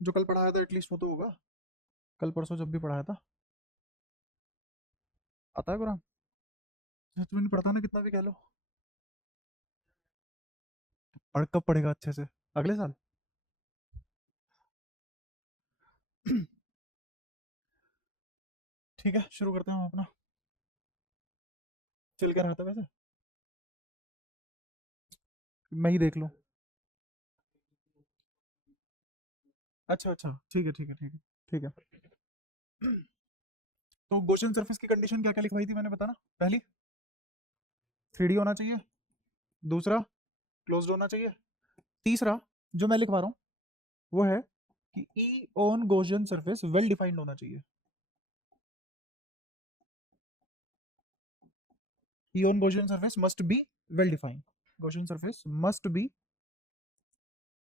जो कल पढ़ाया था एटलीस्ट वो तो होगा, कल परसों जब भी पढ़ाया था। आता है कुरान? तुम्हें नहीं पढ़ता ना, कितना भी कह लो। पढ़ कब पढ़ेगा अच्छे से? अगले साल? ठीक है, शुरू करते हैं हम अपना। चल क्या रहा था वैसे? मैं ही देख लूँ। अच्छा अच्छा, ठीक है ठीक है ठीक है ठीक है। तो गोशन सरफेस की कंडीशन क्या क्या लिखवाई थी मैंने, बताना। पहली, 3D होना चाहिए। दूसरा, क्लोज्ड होना चाहिए। तीसरा, जो मैं लिखवा रहा हूँ वो है कि ई on Gaussian surface well defined होना चाहिए। ई on Gaussian surface must be well defined. Gaussian surface must be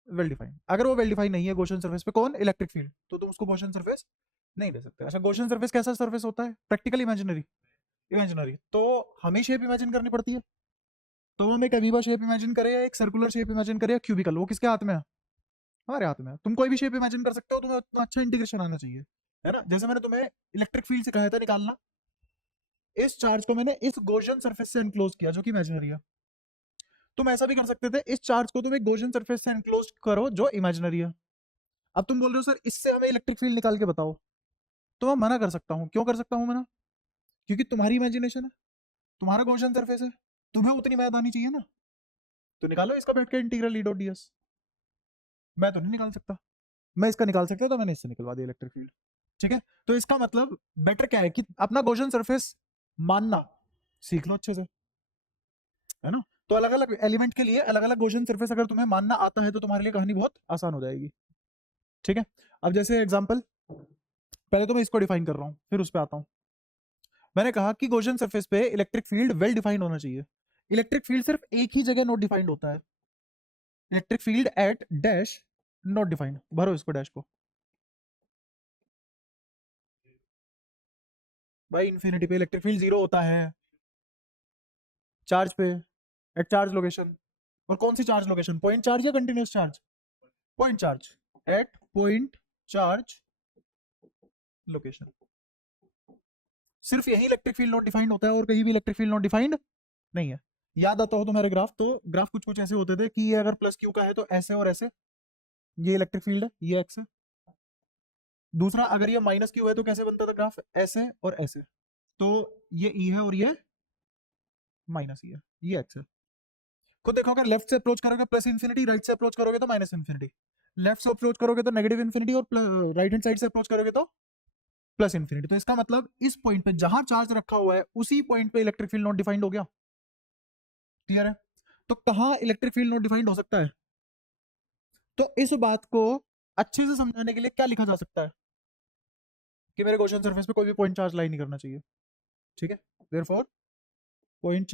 well defined. अगर वो वेल डिफाइंड नहीं है गॉसियन सरफेस पे कौन, इलेक्ट्रिक फील्ड, तो तुम उसको गॉसियन सरफेस नहीं दे सकते। अच्छा, गॉसियन सरफेस कैसा सरफेस होता है? Practically imaginary? इमेजिनरी तो हमें शेप इमेजिन करनी पड़ती है। तो हम एक अमीबा शेप इमेजिन करें या एक सर्कुलर शेप इमेजिन करें या क्यूबिकल, वो किसके हाथ में है? हमारे हाथ में है। तुम कोई भी शेप इमेजिन कर सकते हो, तुम्हें उतना अच्छा इंटीग्रेशन आना चाहिए, है ना। जैसे मैंने तुम्हें इलेक्ट्रिक फील्ड से कहा था निकालना, इस चार्ज को मैंने इस गॉसियन सरफेस से एनक्लोज किया जो कि इमेजिनरी है। तुम ऐसा भी कर सकते थे, इस चार्ज को तुम एक गॉसियन सरफेस से एनक्लोज करो जो इमेजिनरी है। अब तुम बोल रहे हो सर इससे हमें इलेक्ट्रिक फील्ड निकाल के बताओ, तो मैं मना कर सकता हूँ। क्यों कर सकता हूँ मना? क्योंकि तुम्हारी इमेजिनेशन है, तुम्हारा गॉसियन सरफेस है, तुम्हें उतनी मैथ आनी चाहिए ना। तो निकालो इसका बैठ के integral E dot D S. मैं तो नहीं निकाल सकता। मैं इसका निकाल सकता तो मैंने इससे निकलवा दिया इलेक्ट्रिक फील्ड। ठीक है, तो इसका मतलब बेटर क्या है कि अपना गॉसियन सरफेस मानना सीख लो अच्छे से, है ना। तो अलग अलग एलिमेंट के लिए अलग अलग गॉसियन सरफेस अगर तुम्हें मानना आता है तो तुम्हारे लिए कहानी बहुत आसान हो जाएगी। ठीक है, अब जैसे एग्जांपल, पहले तो मैं इसको डिफाइन कर रहा हूँ फिर उस पर आता हूँ। मैंने कहा कि गॉसियन सरफेस पे इलेक्ट्रिक फील्ड वेल डिफाइंड होना चाहिए। इलेक्ट्रिक फील्ड सिर्फ एक ही जगह नॉट डिफाइंड होता है, electric field eight dash not defined. भरो इसको डैश को। भाई इन्फिनिटी पे इलेक्ट्रिक फील्ड जीरो होता है, चार्ज पे, एट चार्ज लोकेशन। और कौन सी चार्ज लोकेशन, पॉइंट चार्ज या continuous charge? Point charge, at point charge location. सिर्फ यही इलेक्ट्रिक फील्ड नॉट डिफाइंड होता है और कहीं भी इलेक्ट्रिक फील्ड नॉट डिफाइंड नहीं है। याद आता हो तुम्हारे ग्राफ, तो ग्राफ कुछ कुछ ऐसे होते थे कि ये अगर प्लस क्यू का है तो ऐसे और ऐसे, ये इलेक्ट्रिक फील्ड है, ये एक्स है। दूसरा, अगर ये माइनस क्यू है तो कैसे बनता था ग्राफ, ऐसे और ऐसे। तो ये ई है और ये माइनस ई है, ये एक्स है। खुद देखो, अगर लेफ्ट से अप्रोच करोगे प्लस इन्फिनिटी, राइट से अप्रोच करोगे तो माइनस इन्फिनिटी। लेफ्ट से अप्रोच करोगे तो नेगेटिव इन्फिनिटी और राइट हैंड साइड से अप्रोच करोगे तो प्लस इन्फिनिटी। तो इसका मतलब इस पॉइंट पे जहां चार्ज रखा हुआ है उसी पॉइंट पे इलेक्ट्रिक फील्ड नॉट डिफाइंड हो गया। क्लियर है? तो कहां इलेक्ट्रिक फील्ड नॉट डिफाइंड हो सकता है? तो इस बात को अच्छे से समझाने के लिए क्या लिखा जा सकता है कि मेरे क्वेश्चन सरफेस पे कोई भी पॉइंट चार्ज लाई नहीं करना चाहिए। ठीक है, therefore point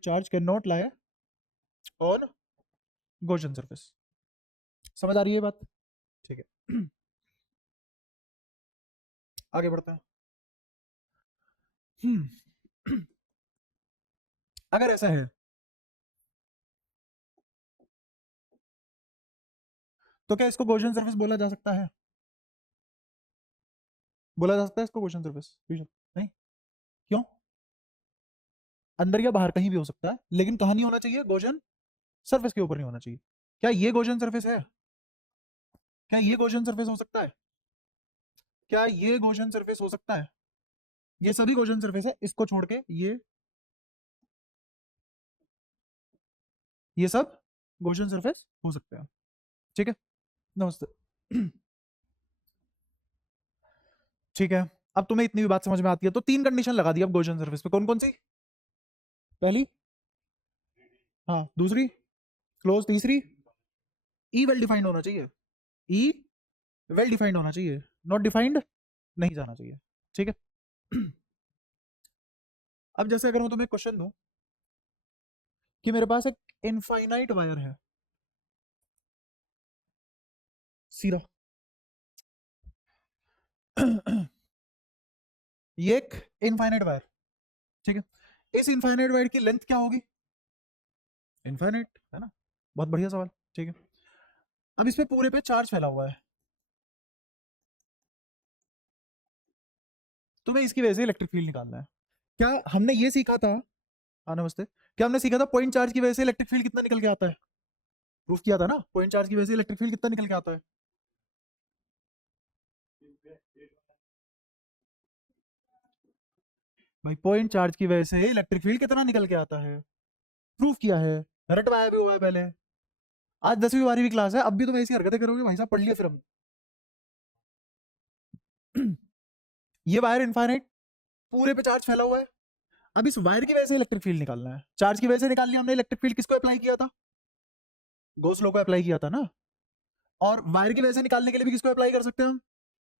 charge can not lie on Gaussian surface. समझ आ रही है बात? ठीक है। आगे बढ़ते हैं। अगर ऐसा है तो क्या इसको गॉसियन सरफेस बोला जा सकता है? बोला जा सकता है इसको गॉसियन सरफेस? नहीं। क्यों? अंदर या बाहर कहीं भी हो सकता है, लेकिन कहां नहीं होना चाहिए, गॉसियन सरफेस के ऊपर नहीं होना चाहिए। क्या ये गॉसियन सरफेस है? क्या ये गॉसियन सरफेस हो सकता है? क्या ये गॉसियन सरफेस हो सकता है? ये सभी गॉसियन सरफेस है, इसको छोड़ के ये सब गॉसियन सरफेस हो सकते हैं। ठीक है, नमस्ते। ठीक है, अब तुम्हें इतनी भी बात समझ में आती है तो तीन कंडीशन लगा दी अब गॉसियन सरफेस पे। कौन कौन सी? पहली, हाँ, दूसरी क्लोज, तीसरी ई वेल डिफाइंड होना चाहिए। ई वेल डिफाइंड होना चाहिए, नॉट डिफाइंड नहीं जाना चाहिए। ठीक है। अब जैसे अगर मैं तुम्हें क्वेश्चन दूं कि मेरे पास एक इनफाइनाइट वायर है, सीधा। ये एक इनफाइनाइट वायर, ठीक है। इस इनफाइनाइट वायर की लेंथ क्या होगी? इनफाइनाइट, है ना। बहुत बढ़िया सवाल। ठीक है, अब इस पे पूरे पे चार्ज फैला हुआ है, तुम्हें इसकी वजह से इलेक्ट्रिक फील्ड निकालना है। क्या हमने ये सीखा था, हाँ नमस्ते, क्या हमने सीखा था पॉइंट चार्ज की वजह से इलेक्ट्रिक फील्ड कितना निकल के आता है? प्रूफ किया था ना, पॉइंट चार्ज की वजह से इलेक्ट्रिक फील्ड कितना निकल के आता है? भाई पॉइंट चार्ज की वजह से इलेक्ट्रिक फील्ड कितना निकल के आता है, प्रूफ किया है, रटवाया भी हुआ है पहले। आज 10वीं 12वीं क्लास है, अब भी तुम ऐसी हरकतें करोगे भाई साहब, पढ़ लिया फिर हम। ये वायर इनफाइनाइट, पूरे पे चार्ज फैला हुआ है। अब इस वायर की वजह से इलेक्ट्रिक फील्ड निकालना है, चार्ज की वजह से निकाल लिया हमने इलेक्ट्रिक फील्ड, किसको अप्लाई किया था? गॉस लॉ को अप्लाई किया था ना। और वायर की वजह से निकालने के लिए भी किसको अप्लाई कर सकते हैं हम?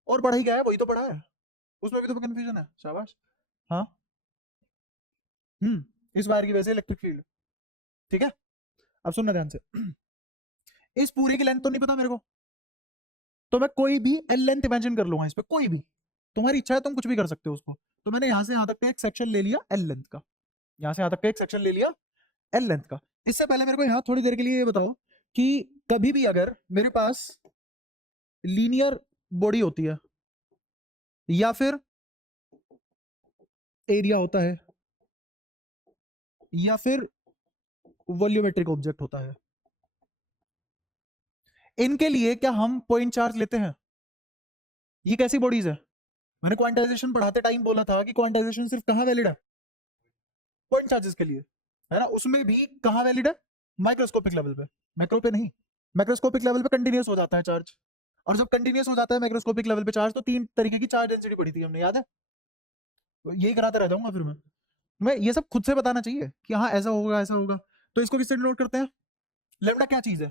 और पढ़ा ही क्या है, वही तो पढ़ा है, उसमें भी तो कंफ्यूजन है, शाबाश। हाँ, इस वायर की वजह से इलेक्ट्रिक फील्ड, ठीक है। अब सुनना ध्यान से, इस पूरे की लेंथ तो नहीं पता मेरे को, तो मैं कोई भी एल लेंथ इमेजिन कर लूंगा इस पे, कोई भी, तुम्हारी इच्छा है तुम कुछ भी कर सकते हो उसको। तो मैंने यहाँ से यहाँ तक का एक सेक्शन ले लिया एल लेंथ का, यहाँ से यहाँ तक का एक सेक्शन ले लिया एल लेंथ का। इससे पहले मेरे को यहाँ थोड़ी देर के लिए ये बताओ कि कभी भी अगर मेरे पास लीनियर बॉडी होती है या फिर एरिया होता है या फिर वॉल्यूमेट्रिक ऑब्जेक्ट होता है, इनके लिए क्या हम पॉइंट चार्ज लेते हैं? ये कैसी बॉडीज है? मैंने क्वांटाइजेशन पढ़ाते टाइम बोला था कि क्वांटाइजेशन सिर्फ कहाँ वैलिड है? पॉइंट चार्जेस के लिए, है ना। उसमें भी कहाँ वैलिड है? माइक्रोस्कोपिक लेवल पे, मैक्रो पे नहीं। मैक्रोस्कोपिक लेवल पे कंटिन्यूस हो जाता है चार्ज, और जब कंटिन्यूस हो जाता है मैक्रोस्कोपिक लेवल पे चार्ज, तो 3 तरीके की चार्ज डेंसिटी पढ़ी थी हमने, याद है? तो यही कराते रह जाऊंगा फिर मैं ये सब खुद से बताना चाहिए कि हाँ ऐसा होगा ऐसा होगा। तो इसको किससे डिनोट करते हैं? लेमडा क्या चीज है?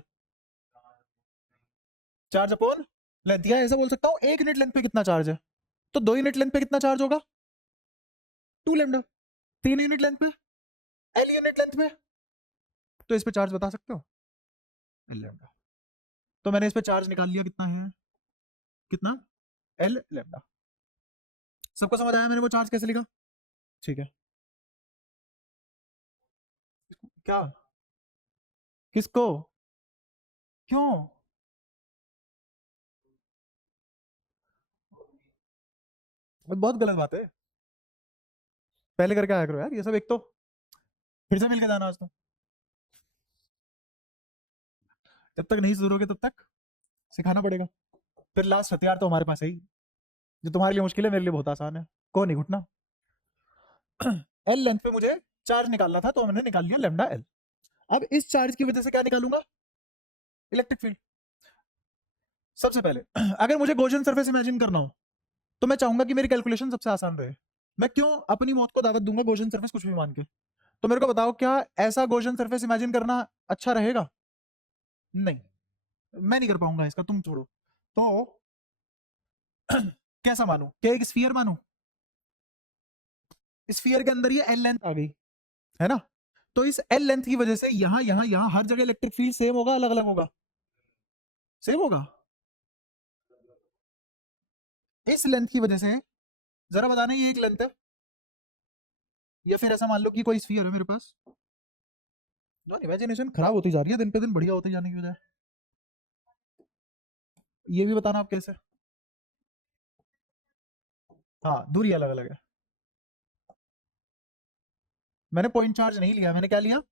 चार्ज अपॉन लेंथ, या ऐसा बोल सकता हूँ 1 यूनिट लेंथ पे कितना चार्ज है, तो 2 यूनिट लेंथ पे कितना चार्ज होगा? 2 लेमडा। 3 यूनिट लेंथ पे, एल यूनिट लेंथ पे, तो इस पे चार्ज बता सकते हो? L lambda. तो मैंने इस पे चार्ज निकाल लिया, कितना है, कितना, एल लेमडा। सबको समझ आया मैंने वो चार्ज कैसे लिखा? ठीक है। क्या, किसको, क्यों? बहुत गलत बात है, पहले करके आया करो यार ये सब, एक तो फिर से मिलके जाना आज तो, जब तक नहीं सुधरोगे तब तक सिखाना पड़ेगा। फिर लास्ट हथियार तो हमारे पास है ही, जो तुम्हारे लिए मुश्किल है मेरे लिए बहुत आसान है, को नहीं घुटना। एल लेंथ पे मुझे चार्ज निकालना था, तो मैंने निकाल लिया लेमडा एल। अब इस चार्ज की वजह से क्या निकालूंगा? Electric field. सबसे पहले अगर मुझे गॉसियन सरफेस इमेजिन करना हो, तो मैं चाहूंगा कि मेरी कैलकुलेशन सबसे आसान रहे। मैं क्यों अपनी मौत को दावत दूंगा गॉसियन सरफेस कुछ भी मान के? तो मेरे को बताओ, क्या ऐसा गॉसियन सरफेस इमेजिन करना अच्छा रहेगा? नहीं, मैं नहीं कर पाऊंगा इसका, तुम छोड़ो। तो कैसा मानू, क्या एक स्फीयर मानू? स्फीयर के अंदर ये एल लेंथ आ गई, है ना। तो इस एल लेंथ की वजह से यहाँ यहाँ यहाँ हर जगह इलेक्ट्रिक फील्ड सेम होगा, अलग अलग होगा? सेम होगा। इस लेंथ की वजह से, जरा बताना ये एक लेंथ है, या फिर ऐसा मान लो कि कोई स्फीयर है मेरे पास। जो इमेजिनेशन खराब होती जा रही है दिन पे दिन, बढ़िया होते जाने की बजाय। ये भी बताना आप कैसे। हाँ, दूरी अलग अलग है। मैंने पॉइंट चार्ज नहीं लिया, मैंने क्या लिया?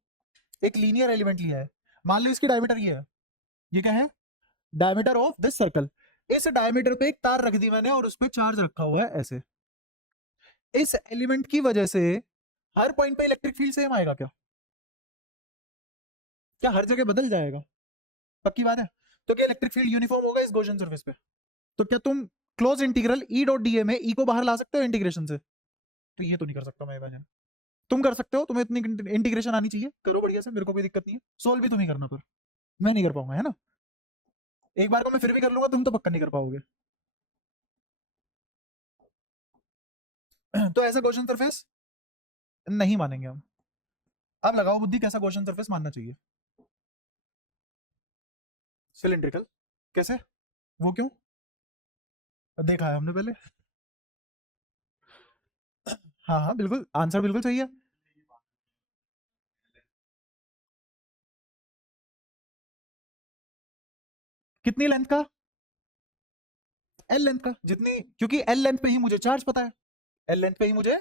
एक लीनियर एलिमेंट लिया है। मान लो इसकी डायमीटर ये है, ये क्या है? Diameter of this circle. इस डायमीटर पे एक तार रख दी मैंने, और उस पर चार्ज रखा हुआ है ऐसे। इस एलिमेंट की वजह से हर पॉइंट पे इलेक्ट्रिक फील्ड सेम आएगा क्या? क्या हर जगह बदल जाएगा? पक्की बात है। तो क्या इलेक्ट्रिक फील्ड यूनिफॉर्म होगा इस गॉसियन सरफेस पे? तो क्या तुम close integral E dot D A में ई को बाहर ला सकते हो इंटीग्रेशन से? तो ये तो नहीं कर सकता मैं इमेजिन। तुम कर सकते हो, तुम्हें इतनी इंटीग्रेशन आनी चाहिए, करो बढ़िया से, मेरे को कोई दिक्कत नहीं है, सोल्व भी तुम ही करना, पर मैं नहीं कर पाऊंगा, है ना। एक बार को मैं फिर भी कर लूंगा, तुम तो पक्का नहीं कर पाओगे। तो ऐसा क्वेश्चन सरफेस नहीं मानेंगे हम। अब लगाओ बुद्धि, कैसा क्वेश्चन सरफेस मानना चाहिए? सिलिंड्रिकल। कैसे, वो क्यों? देखा है हमने पहले। हाँ हाँ बिल्कुल, आंसर बिल्कुल सही है। कितनी लेंथ का? एल लेंथ का। जितनी, क्योंकि एल लेंथ पे ही मुझे चार्ज पता है, एल लेंथ पे ही मुझे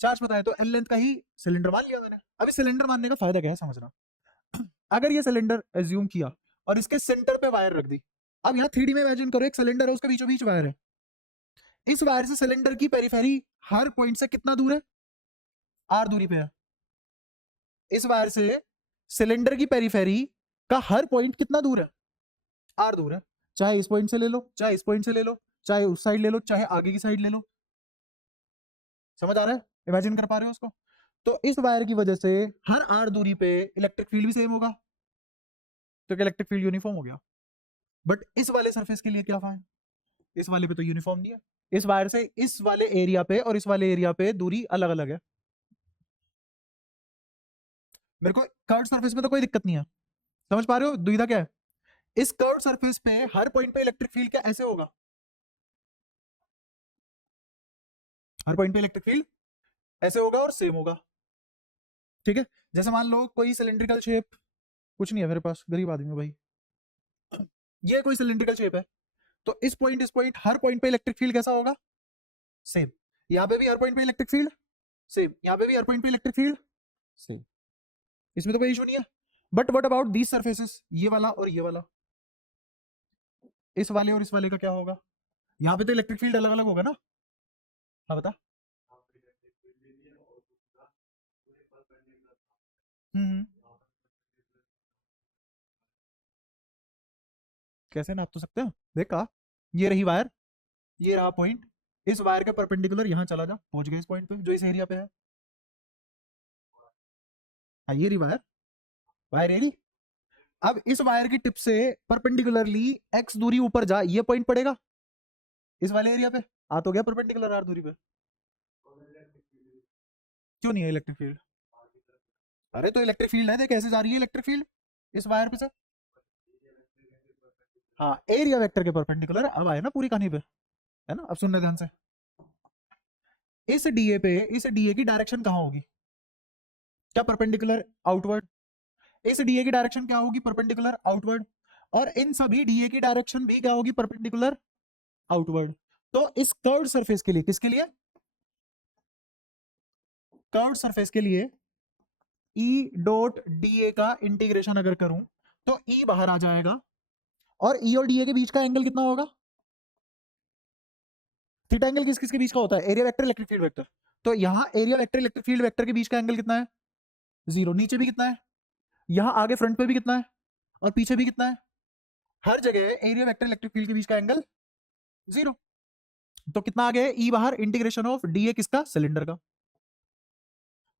चार्ज पता है, तो एल लेंथ का ही सिलेंडर मान लिया मैंने। अभी सिलेंडर मानने का फायदा क्या है समझना। अगर ये सिलेंडर एज्यूम किया और इसके सेंटर पे वायर रख दी, अब यहाँ 3D में इमेजिन करो, एक सिलेंडर है, उसके बीचों बीच वायर है। इस वायर से सिलेंडर की पेरिफेरी हर पॉइंट से कितना दूर है? आर दूरी पे है। इस वायर से सिलेंडर की पेरिफेरी का हर पॉइंट कितना दूर है? आर दूर है। चाहे इस पॉइंट से ले लो, चाहे इस पॉइंट से ले लो, चाहे उस साइड ले लो, चाहे आगे की साइड ले लो। समझ आ रहा है? इमेजिन कर पा रहे हो उसको? तो इस वायर की वजह से हर आर दूरी पे इलेक्ट्रिक फील्ड भी सेम होगा, तो इलेक्ट्रिक फील्ड यूनिफॉर्म हो गया। बट इस वाले सरफेस के लिए क्या फाइन? इस वाले पे तो यूनिफॉर्म नहीं है। इस वायर से इस वाले एरिया पे और इस वाले एरिया पे दूरी अलग अलग है। मेरे को कर्व सरफेस में तो कोई दिक्कत नहीं है। समझ पा रहे हो दुविधा क्या है? इस कर्व सरफेस पे हर पॉइंट पे इलेक्ट्रिक फील्ड क्या ऐसे होगा? हर पॉइंट पे इलेक्ट्रिक फील्ड ऐसे होगा और सेम होगा। ठीक है, जैसे मान लो कोई सिलेंड्रिकल शेप, कुछ नहीं है मेरे पास, गरीब आदमी हूं भाई, ये कोई सिलेंड्रिकल शेप है, तो इस पॉइंट हर पॉइंट पे इलेक्ट्रिक फील्ड कैसा होगा? सेम। यहाँ पे भी हर पॉइंट पे इलेक्ट्रिक फील्ड सेम, यहाँ पे भी हर पॉइंट पे इलेक्ट्रिक फील्ड सेम। इसमें तो कोई इशू नहीं है। But what about these surfaces, ये वाला और ये वाला, इस वाले और इस वाले का क्या होगा? यहाँ पे तो इलेक्ट्रिक फील्ड अलग अलग होगा ना? हाँ बता। हम्म। कैसे नाप तो सकते हैं? देखा, ये रही वायर, ये रहा पॉइंट, इस वायर के परपेंडिकुलर यहाँ चला जा, पहुंच गए इस पॉइंट पे जो इस एरिया पे है। हाँ ये रही वायर, वायर ये रही। अब इस वायर की टिप से परपेंडिकुलरली एक्स दूरी ऊपर जा, ये पॉइंट पड़ेगा इस वाले एरिया पे, आ तो गया परपेंडिकुलर आर दूरी पे। क्यों नहीं है इलेक्ट्रिक फील्ड? अरे तो इलेक्ट्रिक फील्ड है, देख कैसे जा रही है इलेक्ट्रिक फील्ड इस वायर पे से। हाँ एरिया वेक्टर के परपेंडिकुलर, अब आए ना पूरी कहानी पे, है ना? अब सुनने ध्यान से। इस डीए पे, इस डीए की डायरेक्शन कहाँ होगी? क्या परपेंडिकुलर आउटवर्ड? इस डीए की डायरेक्शन क्या होगी? Perpendicular outward. और इन सभी डीए की डायरेक्शन भी क्या होगी? Perpendicular outward. तो इस कर्व्ड सरफेस के लिए, किसके लिए? कर्व्ड सरफेस के लिए ई डॉट डीए का इंटीग्रेशन अगर करूं तो ई बाहर आ जाएगा, और ई और डीए के बीच का एंगल कितना होगा? थीटा एंगल किस किस के बीच का होता है? Area vector electric field vector. तो यहाँ area vector electric field vector के बीच का एंगल कितना है? 0। नीचे भी कितना है? यहाँ आगे फ्रंट पे भी कितना है? और पीछे भी कितना है? हर जगह एरिया वेक्टर इलेक्ट्रिक फील्ड के बीच का एंगल 0। तो कितना आ गया? ई बाहर, इंटीग्रेशन ऑफ डीए किसका? सिलेंडर का।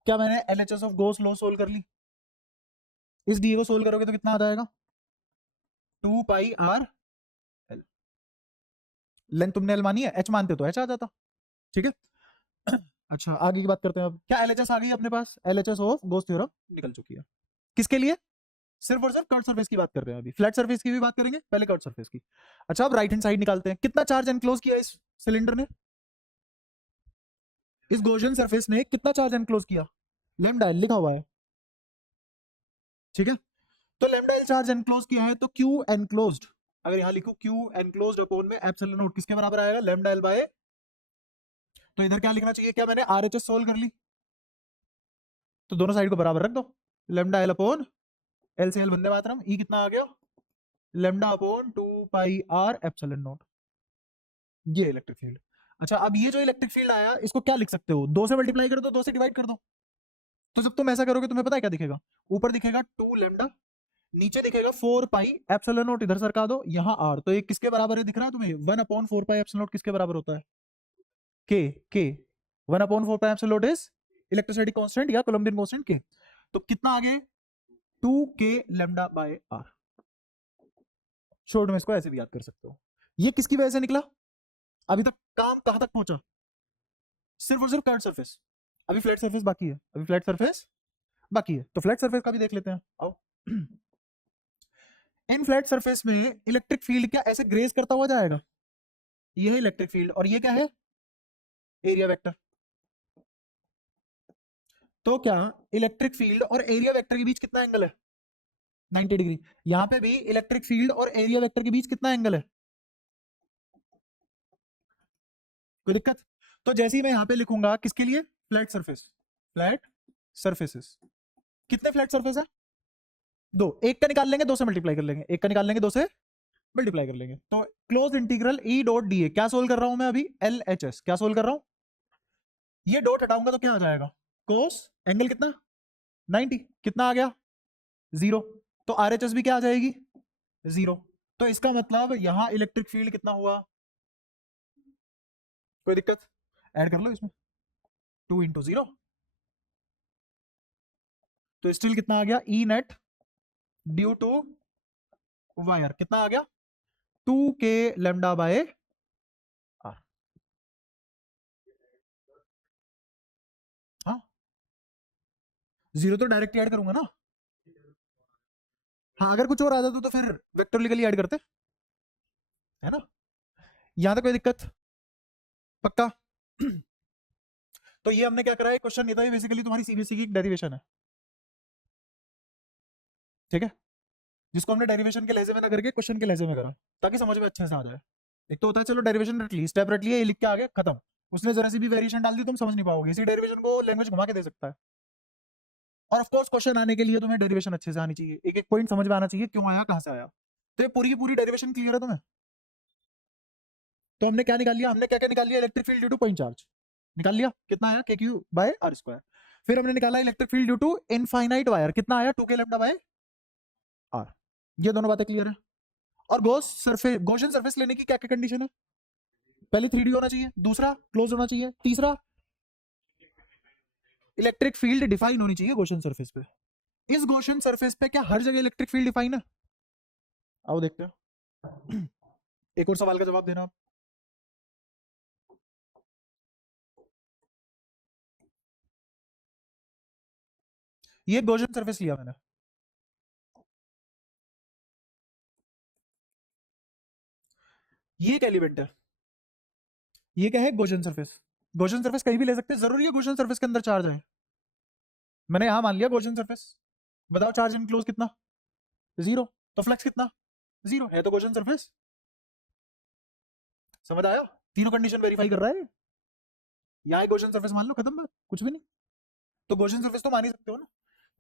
क्या मैंने LHS of goes law solve कर ली? इस डीए को सोल्व करोगे तो कितना आ जाएगा? 2 पाई आर एल। लेंथ तुमने एल मानी है, एच मानते तो एच आ जाता। ठीक है। अच्छा आगे की बात करते हैं अब। क्या एलएचएस आ गई अपने पास? एलएचएस ऑफ गोस थ्योरम निकल चुकी है। किसके लिए? सिर्फ और सिर्फ कर्व सरफेस की बात कर रहे हैं। अभी फ्लैट सरफेस की भी बात करेंगे, पहले कर्व सरफेस की। अच्छा अब राइट हैंड साइड निकालते हैं। कितना चार्ज एनक्लोज किया इस सिलेंडर ने? इस गॉसियन सरफेस ने कितना चार्ज एनक्लोज किया? लैम्डा एल लिखा हुआ है। ठीक है, तो लैम्डा एल चार्ज एनक्लोज किया है, तो क्यू एनक्लोज्ड, अगर यहां लिखूं क्यू एनक्लोज्ड अपॉन में एप्सिलॉन नॉट किसके बराबर आएगा? Lambda L by. तो इधर क्या लिखना चाहिए? क्या मैंने आरएचएस सोल्व कर ली? तो दोनों साइड को बराबर रख दो, लैम्डा एल अपॉन एल से एल वंदे मातरम, ई कितना आ गया? Lambda upon 2 pi r epsilon naught. ये इलेक्ट्रिक फील्ड। अच्छा अब ये जो इलेक्ट्रिक फील्ड आया, इसको क्या लिख सकते हो? 2 से मल्टीप्लाई कर दो, 2 से डिवाइड कर दो। तो जब तुम ऐसा करोगे तुम्हें पता है क्या दिखेगा? ऊपर दिखेगा 2 लैम्डा, नीचे दिखेगा 4 पाई एप्सिलॉन नॉट, इधर सरका दो, यहाँ आर, तो ये किसके बराबर है दिख रहा है तुम्हें? 1 अपॉन 4 पाई एप्सिलॉन नॉट किसके बराबर होता है? के 1 upon 4 pi epsilon not is electrostatic constant या कोलंबियन कांस्टेंट के। तो कितना आ गया? 2 के लैम्डा बाय आर। शॉर्ट में इसको ऐसे भी याद कर सकते हो। ये किसकी वजह से निकला? अभी तक काम कहां तक पहुंचा? सिर्फ और सिर्फ कर्व सरफेस। अभी फ्लैट सरफेस बाकी है, अभी फ्लैट सरफेस बाकी है, तो फ्लैट सरफेस का भी देख लेते हैं, आओ। इन फ्लैट सरफेस में इलेक्ट्रिक फील्ड क्या ऐसे ग्रेस करता हुआ जाएगा? ये है इलेक्ट्रिक फील्ड, और ये क्या है? Area vector. तो क्या इलेक्ट्रिक फील्ड और एरिया वेक्टर के बीच कितना एंगल है? 90 डिग्री। यहां पे भी इलेक्ट्रिक फील्ड और एरिया वेक्टर के बीच कितना एंगल है? कोई दिक्कत? तो जैसे ही मैं यहां पे लिखूंगा किसके लिए, फ्लैट सरफेस, फ्लैट सरफेसेस, कितने फ्लैट सरफेस है? दो। एक का निकाल लेंगे, दो से मल्टीप्लाई कर लेंगे, एक का निकाल लेंगे, दो से मल्टीप्लाई कर लेंगे। तो close integral E dot D A, क्या सोल्व कर रहा हूं मैं अभी, एल एच एस, क्या सोल्व कर रहा हूं, ये डॉट हटाऊंगा तो क्या आ जाएगा, कोस एंगल कितना 90, कितना आ गया जीरो, तो आरएचएस भी क्या आ जाएगी जीरो। तो इसका मतलब यहां इलेक्ट्रिक फील्ड कितना हुआ, कोई दिक्कत, ऐड कर लो इसमें 2 × 0, तो स्टिल कितना आ गया, E net due two wire कितना आ गया 2k λ/r। हाँ, जीरो तो डायरेक्ट ऐड करूंगा ना। हाँ, अगर कुछ और आ जाता तो फिर वेक्टोरिकली ऐड करते, है ना। यहां तक कोई दिक्कत, पक्का। तो ये हमने क्या करा है, क्वेश्चन ये था, बेसिकली तुम्हारी सीबीएसई की एक डेरिवेशन है, ठीक है, जिसको हमने डेरिवेशन के लहजे में ना करके क्वेश्चन के लहजे में करा, ताकि समझ में अच्छे से आ जाए। एक तो होता है चलो डेरिवेशन रट ली, स्टेप रट लिया, ये लिख के आगे खत्म, उसने जरा सी भी वेरिएशन डाल दी तुम समझ नहीं पाओगे, इसी डेरिवेशन को लैंग्वेज घुमा के दे सकता है। और ऑफ कोर्स क्वेश्चन आने के लिए तुम्हें डेरिवेशन अच्छे से आनी चाहिए, एक एक पॉइंट समझ में आना चाहिए, क्यों आया, कहां से आया। तो ये पूरी की पूरी डेरिवेशन क्लियर है तुम्हें। तो हमने क्या निकाल लिया, हमने क्या क्या निकाल लिया, electric field due to point charge निकाल लिया, कितना आया KQ/r²। फिर हमने निकाला electric field due to infinite wire, कितना आया 2k λ/r। ये दोनों बातें क्लियर है। और गॉसियन सरफेस लेने की क्या क्या कंडीशन है, पहले 3D होना चाहिए, दूसरा क्लोज होना चाहिए, तीसरा इलेक्ट्रिक फील्ड डिफाइन होनी चाहिए गॉसियन सरफेस पे। इस गॉसियन सरफेस पे क्या हर जगह इलेक्ट्रिक फील्ड डिफाइन है, आओ देखते हैं। एक और सवाल का जवाब देना आप। ये गॉसियन सरफेस लिया मैंने, ये एक एलिमेंट है, ये क्या है गॉसियन सरफेस। गॉसियन सरफेस कहीं भी ले सकते हैं, जरूरी है गॉसियन सरफेस के अंदर चार्ज है। मैंने यहां मान लिया गॉसियन सरफेस, बताओ चार्ज इनक्लोज कितना, जीरो, तो फ्लक्स कितना, जीरो है, तो गॉसियन सरफेस। समझ आया, तीनों कंडीशन वेरीफाई कर रहा है। यहाँ गॉसियन सरफेस मान लो, खत्म बात, कुछ भी नहीं। तो गॉसियन सरफेस तो मान ही सकते हो ना।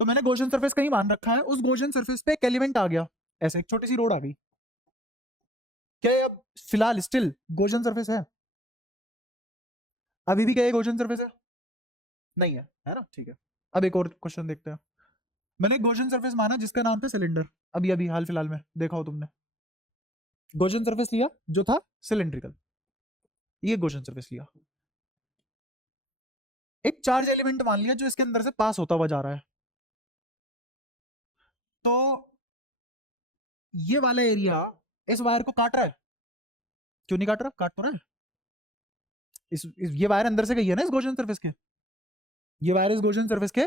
तो मैंने गॉसियन सरफेस कहीं मान रखा है, उस गॉसियन सरफेस पे एक एलिमेंट आ गया, ऐसे एक छोटी सी रोड आ गई, क्या ये अब फिलहाल स्टिल गॉसियन सरफेस है, अभी भी क्या ये गॉसियन सरफेस है, नहीं है ना, ठीक है। अब एक और क्वेश्चन देखते हैं। मैंने गॉसियन सरफेस माना जिसका नाम था सिलेंडर, अभी अभी हाल फिलहाल में देखा हो तुमने, गॉसियन सरफेस लिया जो था सिलेंड्रिकल, ये गॉसियन सरफेस लिया, एक चार्ज एलिमेंट मान लिया जो इसके अंदर से पास होता हुआ जा रहा है। तो ये वाला एरिया इस वायर को काट रहा है, क्यों नहीं काट रहा, काट तो रहा है। ये वायर अंदर से गई है ना इस गॉसियन सरफेस के, ये वायर इस गॉसियन सरफेस के,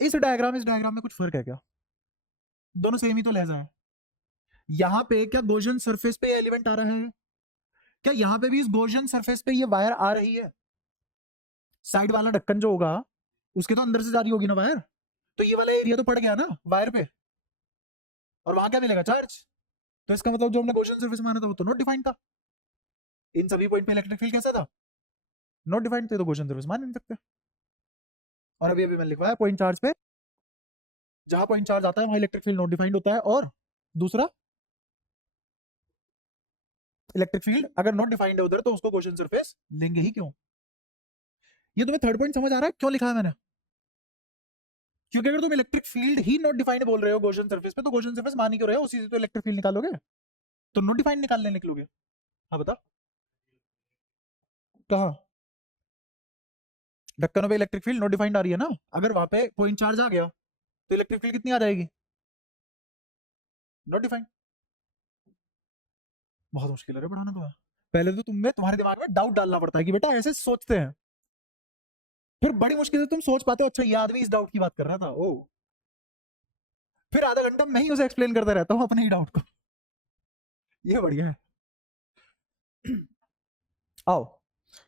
इस डायग्राम में कुछ फर्क है क्या, दोनों सेम ही तो लहजा है। यहां पे क्या गॉसियन सरफेस पे एलिमेंट आ रहा है, क्या यहां पे भी इस गॉसियन सरफेस पे ये वायर आ रही है, साइड वाला ढक्कन जो होगा उसके तो अंदर से जा रही होगी ना वायर, तो ये वाला एरिया तो पड़ गया ना वायर पे, और वहां क्या मिलेगा, चार्ज। तो इसका मतलब जो हमने गॉसियन सरफेस माना था वो तो नॉट डिफाइंड था, इन सभी पॉइंट पे इलेक्ट्रिक फील्ड कैसा था, नॉट डिफाइंड थे, तो गॉसियन सरफेस मान नहीं सकते। और अभी अभी मैंने लिखवाया पॉइंट चार्ज पे, जहां पॉइंट चार्ज आता है वहां इलेक्ट्रिक फील्ड नॉट डिफाइंड होता है, और दूसरा इलेक्ट्रिक फील्ड अगर नॉट डिफाइंड है उधर तो उसको गॉसियन सरफेस लेंगे ही क्यों। ये तुम्हें थर्ड पॉइंट समझ आ रहा है क्यों लिखा है मैंने, क्योंकि अगर तुम electric field he not defined बोल रहे हो गॉसियन सरफेस पे, तो गॉसियन सरफेस मान ही क्यों रहे हो, उसी से तो इलेक्ट्रिक फील्ड निकालोगे, तो नॉट डिफाइंड निकालने निकलोगे। हाँ बता, कहा ढक्कनों पे इलेक्ट्रिक फील्ड नॉट डिफाइंड आ रही है ना, अगर वहां पे पॉइंट चार्ज आ गया तो इलेक्ट्रिक फील्ड कितनी आ जाएगी, नॉट डिफाइंड। बहुत मुश्किल है रे पढ़ाना तुम्हें, पहले तो तुम्हारे दिमाग में डाउट डालना पड़ता है कि बेटा ऐसे सोचते हैं, फिर बड़ी मुश्किल से तुम सोच पाते हो अच्छा ये आदमी इस डाउट की बात कर रहा था, ओ फिर आधा घंटा मैं ही उसे एक्सप्लेन करता रहता हूँ अपने ही डाउट को, ये बढ़िया है। आओ,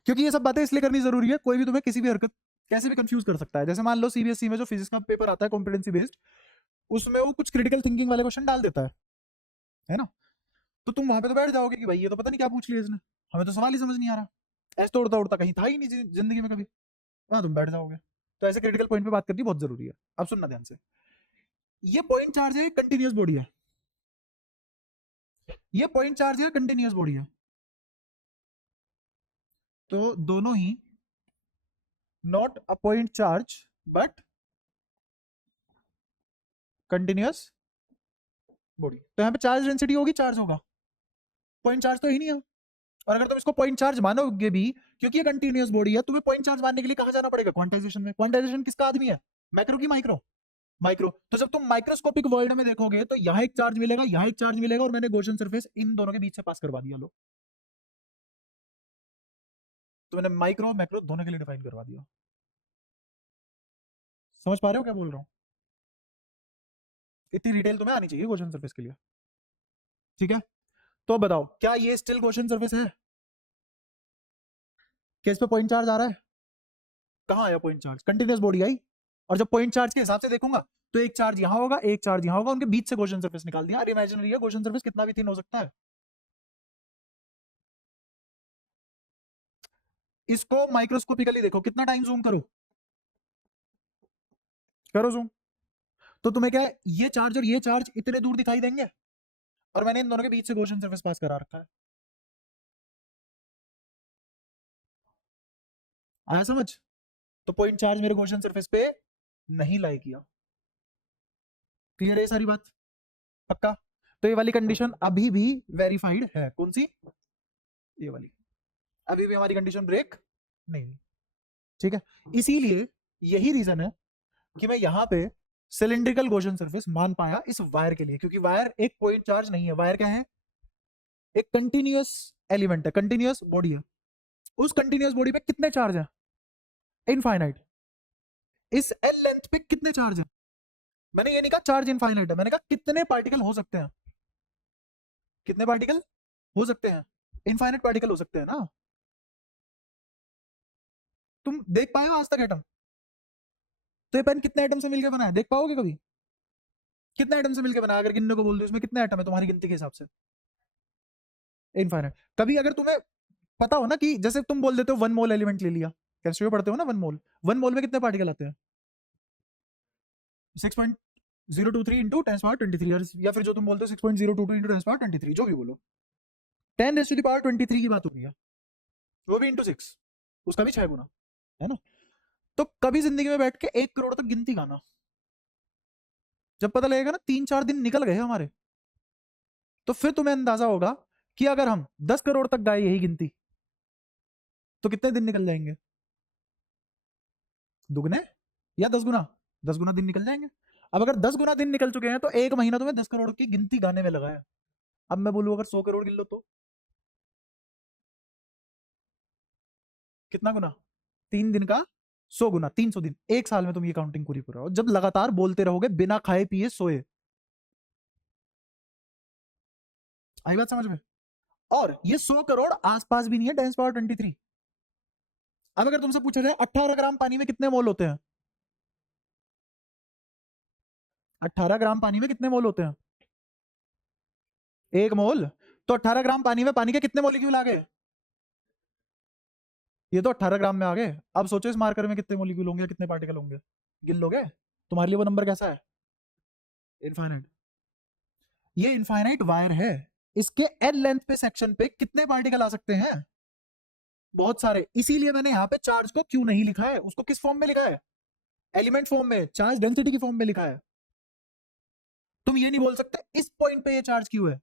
क्योंकि ये सब बातें इसलिए करनी जरूरी है, कोई भी तुम्हें किसी भी हरकत कैसे भी कंफ्यूज कर सकता है। जैसे मान लो सीबीएसई में जो फिजिक्स का पेपर आता है कॉम्पिटेंसी बेस्ड, उसमें वो कुछ क्रिटिकल थिंकिंग वाले क्वेश्चन डाल देता है ना, तो तुम वहां पे तो बैठ जाओगे कि भाई ये तो पता नहीं क्या पूछ लिया इसने, हमें तो सवाल ही समझ नहीं आ रहा, ऐसे तो उड़ता उड़ता कहीं था ही नहीं जिंदगी में कभी, वहां तुम बैठ जाओगे। तो ऐसे क्रिटिकल पॉइंट पे बात करनी बहुत जरूरी है। अब सुनना ध्यान से, ये पॉइंट चार्ज है कंटिन्यूस बॉडी है, ये पॉइंट चार्ज है कंटिन्यूस बॉडी है, तो दोनों ही not a point charge but continuous body. तो यहाँ पे चार्ज डेंसिटी होगी, चार्ज होगा, पॉइंट चार्ज तो ही नहीं है। और अगर तुम इसको पॉइंट चार्ज मानोगे भी, क्योंकि ये कंटिन्यूस बॉडी है, तुम्हें पॉइंट चार्ज मानने के लिए कहां जाना पड़ेगा, क्वांटाइजेशन में। क्वांटाइजेशन किसका आदमी है, मैक्रो की माइक्रो, माइक्रो। तो जब तुम माइक्रोस्कोपिक वर्ल्ड में देखोगे तो यहाँ एक चार्ज मिलेगा, यहाँ एक चार्ज मिलेगा, और मैंने गॉसियन सरफेस इन दोनों के बीच से पास करवा दिया। लो, तो मैंने माइक्रो मैक्रो दोनों के लिए डिफाइन करवा दिया। समझ पा रहे हो क्या बोल रहा हूँ? इतनी डिटेल तुम्हें आनी चाहिए गॉसियन सरफेस के लिए, ठीक है। तो बताओ, क्या ये स्टिल गॉसियन सरफेस है? क्या इस पे पॉइंट चार्ज आ रहा है? कहाँ आया पॉइंट चार्ज? कंटिन्यूस बॉडी आई, और जब पॉइंट चार्ज के हिसाब से देखूंगा तो एक चार्ज यहां होगा, एक चार्ज यहां होगा, उनके बीच से गॉसियन सरफेस निकाल दिया। अरे इमेजिनरी है, गॉसियन सरफेस कितना भी थिन हो सकता है। इसको माइक्रोस्कोपिकली देखो, कितना टाइम जूम करो, करो जूम, तो तुम्हें क्या है, ये चार्ज और ये चार्ज इतने दूर दिखाई देंगे, और मैंने इन दोनों के बीच से गॉसियन सरफेस पास करा रखा है। आया समझ? तो पॉइंट चार्ज मेरे गॉसियन सरफेस पे नहीं लाई किया। क्लियर है सारी बात? पक्का? तो ये वाली कंडीशन अभी भी वेरीफाइड है, कौन सी? ये वाली अभी भी हमारी कंडीशन ब्रेक नहीं हुई, ठीक है। इसीलिए यही रीजन है कि मैं यहां पे सिलिंड्रिकल गॉसियन सरफेस मान पाया इस वायर के लिए, क्योंकि वायर एक पॉइंट चार्ज नहीं है, वायर क्या है, एक कंटिन्यूअस एलिमेंट है, कंटिन्यूअस बॉडी है। उस कंटिन्यूअस बॉडी पे कितने चार्ज है? इनफाइनाइट। इस एल लेंथ पे कितने चार्ज है? मैंने ये नहीं कहा चार्ज इनफाइनाइट है, मैंने कहा कितने पार्टिकल हो सकते हैं, कितने पार्टिकल हो सकते हैं, इनफाइनाइट पार्टिकल हो सकते हैं ना। तुम देख पाए हो आज तक एटम? तो ये पेन कितने एटम से मिलकर बना है, देख पाओगे कभी? कितने एटम से मिलकर बना, अगर गिनने को बोल दो इसमें कितने एटम है तुम्हारी गिनती के हिसाब से? इनफाइनाइट। कभी अगर तुम्हें पता हो ना कि जैसे तुम बोल देते हो 1 मोल एलिमेंट ले लिया, केमिस्ट्री में पढ़ते हो ना 1 मोल, 1 मोल में कितने पार्टिकल आते हैं? 6.023 इंटू 10^23, या फिर जो तुम बोलते हो 6.022 इंटू 10^23, जो भी बोलो, 10^23 की बात होगी, वो भी इंटू 6, उसका भी 6 गुना, है ना। तो कभी जिंदगी में बैठ के 1 करोड़ तक गिनती गाना, जब पता लगेगा ना 3-4 दिन निकल गए हमारे, तो फिर तुम्हें अंदाजा होगा कि अगर हम 10 करोड़ तक गाए यही गिनती, तो कितने दिन निकल जाएंगे? दुगने या 10 गुना? 10 गुना दिन निकल जाएंगे। अब अगर 10 गुना दिन निकल चुके हैं तो 1 महीना तुम्हें 10 करोड़ की गिनती गाने में लगा है। अब मैं बोलूं अगर 100 करोड़ गिन लो तो कितना गुना? 3 दिन का 100 गुना, 300 दिन, 1 साल में तुम ये काउंटिंग पूरी पूरा, जब लगातार बोलते रहोगे बिना खाए पिए सोए। आई बात समझ में? और ये 100 करोड़ आसपास भी नहीं है 10^23। अब अगर तुमसे पूछा जाए 18 ग्राम पानी में कितने मोल होते हैं, 18 ग्राम पानी में कितने मोल होते हैं? 1 मोल। तो 18 ग्राम पानी में पानी के कितने मॉलिक्यूल आ गए? ये तो 18 ग्राम में आ गए। अब सोचो इस मार्कर में कितने मॉलिक्यूल होंगे, कितने पार्टिकल होंगे, गिन लोगे? तुम्हारे लिए वो नंबर कैसा है? इनफाइनाइट। ये इनफाइनाइट वायर है, इसके एल लेंथ पे सेक्शन पे कितने पार्टिकल आ सकते हैं? बहुत सारे। इसीलिए मैंने यहाँ पे चार्ज को क्यों नहीं लिखा है, उसको किस फॉर्म में लिखा है? एलिमेंट फॉर्म में, चार्ज डेंसिटी की फॉर्म में लिखा है। तुम ये नहीं बोल सकते इस पॉइंट पे ये चार्ज क्यों है,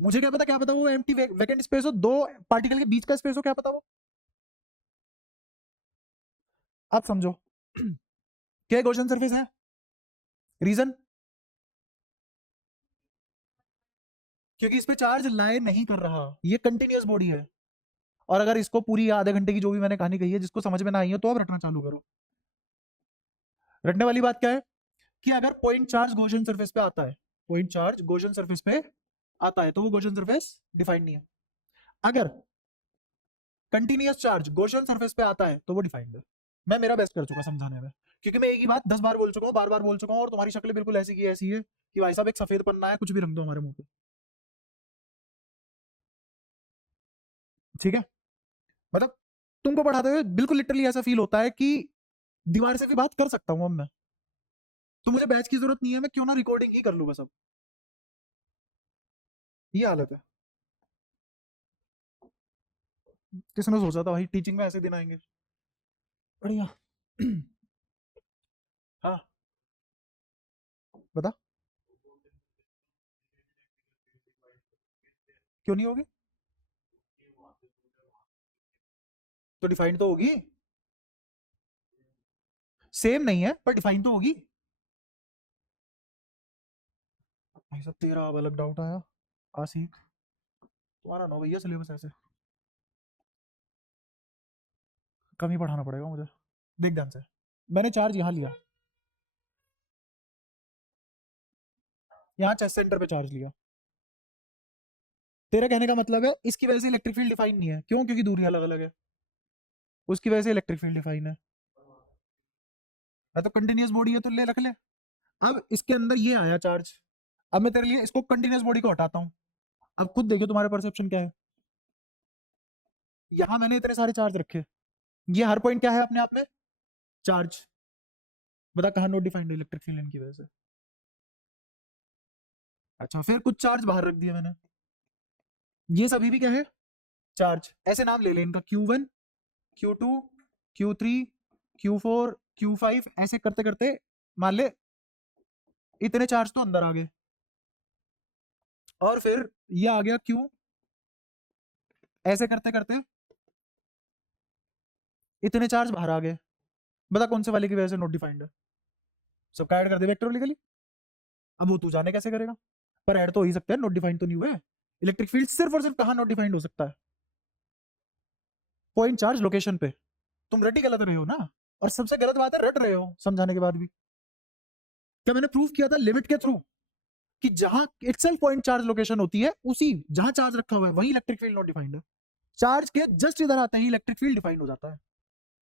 मुझे क्या पता वो एम्प्टी वैकेंट स्पेस हो, 2 पार्टिकल के बीच का स्पेस हो, क्या पता वो। अब समझो क्या गॉसियन सरफेस है? रीजन, क्योंकि इस पे चार्ज लाए नहीं कर रहा, ये कंटिन्यूअस बॉडी है। और अगर इसको पूरी आधे घंटे की जो भी मैंने कहानी कही है, जिसको समझ में ना आई है तो अब रटना चालू करो। रटने वाली बात क्या है कि अगर पॉइंट चार्ज गॉसियन सरफेस पे आता है, पॉइंट चार्ज गॉसियन सरफेस पे आता है, तो वो गॉसियन सरफेस डिफाइंड नहीं है। अगर कंटिन्यूअस चार्ज गॉसियन सरफेस पे आता है तो वो डिफाइंड है। मैं मेरा बेस्ट कर चुका समझाने में, क्योंकि मैं एक ही बात 10 बार बोल चुका हूँ, बार बार बोल चुका हूँ, और तुम्हारी शक्ल बिल्कुल ऐसी की ऐसी है कि भाई साहब एक सफेद पन्ना है, कुछ भी रख दो हमारे मुंह पे। ठीक है, मतलब तुमको पढ़ाते हुए बिल्कुल लिटरली ऐसा फील होता है कि दीवार से भी बात कर सकता हूँ अब मैं, तो मुझे बैच की जरूरत नहीं है, मैं क्यों ना रिकॉर्डिंग ही कर लूँ बस अब। ये हालत है। किसने सोचा था भाई टीचिंग में ऐसे दिन आएंगे। बढ़िया। हाँ, बता। क्यों नहीं होगी? तो डिफाइंड तो होगी। सेम नहीं है पर डिफाइन तो होगी। भाई साहब तेरा अब अलग डाउट आया। आसिक, तुम्हारा नो भैया सिलेबस ऐसे कम ही पढ़ाना पड़ेगा मुझे। देख ध्यान से, मैंने चार्ज यहाँ लिया, यहाँ चेस्ट सेंटर पे चार्ज लिया। तेरा कहने का मतलब है इसकी वजह से इलेक्ट्रिक फील्ड डिफाइन नहीं है, क्यों? क्योंकि दूरी अलग अलग है, उसकी वजह से इलेक्ट्रिक फील्ड डिफाइन है। मैं तो कंटिन्यूस बॉडी है तो ले रख ले। अब इसके अंदर ये आया चार्ज, अब मैं तेरे लिए इसको कंटिन्यूस बॉडी को हटाता हूँ। अब खुद देखो तुम्हारा परसेप्शन क्या है। यहाँ मैंने इतने सारे चार्ज रखे, ये हर पॉइंट क्या है अपने आप में? चार्ज। बता कहाँ नोट डिफाइंड इलेक्ट्रिक फील्ड इनकी वजह से? अच्छा, फिर कुछ चार्ज बाहर रख दिया मैंने, ये सभी भी क्या है? चार्ज। ऐसे नाम ले ले इनका, Q1, Q2, Q3, Q4, Q5, ऐसे करते करते मान ले इतने चार्ज तो अंदर आ गए, और फिर ये आ गया Q, ऐसे करते करते इतने चार्ज बाहर आ गए। बता कौन से वाले की वजह से नोट डिफाइंड है? सबका ऐड कर दे वेक्टोरिकली। अब वो तू जाने कैसे करेगा, पर ऐड तो हो ही सकता है, नोट डिफाइंड तो नहीं हुआ है। इलेक्ट्रिक फील्ड सिर्फ और सिर्फ कहाँ नोट डिफाइंड हो सकता है? पॉइंट चार्ज लोकेशन पे। तुम रट ही गलत रहे हो ना, और सबसे गलत बात है रट रहे हो समझाने के बाद भी। क्या मैंने प्रूव किया था लिमिट के थ्रू कि जहां इटसेल्फ पॉइंट चार्ज लोकेशन होती है, उसी जहां चार्ज रखा हुआ है वही इलेक्ट्रिक फील्ड नॉट डिफाइंड है। चार्ज के जस्ट इधर आते ही इलेक्ट्रिक फील्ड डिफाइंड हो जाता है,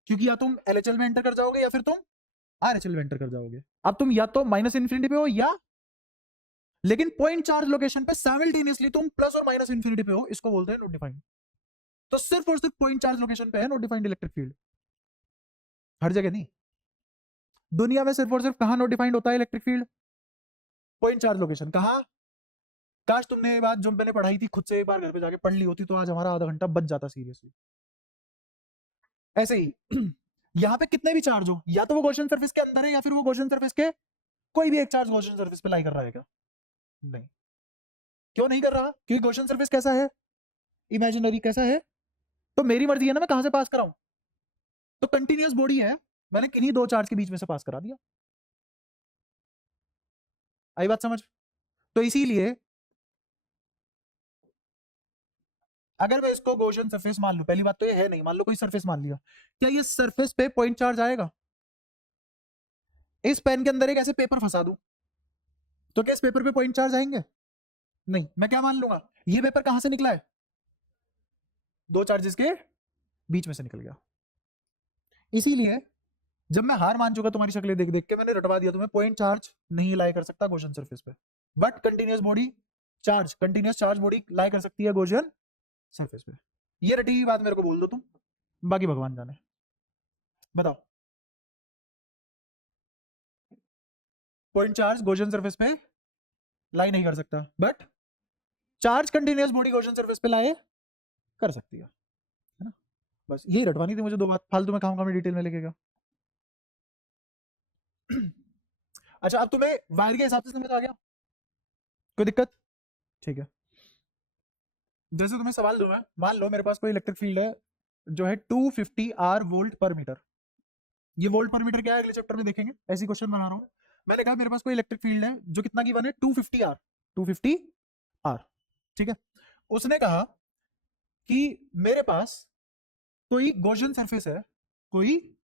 क्योंकि या तुम एलएचएल में एंटर कर जाओगे या फिर तुम आरएचएल में एंटर कर जाओगे। अब तुम या तो माइनस इन्फिनिटी पे हो, या लेकिन पॉइंट चार्ज लोकेशन पे साइमल्टेनियसली तुम प्लस और माइनस इन्फिनिटी पे हो, इसको बोलते हैं नॉट डिफाइंड। तो सिर्फ और सिर्फ पॉइंट चार्ज लोकेशन पे है नॉट डिफाइंड इलेक्ट्रिक फील्ड, हर जगह नहीं। दुनिया में सिर्फ और सिर्फ कहां नॉट डिफाइंड होता है electric field? Point charge location. कहां? काश तुमने ये बात जो मैंने पढ़ाई थी खुद से एक बार घर पे जाके पढ़ ली होती, तो आज हमारा आधा घंटा बच जाता सीरियसली। ऐसे ही यहाँ पे कितने भी चार्ज हो, या तो वो गॉसियन सरफेस के अंदर है या फिर वो गॉसियन सरफेस के कोई भी एक चार्ज गॉसियन सरफेस पे लाई कर रहा है क्या? नहीं। क्यों नहीं कर रहा? क्योंकि गॉसियन सरफेस कैसा है? इमेजिनरी। कैसा है? तो मेरी मर्जी है ना मैं कहां से पास कराऊं। तो कंटिन्यूस बॉडी है, मैंने किन्हीं दो चार्ज के बीच में से पास करा दिया। आई बात समझ? तो इसीलिए अगर मैं इसको गॉसियन सरफेस मान लूं, पहली बात तो ये है नहीं, मान लो कोई सरफेस मान लिया, क्या ये सरफेस पे पॉइंट चार्ज आएगा? इस पेन के अंदर एक ऐसे पेपर फंसा दूं, तो क्या इस पेपर पे पॉइंट चार्ज आएंगे? नहीं। मैं क्या मान लूंगा, ये पेपर कहां से निकला है? दो चार्जेस के बीच में से निकल गया। इसीलिए जब मैं हार मान चुका तुम्हारी शक्लें देख देख के, मैंने रटवा दिया तुम्हें पॉइंट चार्ज नहीं लाई कर सकता गॉसियन सरफेस पे, but continuous body charge, continuous charge body lie कर सकती है गॉसियन सरफेस पे। ये रटी हुई बात मेरे को बोल दो तुम, बाकी भगवान जाने। बताओ। पॉइंट चार्ज गॉसियन सरफेस पे लाई नहीं कर सकता, but charge continuous body Gaussian surface पे लाए कर सकती है ना? बस यही रटवानी थी मुझे, दो बात फालतू में खाऊंगा मैं डिटेल में लेके गया। अच्छा, अब तुम्हें वायर के हिसाब से समझ आ गया? कोई दिक्कत? ठीक है। जैसे तुम्हें सवाल दूंगा, मान लो मेरे पास कोई इलेक्ट्रिक फील्ड है जो है 250 आर वोल्ट पर मीटर। ये वोल्ट पर मीटर क्या है अगले चैप्टर में देखेंगे, ऐसी क्वेश्चन बना रहा हूं। मैंने कहा मेरे पास कोई इलेक्ट्रिक फील्ड है जो कितना की वन है, 250 आर, 250 आर। ठीक है। उसने कहा कि मेरे पास कोई गॉसियन सरफेस है, कोई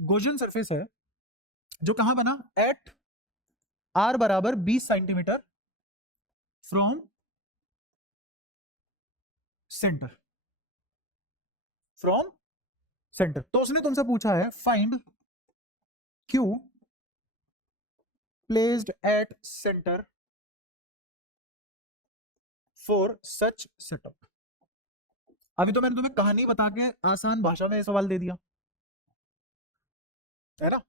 गॉसियन सरफेस है जो कहां बना, एट आर बराबर 20 centimetre from centre, from centre. तो उसने तुमसे पूछा है find Q placed at center for such setup. अभी तो मैंने तुम्हें कहानी बता के आसान भाषा में सवाल दे दिया है ना,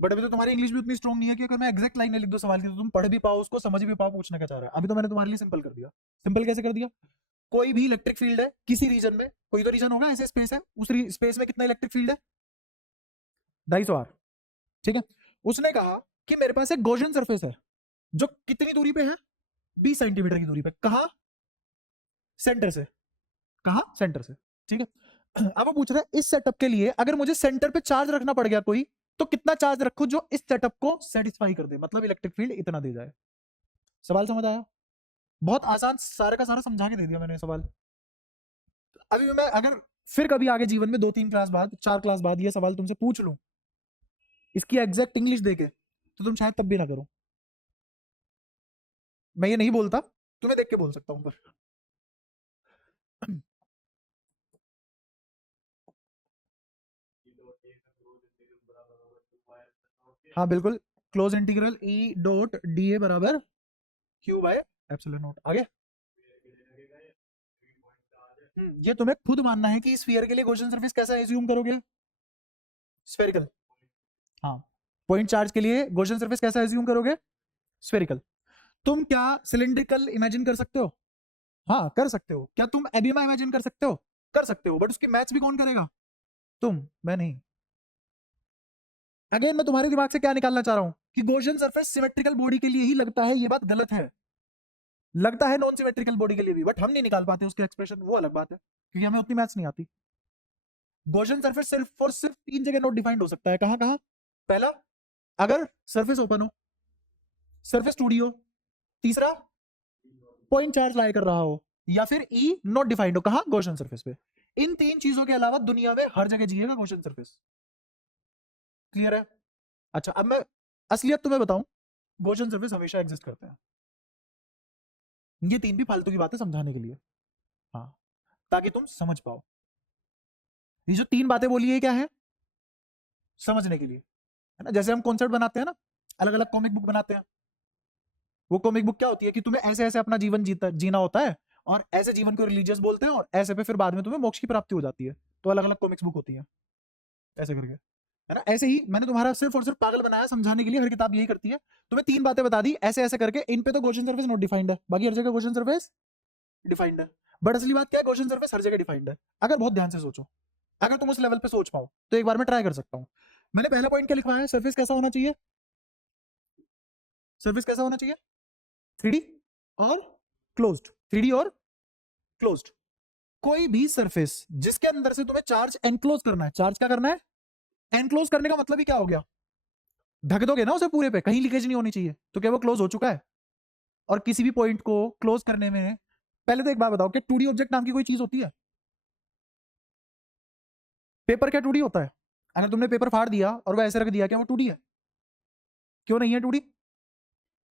बट अभी तो तुम्हारी इंग्लिश भी उतनी स्ट्रॉन्ग नहीं है कि अगर मैं एग्जैक्ट लाइन लिख दो सवाल की तो तुम पढ़ भी पाओ उसको, समझ भी पाओ पूछने का चाह रहा है। अभी तो मैंने तुम्हारे लिए सिंपल कर दिया। सिंपल कैसे कर दिया? कोई भी इलेक्ट्रिक फील्ड है किसी रीजन में, कोई तो रीजन होगा, ऐसे स्पेस है, उस स्पेस में कितना इलेक्ट्रिक फील्ड है? 250 आर। ठीक है, उसने कहा कि मेरे पास एक गॉसियन सरफेस है जो कितनी दूरी पे है? 20 सेंटीमीटर की दूरी पे। कहा? सेंटर से। कहा? सेंटर से। ठीक है, अब वो पूछ रहा है इस सेटअप के लिए अगर मुझे सेंटर पे चार्ज रखना पड़ गया कोई, तो कितना चार्ज रखूं जो इस सेटअप को सेटिस्फाई कर दे, मतलब इलेक्ट्रिक फील्ड इतना दे जाए। सवाल समझ आया? बहुत आसान, सारा का सारा समझा के दे दिया मैंने सवाल। अभी मैं अगर फिर कभी आगे जीवन में 2-3 क्लास बाद, 4 क्लास बाद ये सवाल तुमसे पूछ लूं इसकी एग्जैक्ट इंग्लिश देके, तो तुम शायद तब भी ना करो। मैं ये नहीं बोलता, तुम्हें देख के बोल सकता हूं पर। हाँ बिल्कुल, close integral E dot dA बराबर Q बाय एप्सिलॉन नॉट। आगे ये तुम्हें खुद मानना है कि स्फीयर के लिए गॉसियन सरफेस कैसा एज्यूम करोगे? स्फेरिकल। हाँ, पॉइंट चार्ज के लिए गॉसियन सरफेस कैसा एज्यूम करोगे? स्फेरिकल। तुम क्या सिलिंड्रिकल इमेजिन कर सकते हो? हाँ कर सकते हो। क्या तुम एबिमा इमेजिन कर सकते हो? कर सकते हो, बट उसकी मैथ्स भी कौन करेगा? तुम, मैं नहीं। अगेन मैं तुम्हारे दिमाग से क्या निकालना चाह रहा हूं कि गॉसियन सरफेस सिमेट्रिकल बॉडी के लिए ही लगता है, ये बात गलत है। लगता है नॉन सिमेट्रिकल बॉडी के लिए भी, बट हम नहीं निकाल पाते उसके एक्सप्रेशन, वो अलग बात है, क्योंकि हमें उतनी मैथ्स नहीं आती। गॉसियन सरफेस सिर्फ और सिर्फ 3 जगह नोट डिफाइंड हो सकता है। कहां कहां? पहला, अगर सरफेस ओपन हो, सरफेस 2D हो, तीसरा पॉइंट चार्ज लाई कर रहा हो, या फिर ई नॉट डिफाइंड हो। कहां? गॉसियन सरफेस पे। इन 3 चीजों के अलावा दुनिया में हर जगह जिएगा गॉसियन सरफेस। क्लियर है? अच्छा, अब मैं असलियत तुम्हें बताऊं, गॉसियन सरफेस हमेशा एग्जिस्ट करते हैं। ये 3 भी फालतू की बातें समझाने के लिए, हाँ, ताकि तुम समझ पाओ। ये जो 3 बातें बोली है क्या है? समझने के लिए, है ना। जैसे हम कॉन्सेप्ट बनाते हैं ना, अलग अलग कॉमिक बुक बनाते हैं, वो कॉमिक बुक क्या होती है कि तुम्हें ऐसे ऐसे अपना जीवन जीना होता है, और ऐसे जीवन को रिलीजियस बोलते हैं, और ऐसे पे फिर बाद में तुम्हें मोक्ष की प्राप्ति हो जाती है। तो अलग अलग कॉमिक्स बुक होती है ऐसे करके, है ना। ऐसे ही मैंने तुम्हारा सिर्फ और सिर्फ पागल बनाया समझाने के लिए, हर किताब यही करती है। तुम्हें 3 बातें बता दी ऐसे ऐसे करके, इन पे तो गॉसियन सरफेस नॉट डिफाइंड है, बाकी हर जगह गॉसियन सरफेस डिफाइंड है। बट असली बात क्या है? गॉसियन सरफेस हर जगह डिफाइंड है। अगर बहुत ध्यान से सोचो, अगर तुम उस लेवल पे सोच पाओ, तो एक बार मैं ट्राई कर सकता हूं। मैंने पहला पॉइंट क्या लिखवाया है? सरफेस कैसा होना चाहिए? सरफेस कैसा होना चाहिए? 3D और क्लोज्ड। 3D और क्लोज्ड। कोई भी सरफेस जिसके अंदर से तुम्हें चार्ज एनक्लोज करना है, चार्ज क्या करना है? एनक्लोज करने का मतलब ही क्या हो गया? ढक दोगे ना उसे पूरे पे, कहीं लीकेज नहीं होनी चाहिए, तो क्या वो क्लोज हो चुका है? और किसी भी पॉइंट को क्लोज करने में, पहले तो एक बात बताओ कि 2D ऑब्जेक्ट नाम की कोई चीज होती है? पेपर क्या 2D होता है? अगर तुमने पेपर फाड़ दिया और वो ऐसे रख दिया, क्या वो 2D है? क्यों नहीं है 2D?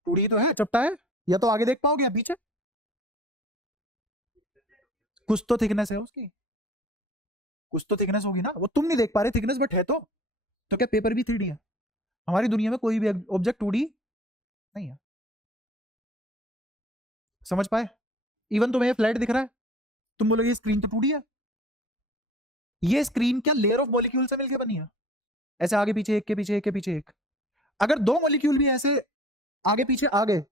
2D तो है, चपटा है, या तो आगे देख पाओगे या पीछे, कुछ तो थिकनेस है उसकी, कुछ तो थिकनेस होगी ना, वो तुम नहीं देख पा रहे थिकनेस, बट है तो क्या पेपर भी 3D है? हमारी दुनिया में कोई भी ऑब्जेक्ट 2D नहीं है। समझ पाए? इवन तुम्हें फ्लैट दिख रहा है, तुम बोलोगे स्क्रीन तो 2D है। ये स्क्रीन क्या लेयर ऑफ मॉलिक्यूल से मिलकर बनी है? ऐसे आगे पीछे, एक के पीछे एक के पीछे एक। अगर 2 मॉलिक्यूल भी ऐसे आगे पीछे आ गए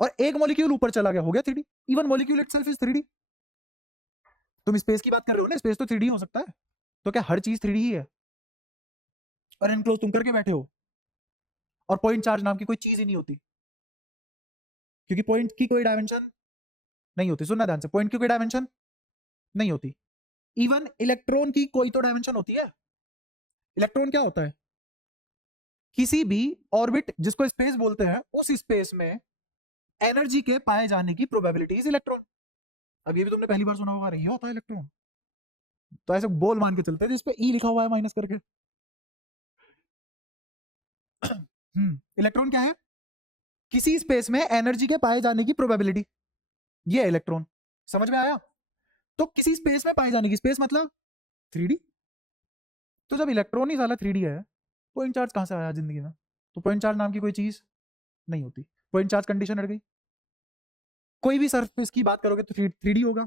और एक मॉलिक्यूल ऊपर चला गया, हो गया 3D। Even molecule itself is 3D। तुम स्पेस की बात कर रहे हो ना, स्पेस तो 3D हो सकता है, तो क्या हर चीज 3D ही है? और इनक्लोज तुम करके बैठे हो, और पॉइंट चार्ज नाम की कोई चीज ही नहीं होती, क्योंकि पॉइंट की कोई डायमेंशन नहीं होती। सुनना ध्यान से, पॉइंट की कोई डायमेंशन नहीं होती। इवन इलेक्ट्रॉन की कोई तो डायमेंशन होती है। इलेक्ट्रॉन क्या होता है? किसी भी ऑर्बिट जिसको स्पेस बोलते हैं, उस स्पेस में एनर्जी के पाए जाने की प्रोबेबिलिटी इज इलेक्ट्रॉन। अब ये भी तुमने पहली बार सुना होगा, ये होता है इलेक्ट्रॉन, तो ऐसे बोल मान के चलते हैं जिस पे ई लिखा हुआ है माइनस करके। इलेक्ट्रॉन क्या है? किसी स्पेस में एनर्जी के पाए जाने की प्रोबेबिलिटी, ये है इलेक्ट्रॉन। समझ में आया? तो किसी स्पेस में पाए जाने की, स्पेस मतलब 3D। तो जब इलेक्ट्रॉन ही साला 3D है, पॉइंट चार्ज कहाँ से आया जिंदगी में? तो पॉइंट चार्ज नाम की कोई चीज नहीं होती, पॉइंट चार्ज कंडीशन हट गई। कोई भी सरफेस की बात करोगे तो 3D होगा,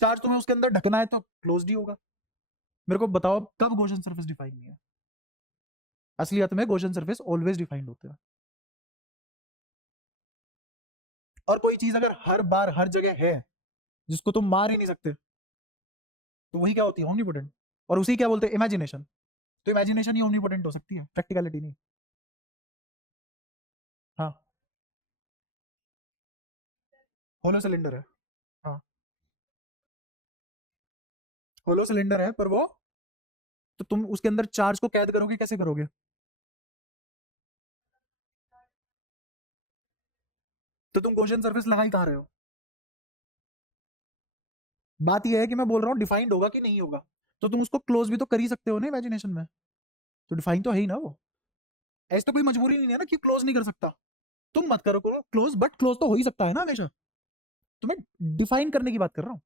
चार्ज तुम्हें उसके अंदर ढकना है तो क्लोज्ड ही होगा। मेरे को बताओ कब गॉसियन सरफेस डिफाइन नहीं है? असलियत में गॉसियन सरफेस ऑलवेज डिफाइंड होते हैं। और कोई चीज अगर हर बार हर जगह है जिसको तुम मार ही नहीं सकते, तो वही क्या होती है? ओमनीपोटेंट। और उसी क्या बोलते हैं? इमेजिनेशन। तो इमेजिनेशन ही ओमनीपोटेंट हो सकती है, प्रैक्टिकलिटी नहीं। हाँ, होलो सिलेंडर है। हाँ, होलो सिलेंडर है, पर वो तो तुम उसके अंदर चार्ज को कैद करोगे, कैसे करोगे? तो तुम गॉसियन सरफेस लगा ही कहाँ रहे हो? बात यह है कि मैं बोल रहा हूँ डिफाइंड होगा कि नहीं होगा, तो तुम उसको क्लोज भी तो कर ही सकते हो ना इमेजिनेशन में, तो डिफाइन तो है ही ना वो। ऐसे तो कोई मजबूरी नहीं है ना कि क्लोज नहीं कर सकता। तुम मत करो क्लोज, बट क्लोज तो हो ही सकता है ना हमेशा। तो मैं डिफाइन करने की बात कर रहा हूँ।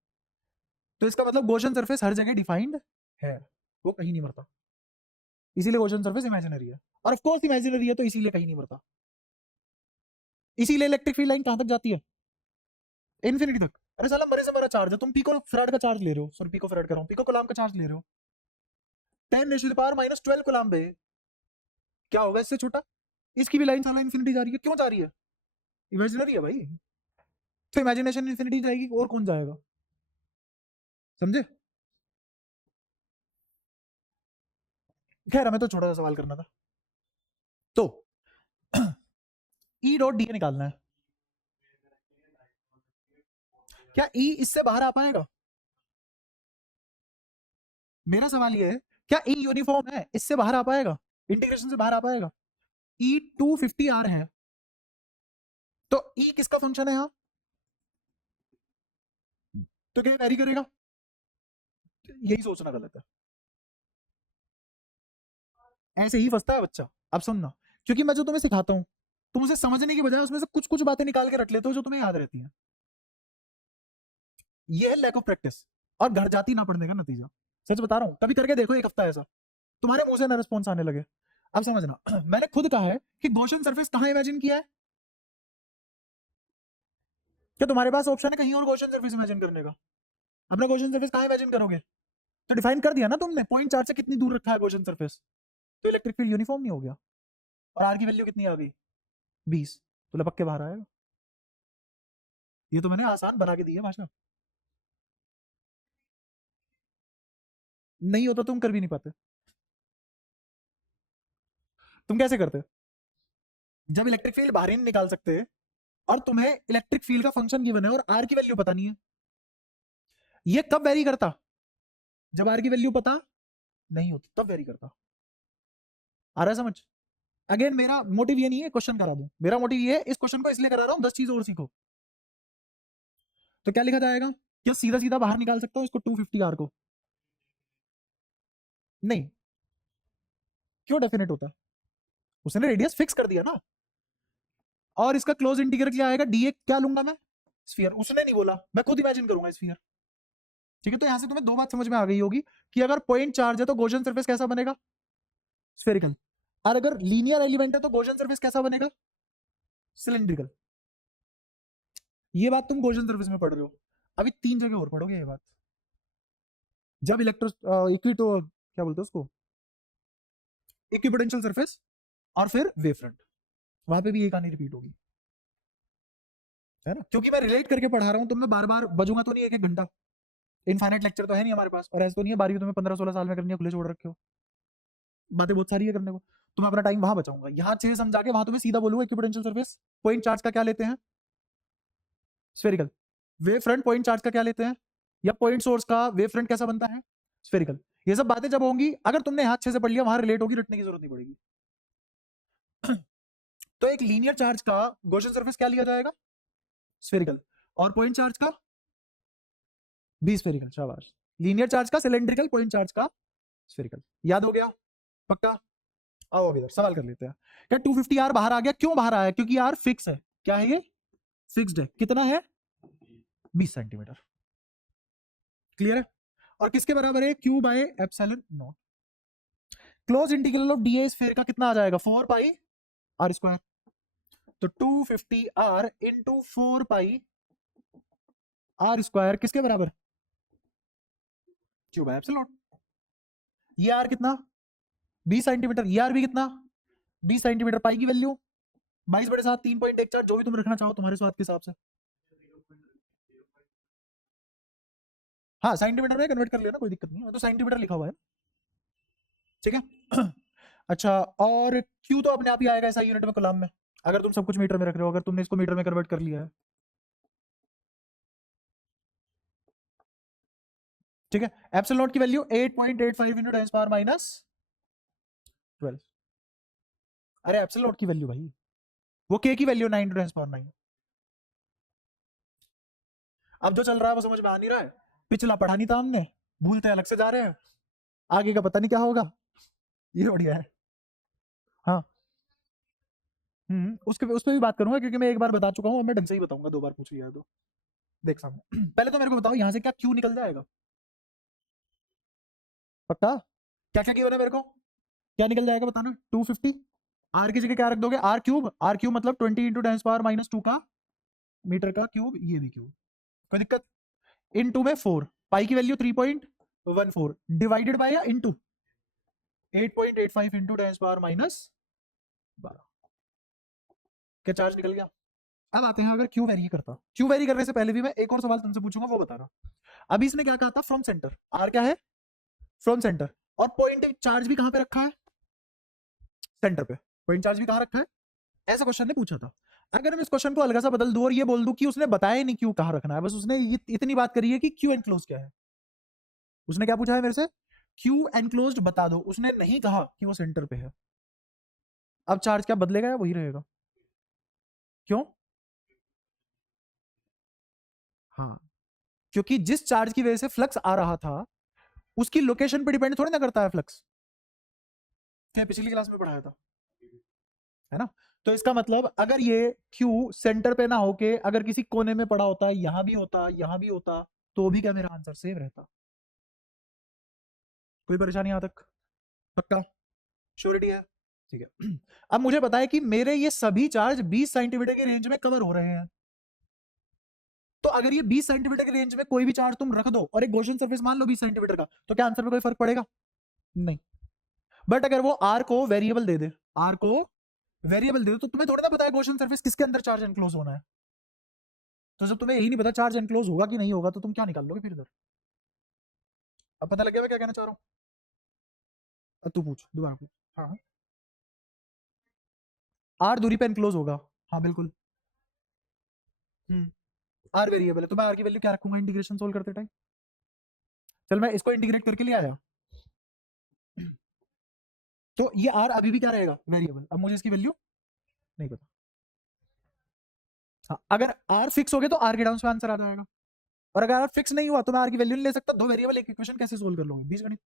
तो इसका मतलब गॉसियन सरफेस हर जगह डिफाइंड है, वो कहीं नहीं मरता, इसीलिए गॉसियन सरफेस इमेजिनरी है। और ऑफ कोर्स इमेजिनरी है तो इसीलिए कहीं नहीं मरता। इसीलिए इलेक्ट्रिक फील्ड लाइन कहां तक जाती है? इन्फिनिटी तक। अरे साला मरे से मरा चार्ज है, तुम पिको फैराड का चार्ज ले रहे हो, सॉरी पिको फैराड कर रहा हूँ, पिको कूलम्ब का चार्ज ले रहे हो, 10⁻⁻12 कूलम्ब है। क्या होगा इससे छोटा? इसकी भी लाइन साला इन्फिनिटी जा रही है, क्यों जा रही है? इमेजिनरी है भाई। तो इमेजिनेशन इन्फिनिटी जाएगी और कौन जाएगा? समझे? खैर हमें तो छोटा सा सवाल करना था। तो ई डॉट डी निकालना है। क्या ई इससे बाहर आ पाएगा? मेरा सवाल ये है, क्या ई यूनिफॉर्म है, इससे बाहर आ पाएगा, इंटीग्रेशन से बाहर आ पाएगा? ई 250 आर है, तो ई किसका फंक्शन है यहाँ? तो क्या वेरी करेगा? यही सोचना गलत है, ऐसे ही फंसता है बच्चा। अब सुनना, क्योंकि मैं जो तुम्हें सिखाता हूँ, तुम उसे समझने की बजाय उसमें से कुछ कुछ बातें निकाल के रख लेते हो जो तुम्हें याद रहती हैं। ये है लैक ऑफ प्रैक्टिस और घर जाती ना पढ़ने का नतीजा। सच बता रहा हूँ, कभी करके देखो एक हफ्ता ऐसा, तुम्हारे मुंह से ना रिस्पॉन्स आने लगे। अब समझना मैंने खुद कहा है कि गॉसियन सरफेस कहां इमेजिन किया है। क्या तुम्हारे पास ऑप्शन है कहीं और गॉसियन सरफेस इमेजिन करने का? अपना गॉसियन सरफेस कहां इमेजिन करोगे? तो डिफाइन कर दिया ना तुमने, पॉइंट चार्ज से कितनी दूर रखा है गॉसियन सरफेस, तो इलेक्ट्रिक फील्ड यूनिफॉर्म नहीं हो गया। और आर की वैल्यू कितनी आ गई? 20, तो लपक के बाहर आएगा। ये तो मैंने आसान बना के दी है भाषा, नहीं होता तुम कर भी नहीं पाते। तुम कैसे करते? जब इलेक्ट्रिक फील्ड बाहर ही नहीं निकाल सकते और तुम्हें इलेक्ट्रिक फील्ड का फंक्शन गिवन है और आर की वैल्यू पता नहीं है, ये कब वेरी करता? जब आर की वैल्यू पता नहीं होती तब वेरी करता। आ रहा है समझ? अगेन मेरा मोटिव ये नहीं है क्वेश्चन करा दूं, मेरा मोटिव ये है इस क्वेश्चन को इसलिए करा रहा हूं 10 चीज और सीखो। तो क्या लिखा जाएगा? क्या सीधा सीधा बाहर निकाल सकता हूं इसको 250 आर को? नहीं। क्यों डेफिनेट होता? उसने रेडियस फिक्स कर दिया ना। और इसका क्लोज इंटीग्रल क्या आएगा? डी क्या लूंगा मैं? स्फीयर। उसने नहीं बोला, मैं खुद इमेजिन करूंगा स्फीयर। ठीक है, तो यहां से तुम्हें दो बात समझ में आ गई होगी कि अगर पॉइंट चार्ज है तो गॉसियन सरफेस कैसा बनेगा? स्फेरिकल। और अगर लीनियर एलिमेंट है तो गॉसियन सरफेस कैसा बनेगा? सिलेंड्रिकल। ये बात तुम गॉसियन सरफेस में पढ़ रहे हो, अभी 3 जगह और पढ़ोगे ये बात। जब इलेक्ट्रो इक्विटो क्या बोलते हैं उसको, इक्विपोटेंशियल सरफेस, और फिर वेव फ्रंट, वहां पे भी ये कहानी रिपीट होगी, है ना? क्योंकि मैं रिलेट करके पढ़ा रहा हूँ, तुम मैं बार बार बजूंगा तो नहीं एक एक घंटा। इनफाइनाइट लेक्चर तो है नहीं हमारे पास, और ऐसा तो नहीं है 12वीं तुम्हें 15-16 साल में करनी है, खुले छोड़ रखे हो, बातें बहुत सारी है करने को। तो मैं अपना टाइम वहां बचाऊंगा, यहाँ 6 समझा के वहां तुम्हें सीधा बोलूंगा इक्विपोटेंशियल सरफेस पॉइंट चार्ज का क्या लेते हैं? Spherical. Wave front point charge का क्या लेते हैं? या पॉइंट सोर्स का वेव फ्रंट कैसा बनता है? स्फेरिकल। ये सब बातें जब होंगी, अगर तुमने यहाँ अच्छे से पढ़ लिया, वहां रिलेट होगी, रटने की जरूरत नहीं पड़ेगी। तो एक लीनियर चार्ज का गॉसियन सरफेस क्या लिया जाएगा? स्फेरिकल। और पॉइंट चार्ज का भी स्फेरिकल। शाबाश। लीनियर चार्ज का सिलेंड्रिकल, पॉइंट चार्ज का स्फेरिकल। याद हो गया? पक्का? आओ अब इधर सवाल कर लेते हैं। क्या 250 आर बाहर आ गया? क्यों बाहर आया? क्योंकि आर फिक्स है। क्या है ये? फिक्स्ड है। कितना है? 20 सेंटीमीटर। क्लियर है? और किसके बराबर है? Q by epsilon not. Close integral of DA sphere का कितना आ जाएगा 4 पाई आर स्क्वायर, तो 250 r into 4 pi r square किसके बराबर, क्यूब एप्सिलॉन। ये आर कितना 20 सेंटीमीटर, ये आर भी कितना 20 सेंटीमीटर, पाई की वैल्यू 22/7 3.14, जो भी तुम रखना चाहो तुम्हारे स्वाद के हिसाब से। हाँ सेंटीमीटर में कन्वर्ट कर लिया ना, कोई दिक्कत नहीं है, तो सेंटीमीटर लिखा हुआ है, ठीक है। अच्छा, और क्यू तो अपने आप ही आएगा ऐसा यूनिट में कॉलम में, अगर तुम सब कुछ मीटर में रख रहे हो, अगर तुमने इसको मीटर में कन्वर्ट कर लिया है, ठीक है। एप्सिलॉन नॉट की वैल्यू 8.85 इंटू 10 पावर माइनस 12। अरे एप्सिलॉन नॉट की वैल्यू भाई, वो के की वैल्यू 9 इंटू 10 पावर 9। अब जो चल रहा है वो समझ में आ नहीं रहा है, पिछला पढ़ा नहीं था हमने, भूलते अलग से जा रहे हैं, आगे का पता नहीं क्या होगा, ये बढ़िया है। हाँ उसके उस पर भी बात करूंगा, क्योंकि मैं एक बार बता चुका हूँ, मैं ढंग से ही बताऊंगा, 2 बार पूछ लिया है तो देख सामने। पहले तो मेरे को बताओ यहाँ से क्या क्यू निकल जाएगा, पक्का क्या क्या गिवन है मेरे को, क्या निकल जाएगा बताना। 250 आर की जगह क्या रख दोगे, आर क्यूब मतलब 20 इंटू 10 पावर माइनस 2 का मीटर का क्यूब, ये भी क्यूब, कोई दिक्कत। इन टू में 4, पाई की वैल्यू 3.14 डिवाइडेड बाय या इंटू 8.85 इंटू 10 पावर माइनस 12, क्या चार्ज निकल गया। अब आते हैं, अगर क्यू वेरी करता, क्यू वेरी करने से पहले भी मैं एक और सवाल तुमसे पूछूंगा, वो बता रहा। अभी इसने क्या कहा था, फ्रॉम सेंटर, आर क्या है फ्रॉम सेंटर, और पॉइंट चार्ज भी कहां पे रखा है, सेंटर पे, पॉइंट चार्ज भी कहां रखा है, ऐसा क्वेश्चन ने पूछा था। अगर मैं इस क्वेश्चन को अलग सा बदल दूं और ये बोल दूं कि उसने बताया नहीं क्यू कहां रखना है, बस उसने इतनी बात करी है कि क्यू एनक्लोज क्या है, उसने क्या पूछा है मेरे से, क्यू एनक्लोज्ड बता दो, उसने नहीं कहा कि वो सेंटर पे है। अब चार्ज क्या बदलेगा या वही रहेगा, क्यों, हाँ, क्योंकि जिस चार्ज की वजह से फ्लक्स आ रहा था उसकी लोकेशन पे डिपेंड थोड़ी ना करता है फ्लक्स, क्या पिछली क्लास में पढ़ाया था, है ना। तो इसका मतलब अगर ये Q सेंटर पे ना होके अगर किसी कोने में पड़ा होता, यहां भी होता, यहां भी होता, तो भी क्या मेरा आंसर सेम रहता, कोई परेशानी यहां तक, पक्का, श्योरिटी है, ठीक है। अब मुझे पता है कि मेरे ये सभी चार्ज 20 सेंटीमीटर के रेंज में कवर हो रहे हैं, तो अगर ये 20 सेंटीमीटर के रेंज में कोई भी चार्ज तुम रख दो और एक गॉसियन सरफेस मान लो 20 सेंटीमीटर का, तो क्या आंसर में कोई फर्क पड़ेगा, नहीं। बट अगर वो आर को वेरिएबल दे दे, आर को वेरिएबल दे दो, तो तुम्हें थोड़ा ना पता है गॉसियन सरफेस किसके अंदर चार्ज एनक्लोज होना है, तो जब तुम्हें यही नहीं पता चार्ज एनक्लोज होगा कि नहीं होगा, तो तुम क्या निकाल लोगे फिर इधर। अब पता लग गया मैं क्या कहना चाह रहा हूँ, अब तू पूछ दोबारा पूछ। हाँ आर दूरी पे एनक्लोज होगा, हाँ बिल्कुल। आर वेरिएबल है, तो मैं आर की वैल्यू क्या रखूंगा इंटीग्रेशन सोल्व करते टाइम, चल मैं इसको इंटीग्रेट करके ले आया, तो ये आर अभी भी क्या रहेगा वेरिएबल, अब मुझे इसकी वैल्यू नहीं पता। हाँ अगर आर फिक्स हो गया तो आर के टर्म्स में आंसर आ जाएगा, और अगर आर फिक्स नहीं हुआ तो मैं आर की वैल्यू नहीं ले सकता, दो वेरिएबल एक इक्वेशन कैसे सोल्व कर लूंगा, बीजगणित।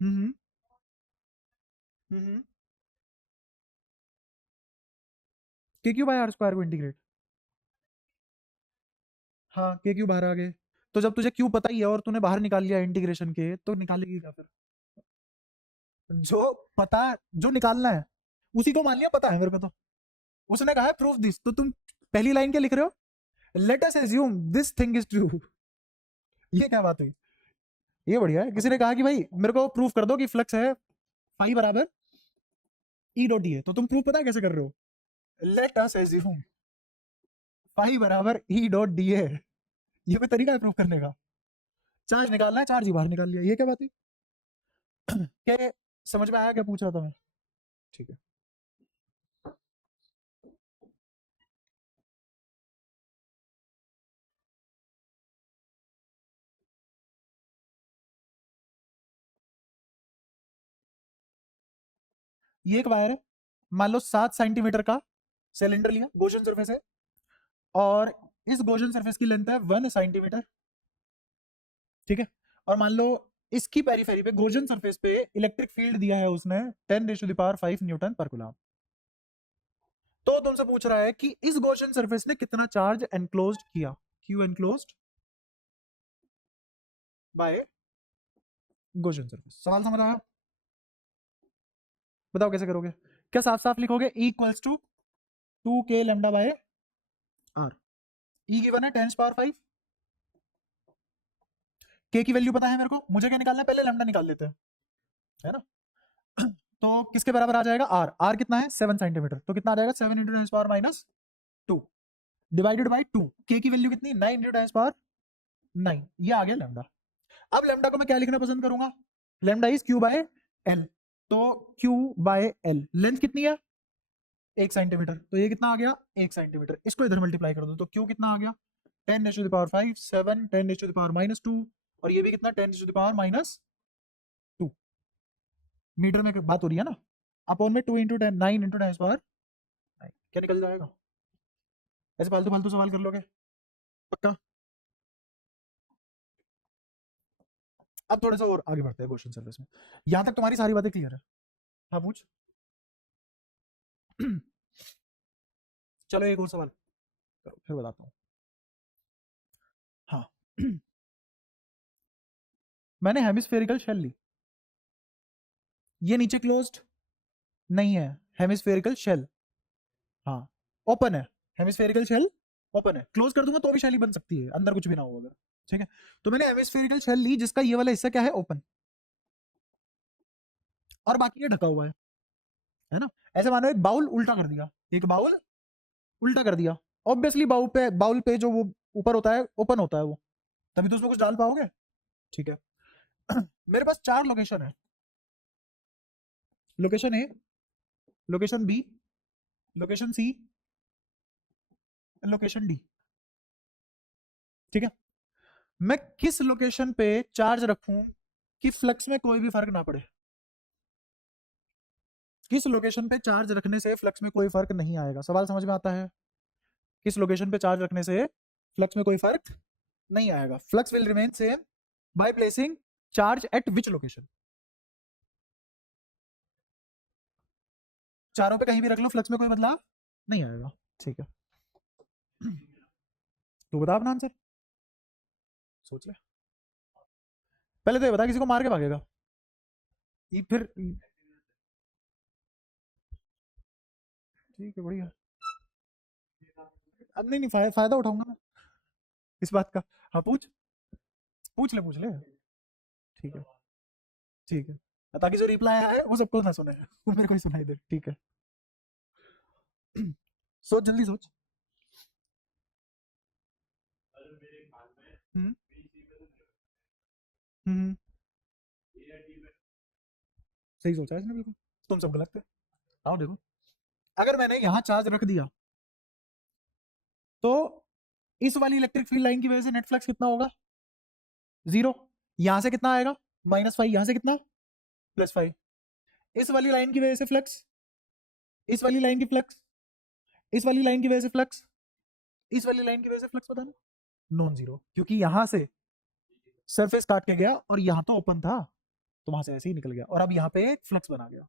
हम्म हम्म के क्यू बाय आर स्क्वायर को इंटीग्रेट, हाँ के क्यू बाहर आ गए, तो जब तुझे क्यू पता ही है और तूने बाहर निकाल लिया इंटीग्रेशन के, तो निकालेगी क्या फिर, जो पता, जो निकालना है उसी को मान लिया पता है मेरे को, तो उसने कहा है प्रूफ दिस, तो तुम पहली लाइन क्या लिख रहे हो, let us assume this thing is true, ये क्या बात हुई, ये बढ़िया है। किसी ने कहा कि भाई मेरे को प्रूफ कर दो कि फ्लक्स है फाई बराबर ई डॉट डी है, तो तुम प्रूफ पता है कैसे कर रहे हो, लेट अस एज्यूम फाई बराबर ई डॉट डी है, ये कोई तरीका है प्रूफ करने का, चार्ज निकालना है चार्ज ही बाहर निकाल लिया, ये क्या बात हुई। क्या समझ में आया क्या पूछ रहा था मैं, ठीक है। ये एक वायर है, मान लो 7 सेंटीमीटर का सिलेंडर लिया, गॉसियन सरफेस है, और इस गॉसियन सरफेस की लेंथ है 1 सेंटीमीटर, ठीक है। और मान लो इसकी पेरीफेरी पे गॉसियन सरफेस पे इलेक्ट्रिक फील्ड दिया है उसने 10⁵ न्यूटन पर कूलम, तो तुमसे पूछ रहा है कि इस गॉसियन सरफेस ने कितना चार्ज एनक्लोज्ड किया, Q enclosed bye Gaussian surface. सवाल समझ आया? बताओ कैसे करोगे? क्या साफ साफ लिखोगे E equals to 2k lambda by r। E given है 10⁵, k की वैल्यू पता है मेरे को, मुझे क्या निकालना है, पहले लैम्डा निकाल लेते हैं, है ना। तो किसके बराबर आ जाएगा? r। r कितना है? 7 सेंटीमीटर। तो कितना आ जाएगा? 7 इंटू 10⁻² डिवाइडेड बाई 2। k की वैल्यू कितनी? 9 इंटू 10⁹ ये आ गया लैम्डा। अब लैम्डा को मैं क्या लिखना पसंद करूंगा? Lambda is q by l। तो q बाय l, लेंथ कितनी है? 1 सेंटीमीटर। तो ये कितना आ गया? 1 सेंटीमीटर। इसको इधर मल्टीप्लाई कर दो तो q कितना आ गया? 10⁵, 7 10⁻²। और ये भी कितना? 10⁻²। मीटर में बात हो रही है ना, अपॉन में 2 इंटू 10 9 इंटू 10⁻⁹ क्या निकल जाएगा? ऐसे फालतू फालतू सवाल कर लोगे पक्का? अब थोड़ा सा और आगे बढ़ते हैं क्वेश्चन सर्विस में। यहां तक तुम्हारी सारी बातें क्लियर है? हाँ पूछ। चलो एक और सवाल करो, फिर बताता हूँ। हाँ मैंने हेमिस्फेरिकल शेल ली, ये नीचे क्लोज्ड नहीं है, हेमिस्फेरिकल शेल हाँ ओपन है। हेमिस्फेरिकल शेल ओपन है, क्लोज कर दूंगा तो भी शेल ही बन सकती है, अंदर कुछ भी ना हो अगर, ठीक है। तो मैंने हेमिस्फेरिकल शेल ली जिसका ये वाला हिस्सा क्या है? ओपन, और बाकी ये ढका हुआ है ना। ऐसे मानो एक बाउल उल्टा कर दिया, एक बाउल उल्टा कर दिया, ऑब्वियसली बाउल पे जो वो ऊपर होता है ओपन होता है वो, तभी तो उसमें कुछ डाल पाओगे, ठीक है। मेरे पास 4 लोकेशन है, लोकेशन ए, लोकेशन बी, लोकेशन सी, लोकेशन डी, ठीक है। मैं किस लोकेशन पे चार्ज रखूं कि फ्लक्स में कोई भी फर्क ना पड़े? किस लोकेशन पे चार्ज रखने से फ्लक्स में कोई फर्क नहीं आएगा? सवाल समझ में आता है? किस लोकेशन पे चार्ज रखने से फ्लक्स में कोई फर्क नहीं आएगा? Flux will remain same by placing charge at which location? चारों पे कहीं भी रख लो, फ्लक्स में कोई बदलाव नहीं आएगा, ठीक है। तो बता अपना आंसर, सोच ले। पहले तो ये बता, किसी को मार के भागेगा ये फिर? ठीक है बढ़िया। अब नहीं फायदा उठाऊंगा मैं इस बात का। हाँ पूछ, पूछ ले, ठीक है, ठीक है। ताकि जो रिप्लाई आया है वो सबको ना सुने, वो मेरे को ही सुनाई दे, ठीक है। सोच, जल्दी सोच। हम्म हम्म, सही सोचा है इसने बिल्कुल, तुम सब गलत थे। आओ देखो, अगर मैंने यहाँ चार्ज रख दिया तो इस वाली इलेक्ट्रिक फील्ड लाइन की वजह से नेट फ्लक्स कितना होगा? 0। यहां से कितना आएगा? -5। यहां से कितना? +5। इस वाली लाइन की वजह से फ्लक्स, इस वाली लाइन की फ्लक्स, इस वाली लाइन की वजह से फ्लक्स, इस वाली लाइन की वजह से फ्लक्स बताना। नॉन जीरो, क्योंकि यहां से सरफेस काट के गया और यहां तो ओपन था, तो वहां से ऐसे ही निकल गया, और अब यहाँ पे एक फ्लक्स बना गया।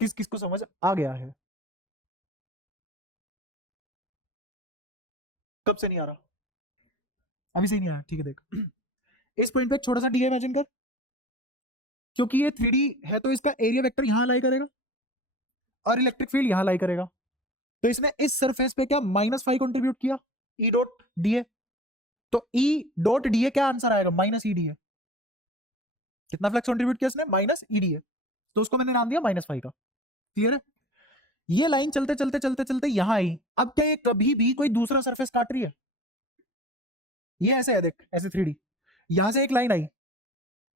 किस किस को समझ आ गया है? कब से नहीं आ रहा? अभी से नहीं आया, ठीक है। देख इस पॉइंट पे छोटा सा डी इमेजिन कर, क्योंकि ये 3D है तो इसका एरिया वेक्टर यहां लाई करेगा और इलेक्ट्रिक फील्ड यहां लाई करेगा, तो इसने इस सरफेस पे क्या -5 कंट्रीब्यूट किया, ई डॉट डी ए। तो ई डॉट डी ए क्या आंसर आएगा? -EDA। कितना फ्लक्स कंट्रीब्यूट किया इसने? -EDA। तो उसको मैंने नाम दिया -5 का, क्लियर है। ये लाइन चलते चलते चलते चलते यहां आई, अब क्या ये कभी भी कोई दूसरा सरफेस काट रही है? ये ऐसे है देख, ऐसे 3D, यहां से एक लाइन आई,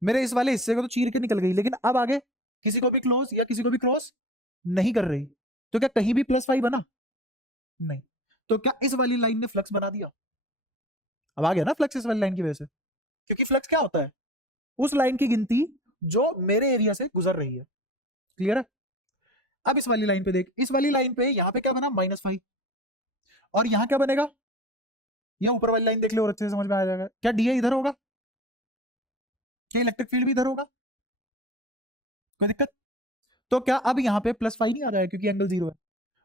मेरे इस वाले हिस्से को तो चीर के निकल गई, लेकिन अब आगे किसी को भी क्लोज या किसी को भी क्रॉस नहीं कर रही, तो क्या कहीं भी +5 बना? नहीं। तो क्या इस वाली लाइन ने फ्लक्स बना दिया? अब आ गया ना फ्लक्स इस वाली लाइन की वजह से, क्योंकि फ्लक्स क्या होता है? उस लाइन की गिनती जो मेरे एरिया से गुजर रही है, क्लियर है। अब इस वाली लाइन पे देख, इस वाली लाइन पे यहां पे क्या बना? -5, और यहां क्या बनेगा? ये ऊपर वाली लाइन देख लो और अच्छे से समझ में आ जाएगा। क्या डीए इधर होगा? क्या इलेक्ट्रिक फील्ड भी इधर होगा? कोई दिक्कत? तो क्या अब यहाँ पे +5 नहीं आ रहा है क्योंकि एंगल 0 है?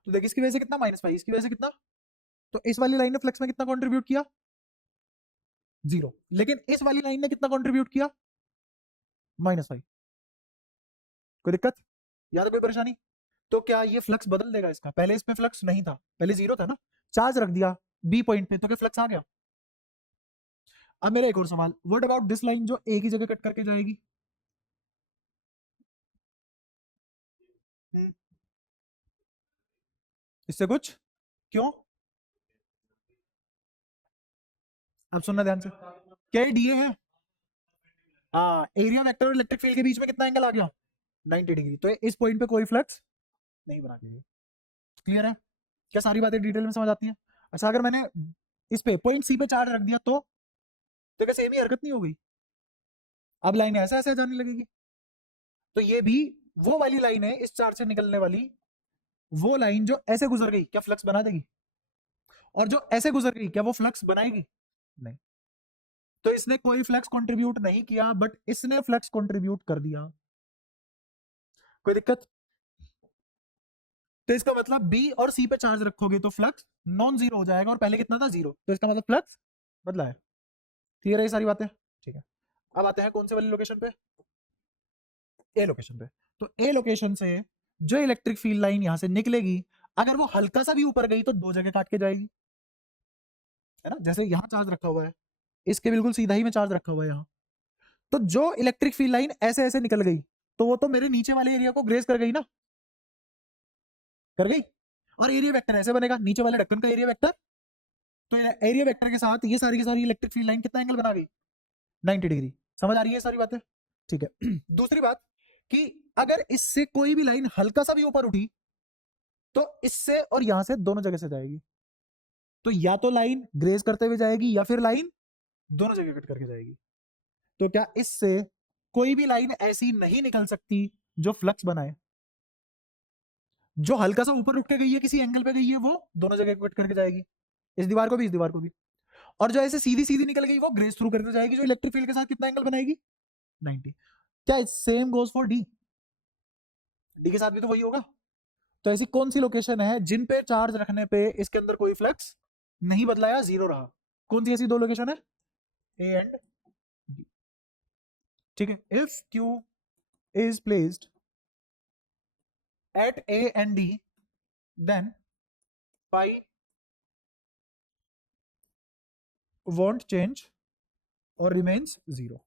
तो देख इसकी वजह से कितना? -5, इसकी वजह से कितना? तो इस वाली लाइन ने फ्लक्स में कितना कंट्रीब्यूट किया? 0, लेकिन इस वाली लाइन ने कितना कंट्रीब्यूट किया, -5। कोई दिक्कत या तो कोई परेशानी? तो क्या ये फ्लक्स बदल देगा इसका? पहले इसमें फ्लक्स नहीं था, पहले 0 था ना, चार्ज रख दिया बी पॉइंट पे तो क्या फ्लक्स आ गया? अब मेरा एक और सवाल, व्हाट अबाउट दिस लाइन जो एक ही जगह कट करके जाएगी? इससे कुछ क्यों? अब सुनना ध्यान से, क्या ये डीए है? हाँ, एरिया वेक्टर और इलेक्ट्रिक फील्ड के बीच में कितना एंगल आ गया, 90 डिग्री। तो इस पॉइंट पे कोई फ्लक्स नहीं बना देगी। क्लियर है? क्या सारी बातें डिटेल में समझ आती हैं? अच्छा, अगर मैंने इस पे पॉइंट सी पे चार्ज रख दिया तो क्या सेम ही हरकत नहीं हो गई? अब लाइन ऐसा ऐसे जाने लगेगी। तो ये भी वो वाली लाइन है, इस चार्ज से निकलने वाली वो लाइन जो ऐसे गुजर गई, क्या फ्लक्स बना देगी? और जो ऐसे गुजर गई, क्या वो फ्लक्स बनाएगी? नहीं। तो इसने कोई फ्लक्स कंट्रीब्यूट नहीं किया, बट इसने फ्लक्स कंट्रीब्यूट कर दिया। कोई दिक्कत? तो इसका मतलब बी और सी पे चार्ज रखोगे तो फ्लक्स नॉन जीरो हो जाएगा, और पहले कितना था, 0। तो इसका मतलब फ्लक्स बदला है। क्लियर है ये सारी बातें? ठीक है। अब आते हैं कौन से वाली लोकेशन पे, ए लोकेशन पे। तो ए लोकेशन से जो इलेक्ट्रिक फील्ड लाइन यहां से निकलेगी, अगर वो हल्का सा भी ऊपर गई तो दो जगह काट के जाएगी, है ना? जैसे यहां चार्ज रखा हुआ है, इसके बिल्कुल सीधा ही में चार्ज रखा हुआ है यहाँ। तो जो इलेक्ट्रिक फील्ड लाइन ऐसे ऐसे निकल गई, तो वो तो मेरे नीचे वाले एरिया को ग्रेस कर गई ना, कर गई। और एरिया वेक्टर ऐसे बनेगा, नीचे वाले ढक्कन का एरिया वेक्टर, तो एरिया वेक्टर के साथ ये सारी की सारी इलेक्ट्रिक फील्ड लाइन कितना एंगल बना गई, 90 डिग्री। समझ आ रही है सारी बातें? ठीक है। दूसरी बात कि अगर इससे कोई भी लाइन हल्का सा भी ऊपर उठी तो इससे और यहां से दोनों जगह से जाएगी। तो या तो लाइन ग्रेज करते हुए जाएगी या फिर लाइन दोनों जगह कट करके जाएगी। तो क्या इससे कोई भी लाइन ऐसी नहीं निकल सकती जो फ्लक्स बनाए? जो हल्का सा ऊपर उठ के गई है, किसी एंगल पे गई है, वो दोनों जगह कट करके जाएगी, इस दीवार को भी, इस दीवार को भी। और जो ऐसे सीधी सीधी निकल गई वो ग्रेस थ्रू करते जाएगी, जो इलेक्ट्रिक फील्ड के साथ कितना एंगल बनाएगी, 90। क्या same goes for D? D के साथ भी तो वही होगा। तो ऐसी कौन सी लोकेशन है जिन पे चार्ज रखने पे इसके अंदर कोई फ्लक्स नहीं बदला या 0 रहा? कौन सी ऐसी दो लोकेशन है, ए एंड डी? ठीक है। If Q is placed at A and D, then phi won't change or remains 0।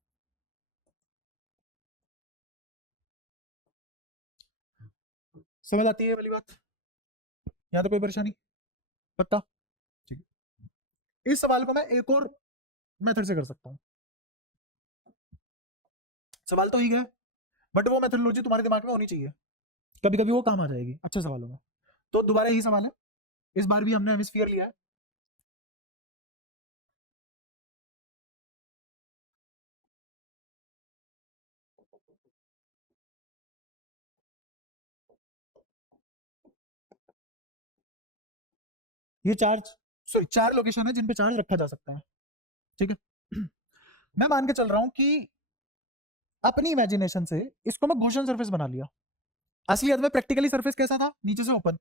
समझ आती है वाली बात? यहां तो कोई परेशानी? पक्का? ठीक है। इस सवाल को मैं एक और मेथड से कर सकता हूं। सवाल तो ही है, बट वो मेथडोलॉजी तुम्हारे दिमाग में होनी चाहिए, कभी कभी वो काम आ जाएगी अच्छे सवालों में। तो दोबारा यही सवाल है, इस बार भी हमने हेमिस्फीयर लिया है। ये चार्ज, सॉरी, 4 लोकेशन है जिन पे चार्ज रखा जा सकता है। ठीक है। मैं मान के चल रहा हूं कि अपनी इमेजिनेशन से इसको मैं गोशन सरफेस बना लिया। असलियत में प्रैक्टिकली सरफेस कैसा था, नीचे से ओपन।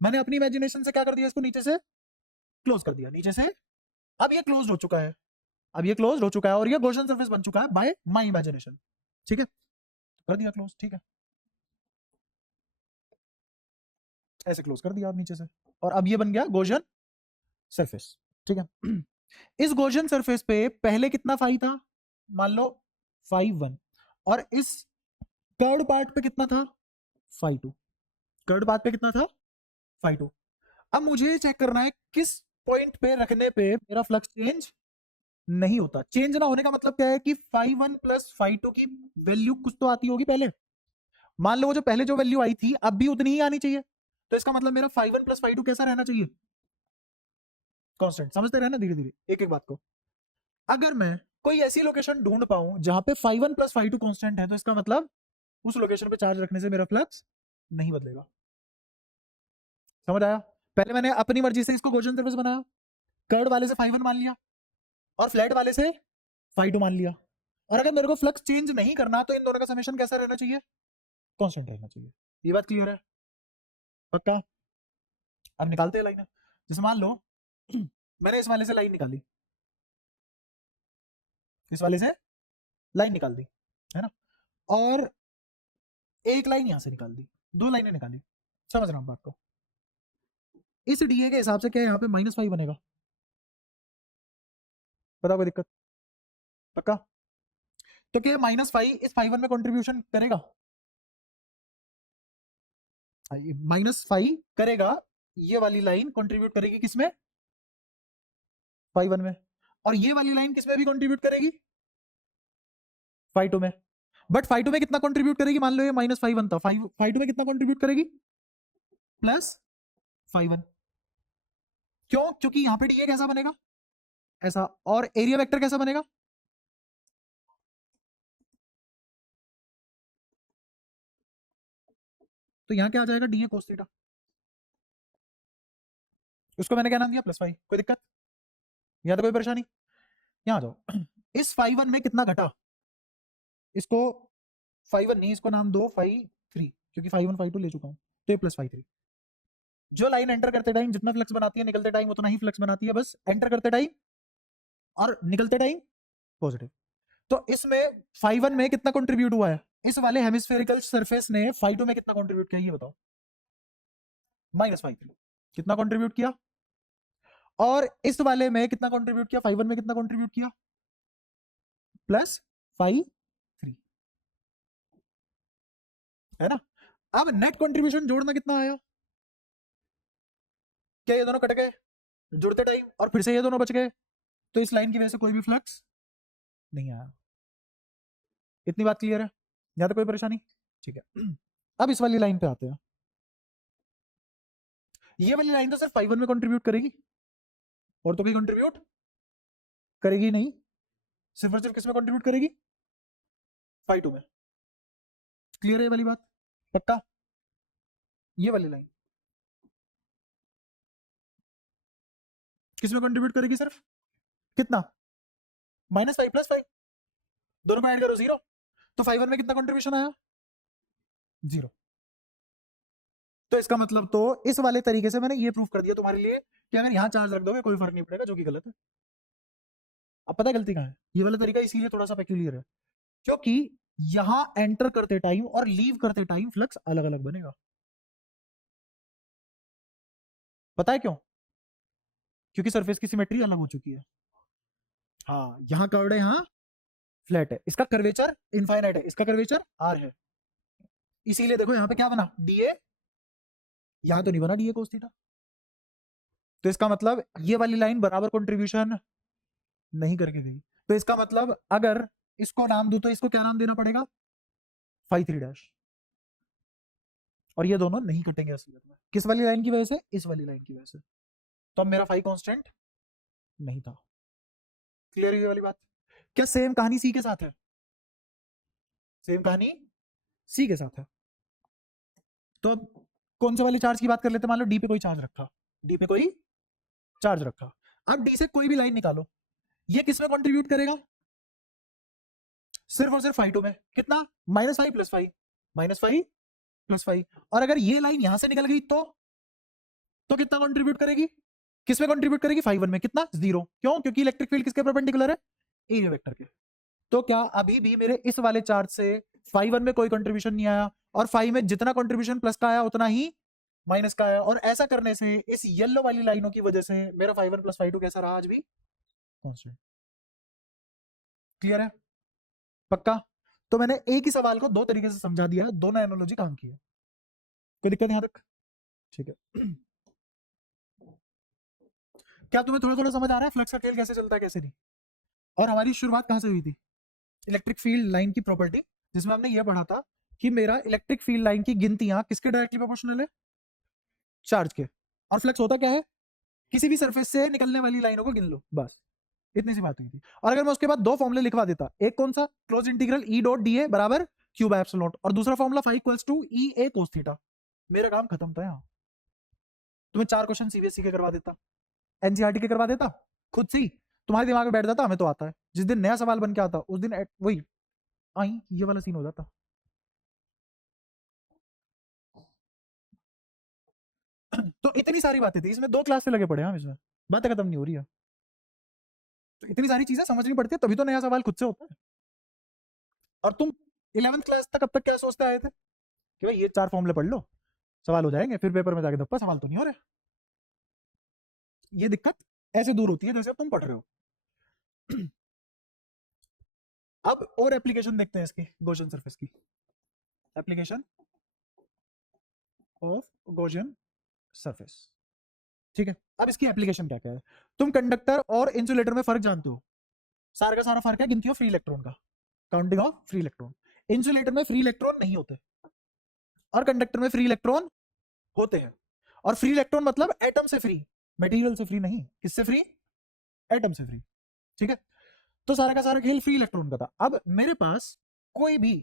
मैंने अपनी इमेजिनेशन से क्या कर दिया, इसको नीचे से क्लोज कर दिया, नीचे से। अब ये क्लोज हो चुका है, अब ये क्लोज हो चुका है और ये गोशन सरफेस बन चुका है बाय माय इमेजिनेशन। ठीक है, कर दिया क्लोज। ठीक है, ऐसे क्लोज कर दिया आप नीचे से, और अब ये बन गया गोशन सरफेस। ठीक है। इस गोशन सरफेस पे पहले कितना फाई था, मान लो फाई 1, और इस कर्ड पार्ट पे कितना था, फाई 2। कर्ड पार्ट पे कितना था, फाई 2। अब मुझे चेक करना है किस पॉइंट पे रखने पे मेरा फ्लक्स चेंज नहीं होता। चेंज ना होने का मतलब क्या है कि फाई 1 प्लस फाई 2 की वैल्यू कुछ तो आती होगी पहले। मान लो वो जो पहले जो वैल्यू आई थी अब भी उतनी ही आनी चाहिए। तो इसका मतलब मेरा फाई 1 प्लस फाई 2 कैसा रहना चाहिए, कांस्टेंट। समझते रहना धीरे धीरे एक एक बात को। अगर मैं कोई ऐसी लोकेशन ढूंढ पाऊं जहां पे फाई 1 प्लस फाई 2 कांस्टेंट है, तो इसका मतलब उस लोकेशन पे चार्ज रखने से मेरा फ्लक्स नहीं बदलेगा। समझ आया? पहले मैंने अपनी मर्जी से इसको गॉसियन सरफेस बनाया, कर्ड वाले से फाई 1 मान लिया और फ्लैट वाले से फाई 2 मान लिया। और अगर मेरे को फ्लक्स चेंज नहीं करना तो इन दोनों का समेशन कैसा रहना चाहिए, कांस्टेंट रहना चाहिए। ये बात क्लियर है? पक्का? अब निकालते हैं लाइन। जैसे मान लो मैंने इस वाले से लाइन निकाली, इस वाले से लाइन निकाल दी, है ना, और एक लाइन यहां से निकाल दी, दो लाइनें निकाली, समझ रहा हूं बात को। इस डीए के हिसाब से क्या यहाँ पे -5 बनेगा, बताओ कोई दिक्कत, पक्का? तो क्या -5 इस ∅1 में कंट्रीब्यूशन करेगा, -5 करेगा, ये वाली लाइन कंट्रीब्यूट करेगी किसमें, ∅1 में, और ये वाली लाइन किसमें भी कंट्रीब्यूट करेगी, ∅2 में। बट ∅2 में कितना कंट्रीब्यूट करेगी, मान लो ये -∅1 था, ∅2 में कितना कंट्रीब्यूट करेगी, +∅1। क्यों, क्योंकि यहां पे डीए कैसा बनेगा, ऐसा, और एरिया वेक्टर कैसा बनेगा, तो यहां क्या आ जाएगा, डीए कोस थीटा, उसको मैंने क्या नाम दिया, +5। कोई दिक्कत, यहां तो कोई परेशानी, यहां आ जाओ। इस ∅1 में कितना घटा, इसको ∅1 नहीं, इसको नाम दो ∅3, क्योंकि ∅1 ∅2 ले चुका हूं, तो ये +∅3। जो लाइन एंटर करते टाइम जितना फ्लक्स बनाती है, निकलते टाइम उतना ही फ्लक्स बनाती है, बस एंटर करते टाइम और निकलते टाइम पॉजिटिव। तो इसमें ∅1 में कितना कंट्रीब्यूट हुआ है, इस वाले हेमिस्फेरिकल सरफेस ने ∅2 में कितना कंट्रीब्यूट किया, ये बताओ, -∅3 कितना कंट्रीब्यूट किया, और इस वाले में कितना कंट्रीब्यूट किया, ∅1 में कितना कंट्रीब्यूट किया, +∅3, है ना। अब नेट कंट्रीब्यूशन जोड़ना कितना आया, क्या ये दोनों कट गए जुड़ते टाइम, और फिर से ये दोनों बच गए, तो इस लाइन की वजह से कोई भी फ्लक्स नहीं आया। इतनी बात क्लियर है, यहां तो कोई परेशानी, ठीक है। अब इस वाली लाइन पे आते हैं, ये वाली लाइन तो सिर्फ ∅1 में कंट्रीब्यूट करेगी, और तो कोई कंट्रीब्यूट करेगी नहीं, सिर्फ और सिर्फ किस में कंट्रीब्यूट करेगी, ∅2 में। क्लियर है ये वाली बात, पक्का? ये वाली लाइन किस में कंट्रीब्यूट करेगी, सिर्फ कितना, -5 +5, दोनों को ऐड करो 0, तो ∅1 में कितना कंट्रीब्यूशन आया, 0। तो इसका मतलब, तो इस वाले तरीके से मैंने ये प्रूफ कर दिया तुम्हारे लिए कि अगर यहां चार्ज रख दोगे कोई फर्क नहीं पड़ेगा, जो कि गलत है। अब पता है गलती कहां है, ये वाला तरीका इसीलिए थोड़ा सा पेक्यूलियर है, क्योंकि यहां एंटर करते टाइम और लीव करते टाइम फ्लक्स अलग अलग बनेगा। पता है क्यों, क्योंकि सरफेस की सिमेट्री अलग हो चुकी है। हाँ, यहां कर्व्ड है, यहां फ्लैट है, इसका कर्वेचर इनफाइनाइट है, इसका कर्वेचर आर है, इसीलिए देखो यहां पे क्या बना, डीए, यहां तो नहीं बना डीए कोस थीटा। तो इसका मतलब ये वाली लाइन बराबर कंट्रीब्यूशन नहीं करके गई, तो इसका मतलब अगर इसको नाम दूं तो इसको क्या नाम देना पड़ेगा, ∅3 और ये दोनों नहीं कटेंगे असलियत में, किस वाली लाइन की वजह से, इस वाली लाइन की वजह से। तो अब मेरा ∅ कांस्टेंट नहीं था। क्लियर है ये वाली बात? क्या सेम कहानी सी के साथ है, सेम कहानी सी के साथ है। तो अब कौन से वाले चार्ज की बात कर लेते हैं, मान लो डी पे कोई चार्ज रखा, डी पे कोई चार्ज रखा, अब डी से कोई भी लाइन निकालो, ये किस में कंट्रीब्यूट करेगा, सिर्फ और सिर्फ ∅2 में, कितना, -5 +5, -5 +5, और अगर ये लाइन यहां से निकल गई तो कितना कंट्रीब्यूट करेगी, किस में कंट्रीब्यूट करेगी, ∅1 में, कितना, 0। क्यों, क्योंकि इलेक्ट्रिक फील्ड किसके परपेंडिकुलर है, एरिया वेक्टर के। तो क्या अभी भी मेरे इस वाले चार्ज से ∅1 में कोई कंट्रीब्यूशन नहीं आया, और ∅ में जितना कंट्रीब्यूशन प्लस का आया उतना ही माइनस का आया, और ऐसा करने से इस येलो वाली लाइनों की वजह से मेरा ∅1 + ∅2 कैसा रहा, आज भी कांस्टेंट। क्लियर है, पक्का? तो मैंने एक ही सवाल को दो तरीके से समझा दिया, दोनों एनालॉजी काम की है, कोई दिक्कत यहां तक, ठीक है। क्या तुम्हें थोड़ा थोड़ा समझ आ रहा है फ्लक्स का खेल कैसे चलता है, कैसे नहीं? और हमारी शुरुआत कहां से हुई थी, इलेक्ट्रिक फील्ड लाइन की प्रॉपर्टी, जिसमें हमने यह पढ़ा था कि मेरा इलेक्ट्रिक फील्ड लाइन की गिनतियां किसके डायरेक्टली प्रोपोर्शनल है, चार्ज के, और फ्लक्स होता क्या है, किसी भी सरफेस से निकलने वाली लाइनों को गिन लो, बस इतनी सी बात हुई थी। और अगर मैं उसके बाद दो फॉर्मूले लिखवा देता, एक कौन सा, close integral E dot D A बराबर क्यू बाय एप्सिलॉन नॉट, और दूसरा फॉर्मूला ∅ = ई ए कोस थीटा, मेरा काम खत्म था। यहाँ तुम्हें 4 क्वेश्चन सीबीएसई के करवा देता, एनसीईआरटी के करवा देता, खुद से ही तुम्हारे दिमाग में बैठ जाता, हमें तो आता है। जिस दिन नया सवाल बन के आता उस दिन वही आई ये वाला सीन हो जाता। तो इतनी सारी बातें थी इसमें, 2 क्लास से लगे पड़े हम, इसमें बातें खत्म नहीं हो रही है। तो इतनी सारी चीजें समझनी पड़ती है, तभी तो नया सवाल खुद से होता है। और तुम 11th क्लास तक अब तक क्या सोचते आए थे कि भाई ये 4 फॉर्मूले पढ़ लो, सवाल हो जाएंगे, फिर पेपर में जाके धप्पा सवाल तो नहीं हो रहे। ये दिक्कत ऐसे दूर होती है जैसे अब तुम पढ़ रहे हो। अब और एप्लीकेशन देखते हैं इसकी, गॉसियन सरफेस की एप्लीकेशन ऑफ गॉसियन सरफेस। ठीक है, अब इसकी एप्लीकेशन क्या क्या है। तुम कंडक्टर और इंसुलेटर में फर्क जानते हो, सारा का सारा फर्क है गिनती ऑफ फ्री इलेक्ट्रॉन का, counting of free electron. Insulator में फ्री इलेक्ट्रॉन नहीं होते और कंडक्टर में फ्री इलेक्ट्रॉन होते हैं। और फ्री इलेक्ट्रॉन मतलब एटम से फ्री, मटेरियल से फ्री नहीं। किससे फ्री? एटम से फ्री। ठीक है, तो सारा का सारा खेल फ्री इलेक्ट्रॉन का था। अब मेरे पास कोई भी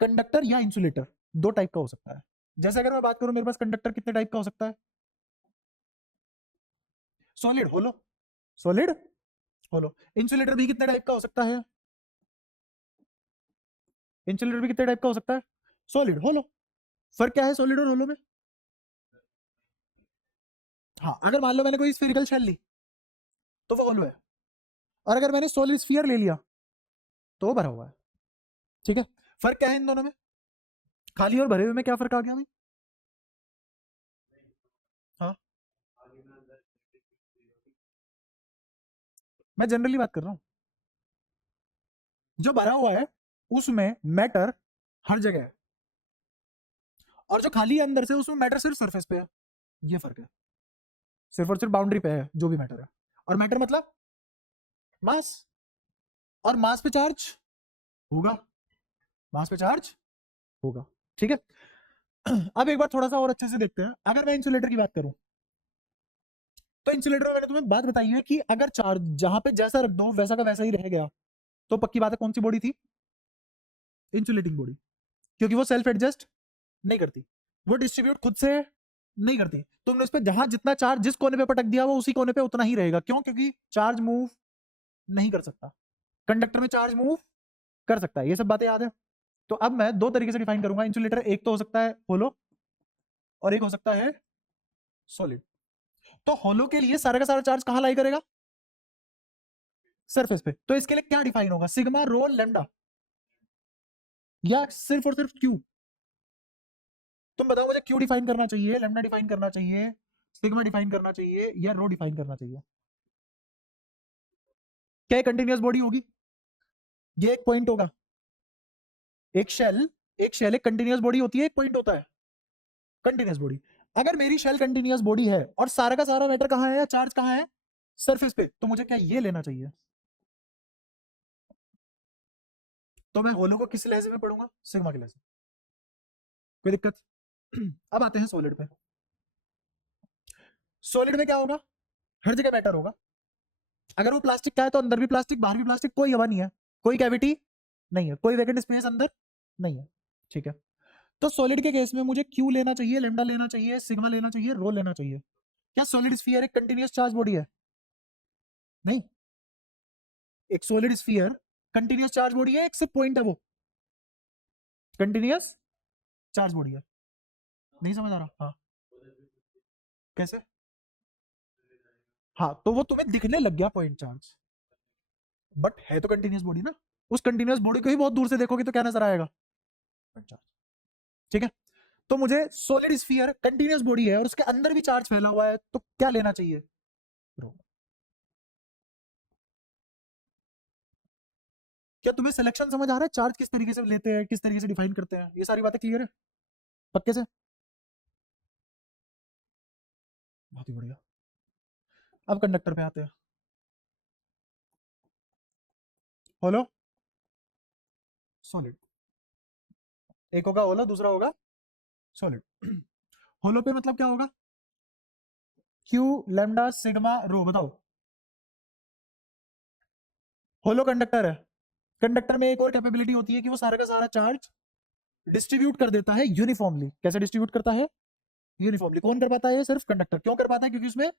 कंडक्टर या इंसुलेटर दो टाइप का हो सकता है। जैसे अगर मैं बात करूं, मेरे पास कंडक्टर कितने टाइप का हो सकता है? सॉलिड होलो, सॉलिड होलो। इंसुलेटर भी कितने टाइप का हो सकता है? इंसुलेटर भी कितने टाइप का हो सकता है? सॉलिड होलो। फर्क क्या है सॉलिड और होलो में? हाँ, अगर मान लो मैंने कोई स्फेरिकल शेल ली तो वो होलो है, और अगर मैंने सॉलिड स्फीयर ले लिया तो वो भरा हुआ है। ठीक है, फर्क क्या है इन दोनों में? खाली और भरे हुए में क्या फर्क आ गया भाई? हाँ, मैं जनरली बात कर रहा हूँ। जो भरा हुआ है उसमें मैटर हर जगह है, और जो खाली है अंदर से उसमें मैटर सिर्फ सरफेस पे है। ये फर्क है, सिर्फ और सिर्फ बाउंड्री पे है जो भी मैटर है। और मैटर मतलब मास, और मास पे चार्ज होगा, मास पे चार्ज होगा। ठीक है, अब एक बार थोड़ा सा और अच्छे से देखते हैं। अगर मैं इंसुलेटर की बात करूं, तो इंसुलेटर में मैंने तुम्हें बात बताई है कि अगर चार्ज जहां पे जैसा रख दो वैसा का वैसा ही रह गया, तो पक्की बात है कौन सी बॉडी थी? इंसुलेटिंग बॉडी, क्योंकि वो सेल्फ एडजस्ट नहीं करती, वो डिस्ट्रीब्यूट खुद से नहीं करती। तुमने उस पर जहां जितना चार्ज जिस कोने पे पटक दिया वो उसी कोने पे उतना ही रहेगा। क्यों? क्योंकि चार्ज मूव नहीं कर सकता। कंडक्टर में चार्ज मूव कर सकता है। ये सब बातें याद है। तो अब मैं दो तरीके से डिफाइन करूंगा इंसुलेटर। एक तो हो सकता है होलो, और एक हो सकता है सॉलिड। तो होलो के लिए सारा का सारा चार्ज कहां लाई करेगा? सरफेस पे। तो इसके लिए क्या डिफाइन होगा? सिग्मा, रो, लैम्डा, या सिर्फ और सिर्फ क्यू? तुम बताओ मुझे, क्यू डिफाइन करना चाहिए, लैम्डा डिफाइन करना चाहिए, सिग्मा डिफाइन करना चाहिए, या रो डिफाइन करना चाहिए? क्या कंटिन्यूअस बॉडी होगी? ये एक पॉइंट होगा। एक शेल, एक कंटिन्यूअस बॉडी होती है, एक पॉइंट होता है कंटिन्यूअस बॉडी। अगर मेरी शेल कंटिन्यूअस बॉडी है और सारा का सारा मैटर कहां है या चार्ज कहां है? सरफेस पे, तो मुझे क्या ये लेना चाहिए? तो मैं होलो को किस लहजे में पढ़ूंगा? सिग्मा के लहजे। कोई दिक्कत? अब आते हैं सॉलिड पे। सॉलिड में क्या होगा? हर जगह मैटर होगा। अगर वो प्लास्टिक का है तो अंदर भी प्लास्टिक, बाहर भी प्लास्टिक, कोई हवा नहीं है, कोई कैविटी नहीं है, कोई वैकेंट स्पेस अंदर नहीं है। ठीक है, तो सॉलिड के केस में मुझे क्यू लेना चाहिए, लेमडा लेना चाहिए, सिग्मा लेना चाहिए, रो लेना चाहिए। क्या सॉलिड स्फीयर एक कंटिन्यूअस चार्ज बॉडी है? नहीं। एक solid sphere continuous charge body है, एक सिर्फ पॉइंट है वो कंटिन्यूअस चार्ज बॉडी है। नहीं समझ आ रहा? हाँ, कैसे? हाँ, तो वो तुम्हें दिखने लग गया पॉइंट चार्ज, बट है तो कंटिन्यूअस बॉडी ना। उस कंटिन्यूअस बॉडी को ही बहुत दूर से देखोगे तो क्या नजर आएगा? Point charge. ठीक है, तो मुझे सॉलिड स्फीयर कंटिन्यूअस बॉडी है और उसके अंदर भी चार्ज फैला हुआ है, तो क्या लेना चाहिए? रो। क्या तुम्हें सिलेक्शन समझ आ रहा है? चार्ज किस तरीके से लेते हैं, किस तरीके से डिफाइन करते हैं, ये सारी बातें क्लियर है पक्के से? बहुत ही बढ़िया। अब कंडक्टर पे आते हैं। होलो, सॉलिड। एक होगा होलो, दूसरा होगा सॉलिड। होलो पे मतलब क्या होगा? क्यू, लैम्डा, सिग्मा, रो। बताओ। होलो कंडक्टर है। कंडक्टर में एक और कैपेबिलिटी होती है कि वो सारा का सारा चार्ज डिस्ट्रीब्यूट कर देता है यूनिफॉर्मली। कैसे डिस्ट्रीब्यूट करता है? यूनिफॉर्मली। कौन कर पाता है? सिर्फ कंडक्टर। क्यों कर पाता है? क्योंकि उसमें,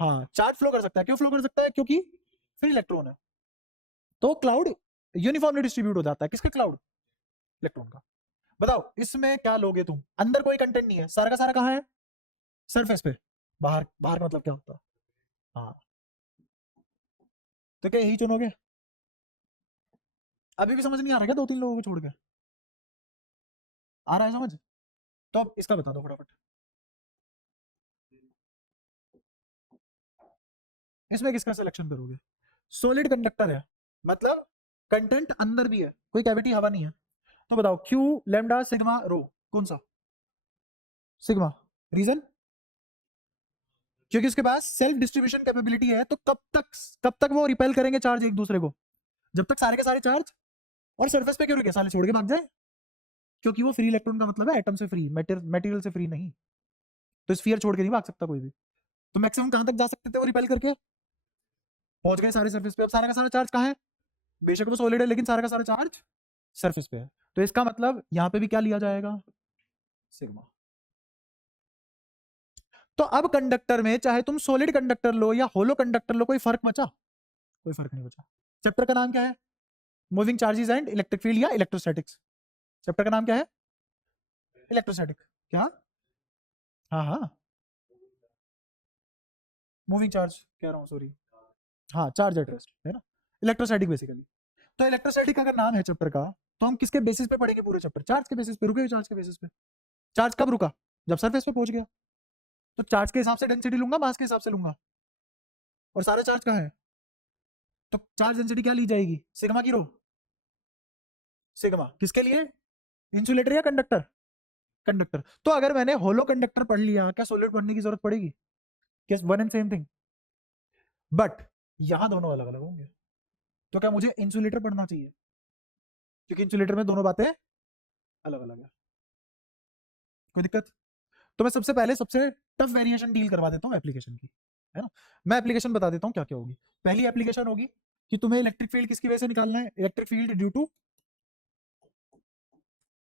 हाँ, चार्ज फ्लो कर सकता है। क्यों फ्लो कर सकता है? क्योंकि फ्री इलेक्ट्रॉन है। तो क्लाउड यूनिफॉर्मली डिस्ट्रीब्यूट हो जाता है। किसका क्लाउड? इलेक्ट्रॉन का। बताओ इसमें क्या लोगे तुम? अंदर कोई कंटेंट नहीं है, सारा का सारा कहाँ है? सरफेस पे। बाहर, बाहर का मतलब क्या होता है? हाँ, तो क्या यही चुनोगे? अभी भी समझ नहीं आ रहा क्या 2-3 लोगों को छोड़ के? आ रहा है समझ? तो अब इसका बता दो फटाफट। इसमें किसका सिलेक्शन करोगे? सॉलिड कंडक्टर है, मतलब कंटेंट अंदर भी है, कोई कैविटी हवा नहीं है। तो बताओ क्यू लैम्डा सिग्मा रो कौन सा? सिग्मा। रीजन? क्योंकि उसके पास सेल्फ डिस्ट्रीब्यूशन कैपेबिलिटी है, तो कब तक वो रिपेल करेंगे चार्ज एक दूसरे को? जब तक सारे के सारे चार्ज और सरफेस पे क्यों रुके, साले छोड़ के भाग जाए? क्योंकि वो फ्री इलेक्ट्रॉन का मतलब है एटम से फ्री, मटेरियल से फ्री नहीं। तो स्फीयर छोड़ के नहीं भाग सकता कोई भी। तो मैक्सिमम कहां तक जा सकते थे वो रिपेल करके? पहुंच गए सारे सरफेस पे। अब सारा का सारा चार्ज कहाँ है? बेशक वो सॉलिड है, लेकिन सारा का सारा चार्ज सरफेस पे है। तो इसका मतलब यहाँ पे भी क्या लिया जाएगा? सिग्मा। तो अब कंडक्टर में चाहे तुम सॉलिड कंडक्टर लो या होलो कंडक्टर लो, कोई फर्क बचा? कोई फर्क नहीं बचा। चैप्टर का नाम क्या है? Moving charges and electric field या इलेक्ट्रोस्टैटिक्स। चैप्टर का नाम क्या है? इलेक्ट्रोस्टैटिक। क्या? हाँ हाँ, मूविंग चार्ज कह रहा हूँ, सॉरी। हाँ, चार्ज एट रेस्ट है ना, इलेक्ट्रोस्टैटिक बेसिकली। तो इलेक्ट्रोस्टैटिक अगर नाम है चैप्टर का, तो हम किसके बेसिस पे पढ़ेंगे पूरे चैप्टर? चार्ज के बेसिस पे। रुके हुए चार्ज के बेसिस पे। चार्ज कब रुका? जब सरफेस पे पहुंच गया। तो चार्ज के हिसाब से डेंसिटी लूंगा, मास के हिसाब से लूंगा? और सारा चार्ज कहाँ है? तो चार्ज डेंसिटी क्या ली जाएगी? सिग्मा की रो। सिग्मा किसके लिए? इंसुलेटर या कंडक्टर? कंडक्टर। तो अगर मैंने होलो कंडक्टर पढ़ लिया, क्या सॉलिड पढ़ने की जरूरत पड़ेगी? क्या one and same thing? But यहां दोनों अलग अलग होंगे। तो क्या मुझे इंसुलेटर पढ़ना चाहिए? क्योंकि इंसुलेटर में दोनों बातें अलग अलग है। कोई दिक्कत? तो मैं सबसे पहले सबसे टफ वेरिएशन डील करवा देता हूँ एप्लीकेशन की, है ना। मैं एप्लीकेशन बता देता हूँ क्या क्या होगी। पहली एप्लीकेशन होगी कि तुम्हें इलेक्ट्रिक फील्ड किसकी वजह से निकालना है? Electric field due to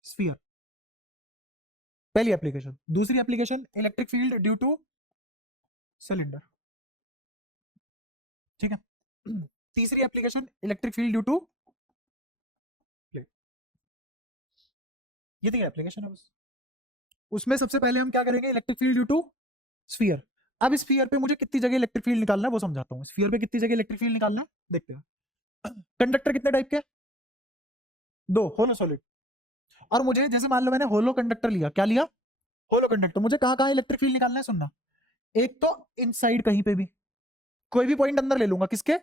sphere. पहली एप्लीकेशन। दूसरी application electric field due to cylinder. ठीक है। तीसरी application electric field due to plate. ये तीन एप्लीकेशन है बस। उसमें सबसे पहले हम क्या करेंगे? Electric field due to sphere. अब स्फीयर पे मुझे कितनी जगह इलेक्ट्रिक फील्ड निकालना है वो समझाता हूँ। स्फीयर पे कितनी जगह इलेक्ट्रिक फील्ड निकालना है देखते हैं। कंडक्टर कितने टाइप के? दो, होलो सॉलिड। और मुझे जैसे मान लो मैंने होलो कंडक्टर लिया, क्या लिया? होलो कंडक्टर। मुझे कहाँ कहाँ इलेक्ट्रिक फील्ड निकालना है सुनना। एक तो इनसाइड कहीं पे भी, कोई भी पॉइंट अंदर ले लूंगा, किसके?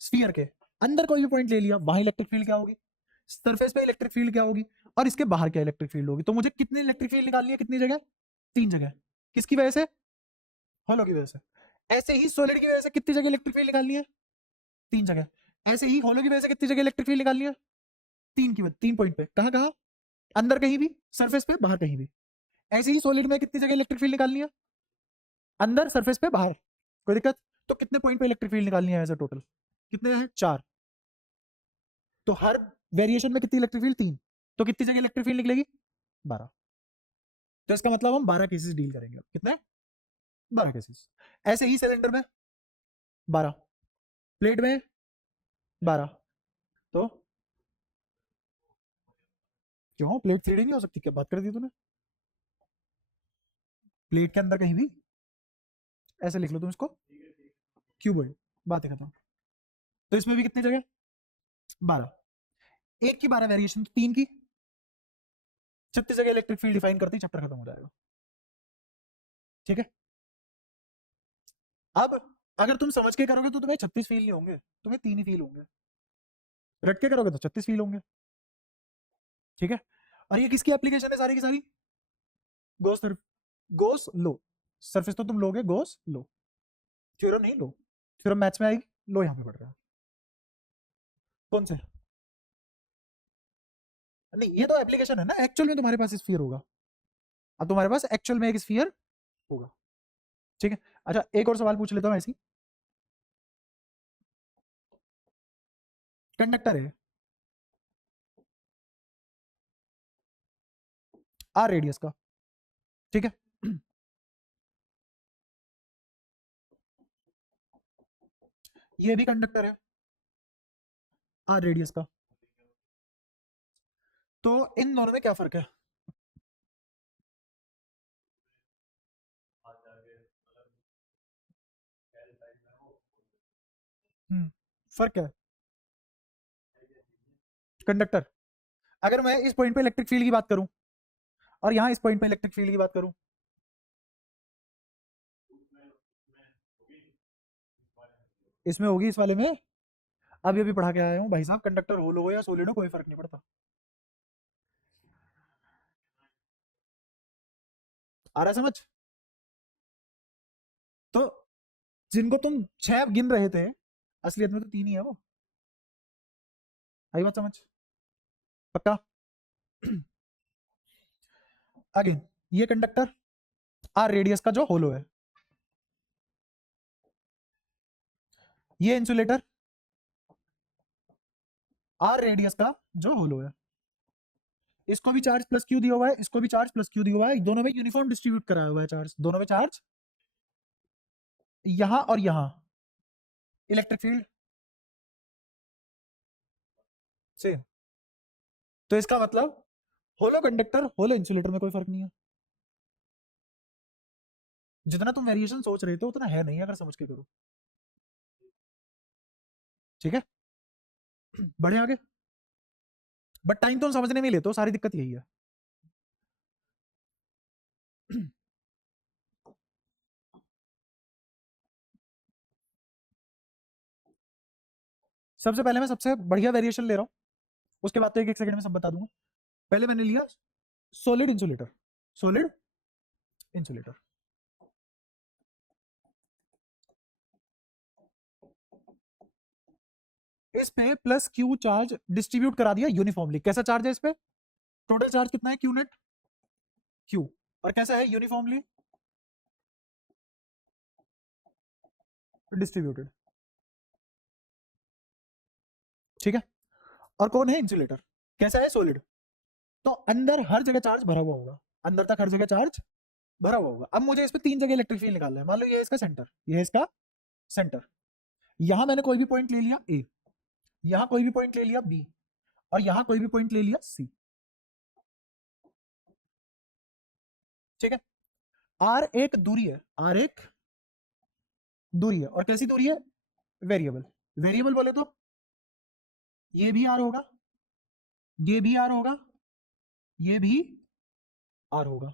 स्फीयर के अंदर कोई भी पॉइंट ले लिया, वहां इलेक्ट्रिक फील्ड क्या होगी? सरफेस पे इलेक्ट्रिक फील्ड क्या होगी? और इसके बाहर क्या इलेक्ट्रिक फील्ड होगी? तो मुझे कितनी इलेक्ट्रिक फील्ड निकालनी है? कितनी जगह? 3 जगह। किसकी वजह से? होलो की वजह से। ऐसे ही सॉलिड की वजह से कितनी जगह इलेक्ट्रिक फील्ड निकालनी है? 3 जगह। ऐसे ही होलो की वजह से कितनी जगह इलेक्ट्रिक फील्ड निकालनी है? 3 पॉइंट पे। कहाँ कहाँ? अंदर कहीं भी, सरफेस पे, बाहर कहीं भी। ऐसे ही सॉलिड में कितनी जगह इलेक्ट्रिक फील्ड निकालनी है? अंदर, सरफेस पे, बाहर। कोई दिक्कत? तो कितने पॉइंट पे इलेक्ट्रिक फील्ड निकालनी है एज अ टोटल? कितने हैं? 4। तो हर वेरिएशन में कितनी इलेक्ट्रिक फील्ड? 3। तो कितनी जगह इलेक्ट्रिक फील्ड निकलेगी? 12। तो इसका मतलब हम 12 केसेस डील करेंगे। कितने? 12 केसेस। ऐसे ही सिलेंडर में 12, प्लेट में 12। तो क्यों प्लेट 3D नहीं हो सकती? क्या बात कर दी तूने? प्लेट के अंदर कहीं भी ऐसे लिख लो तुम इसको, क्यूबॉइड। बात खत्म। तो इसमें भी कितनी जगह? 12। एक की 12 वेरिएशन, 3 की 36 जगह इलेक्ट्रिक फील्ड डिफाइन करते ही चैप्टर खत्म हो जाएगा। ठीक है। अब अगर तुम समझ के करोगे तो तुम्हें 36 फील नहीं होंगे, तुम्हें 3 ही फील होंगे। रट के करोगे तो 36 फील होंगे। ठीक है। और ये किसकी एप्लीकेशन है सारी की सारी? गोस गोस लो। सरफेस तो तुम लोगे गोस लो, थ्योरम नहीं लो। थ्योरम मैथ्स में आएगी, लो यहाँ पे पढ़ रहा है। कौन से? नहीं, ये तो एप्लीकेशन है ना, एक्चुअल में तुम्हारे पास स्फीयर होगा। अब तुम्हारे पास एक्चुअल में एक स्फीयर होगा। ठीक है। अच्छा, एक और सवाल पूछ लेता हूँ ऐसी। कंडक्टर है, आर रेडियस का। ठीक है। ये भी कंडक्टर है, आर रेडियस का। तो इन दोनों में क्या फर्क है? हम्म फर्क क्या है? कंडक्टर, अगर मैं इस पॉइंट पे इलेक्ट्रिक फील्ड की बात करूं और यहां इस पॉइंट पे इलेक्ट्रिक फील्ड की बात करूं, इसमें होगी, इस वाले में। अभी अभी पढ़ा के आया हूं भाई साहब, कंडक्टर होल हो या सोलिड हो कोई फर्क नहीं पड़ता। आ रहा है समझ? तो जिनको तुम 6 गिन रहे थे, असलियत में तो 3 ही है वो। आई बात समझ? पक्का? अगेन, ये कंडक्टर आर रेडियस का जो होलो है, ये इंसुलेटर आर रेडियस का जो होलो है, इसको भी चार्ज प्लस क्यू दिया हुआ है, इसको भी चार्ज प्लस क्यू दिया हुआ है, दोनों में यूनिफॉर्म डिस्ट्रीब्यूट कराया हुआ है चार्ज, दोनों में चार्ज, यहां और यहां इलेक्ट्रिक फील्ड से। तो इसका मतलब होलो कंडक्टर होलो इंसुलेटर में कोई फर्क नहीं है। जितना तुम वेरिएशन सोच रहे थे उतना है नहीं, अगर समझ के करो। ठीक है, बढ़े आगे। बट टाइम तो हम समझने में ही लेते हो, सारी दिक्कत यही है। सबसे पहले मैं सबसे बढ़िया वेरिएशन ले रहा हूं, उसके बाद तो एक एक सेकंड में सब बता दूंगा। पहले मैंने लिया सॉलिड इंसुलेटर, सॉलिड इंसुलेटर, इस पे प्लस क्यू चार्ज डिस्ट्रीब्यूट करा दिया यूनिफॉर्मली। कैसा चार्ज है इस पे? टोटल चार्ज कितना है? Q net, Q. और कैसा है? Uniformly distributed. ठीक है, और कौन है? इंसुलेटर। कैसा है? सॉलिड। तो अंदर हर जगह चार्ज भरा हुआ होगा, अंदर तक हर जगह चार्ज भरा हुआ होगा। अब मुझे इस पे 3 जगह इलेक्ट्रिक फील्ड निकालना है। मान लो ये इसका सेंटर, ये है इसका सेंटर। यहां मैंने कोई भी पॉइंट ले लिया ए, यहां कोई भी पॉइंट ले लिया बी, और यहां कोई भी पॉइंट ले लिया सी। ठीक है, आर एक दूरी है, आर एक दूरी है, और कैसी दूरी है? वेरिएबल। वेरिएबल बोले तो ये भी आर होगा, ये भी आर होगा, ये भी आर होगा।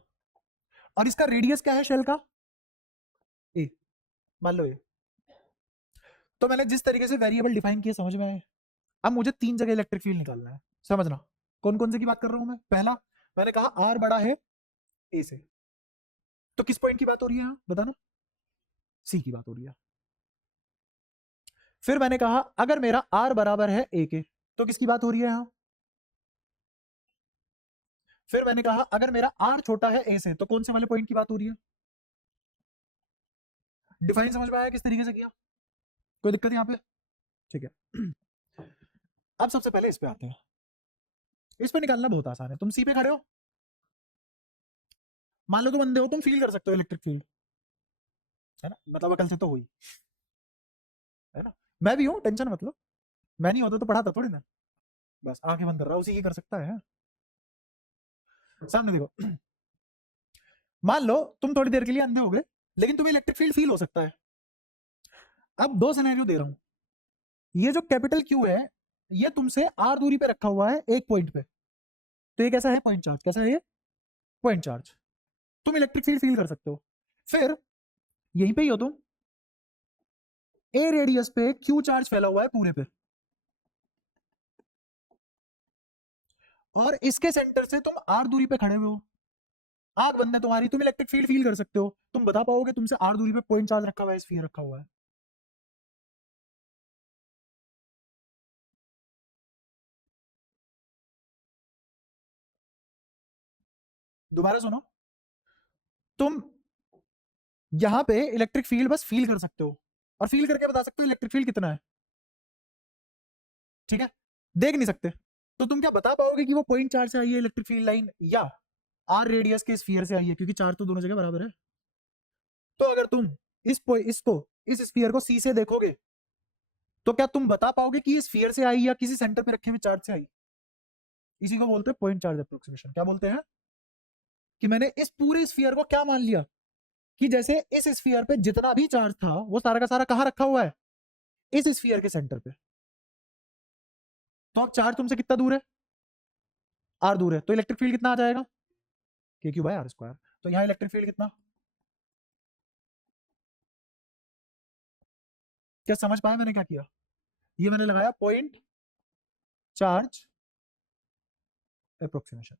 और इसका रेडियस क्या है शेल का? ए, मान लो ए। तो मैंने जिस तरीके से वेरिएबल डिफाइन किया, समझ में आए? अब मुझे 3 जगह इलेक्ट्रिक फील्ड निकालना है। समझना कौन कौन से की बात कर रहा हूं मैं। पहला, मैंने कहा आर बड़ा है ए से, तो किस पॉइंट की बात हो रही है यहां बताना? सी की बात हो रही है। फिर मैंने कहा अगर मेरा आर बराबर है ए के, तो किसकी बात हो रही है यहां? फिर मैंने कहा अगर मेरा आर छोटा है ए से, तो कौन से वाले पॉइंट की बात हो रही है? डिफाइन समझ में आया किस तरीके से किया? कोई दिक्कत यहां पे? ठीक है, अब सबसे पहले इस पे आते हैं। इस पे निकालना बहुत आसान है। तुम सी पे खड़े हो, मान लो तुम अंधे हो, तुम फील कर सकते हो इलेक्ट्रिक फील्ड, है ना? मतलब अकल से तो हुई, है ना? मैं भी हूँ, टेंशन मतलब, मैं नहीं होता तो पढ़ाता थोड़ी ना। बस आंखें बंद कर रहा, उसी की कर सकता है। सामने देखो, मान लो तुम थोड़ी देर के लिए अंधे हो गए, लेकिन तुम्हें इलेक्ट्रिक फील्ड फील हो सकता है। अब 2 सिनेरियो दे रहा हूं। ये जो कैपिटल क्यू है, ये तुमसे आर दूरी पे रखा हुआ है एक पॉइंट पे, तो ये कैसा है? Point charge. कैसा है ये? Point charge. तुम इलेक्ट्रिक फील्ड फील कर सकते हो। फिर यहीं पे ही हो तुम, ए रेडियस पे क्यू चार्ज फैला हुआ है पूरे पे, और इसके सेंटर से तुम आर दूरी पे खड़े हुए हो, आग बंद है तुम्हारी, तुम इलेक्ट्रिक फील्ड फील कर सकते हो। तुम बता पाओगे तुमसे आर दूरी पे पॉइंट चार्ज रखा हुआ है, स्फीयर रखा हुआ है। दोबारा सुनो, तुम यहां पे इलेक्ट्रिक फील्ड बस फील कर सकते हो, और फील करके बता सकते हो इलेक्ट्रिक फील्ड कितना है। ठीक है, देख नहीं सकते। तो तुम क्या बता पाओगे कि वो पॉइंट चार्ज से आई है इलेक्ट्रिक फील्ड लाइन, या आर रेडियस के स्फीयर से आई है? क्योंकि चार्ज तो दोनों जगह बराबर है। तो अगर तुम इस स्फीयर को सी से देखोगे, तो क्या तुम बता पाओगे कि ये स्फीयर से आई या किसी सेंटर पे रखे हुए चार्ज से आई? इसी को बोलते हैं पॉइंट चार्ज अप्रोक्सीमेशन। क्या बोलते हैं? कि मैंने इस पूरे स्फीयर को क्या मान लिया, कि जैसे इस स्फीयर पे जितना भी चार्ज था वो सारा का सारा कहां रखा हुआ है? इस स्फीयर के सेंटर पे। तो अब चार्ज तुमसे कितना दूर है, आर दूर है, तो इलेक्ट्रिक फील्ड कितना आ जाएगा, के क्यू बाय आर स्क्वायर। तो यहाँ इलेक्ट्रिक फील्ड कितना, क्या समझ पाया मैंने क्या किया, ये मैंने लगाया पॉइंट चार्ज अप्रोक्सीमेशन,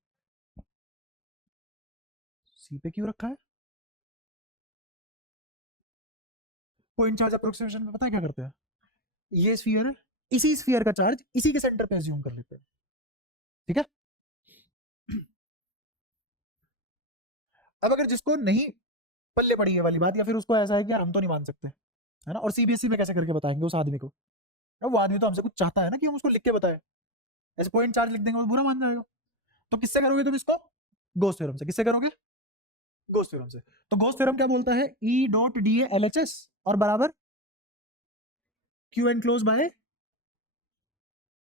सी पे क्यों रखा है, पॉइंट चार्ज अप्रोक्सीमेशन में पता है क्या करते हैं, ये स्फीयर है, इसी स्फीयर का चार्ज इसी के सेंटर पे अज्यूम कर लेते हैं, ठीक है। अब अगर जिसको नहीं पल्ले पड़ी है वाली बात, या फिर उसको ऐसा है कि यार हम तो नहीं मान सकते, है ना, और सीबीएसई में कैसे करके बताएंगे उस आदमी को, अब वो आदमी तो हमसे कुछ चाहता है ना कि हम उसको लिख के बताएं, ऐसे पॉइंट चार्ज लिख देंगे वो बुरा मान जाएगा, तो किससे करोगे तुम इसको, गोस थ्योरम से, किससे करोगे, गोस थ्योरम से। तो गोस थ्योरम क्या बोलता है, E dot D L H S और बराबर क्यू एन क्लोज बाय,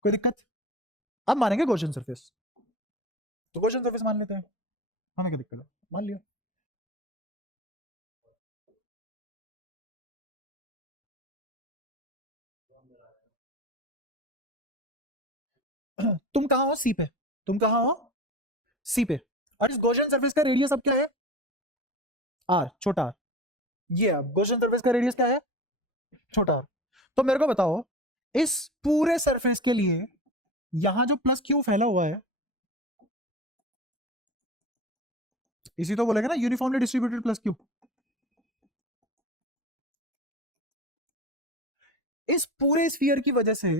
कोई दिक्कत, अब मानेंगे गॉसियन सरफेस, तो गॉसियन सरफेस मान लेते हैं, हमें क्या दिक्कत है, मान लिया। तुम कहाँ हो, सी पे, तुम कहाँ हो, सी पे, और इस गॉसियन सरफेस का रेडियस अब क्या है, आर, छोटा आर, ये अब गॉसियन सरफेस का रेडियस क्या है, छोटा आर। तो मेरे को बताओ इस पूरे सरफेस के लिए यहां जो प्लस क्यू फैला हुआ है, इसी तो बोलेगा ना यूनिफॉर्मली डिस्ट्रीब्यूटेड प्लस क्यू, इस पूरे स्फीयर की वजह से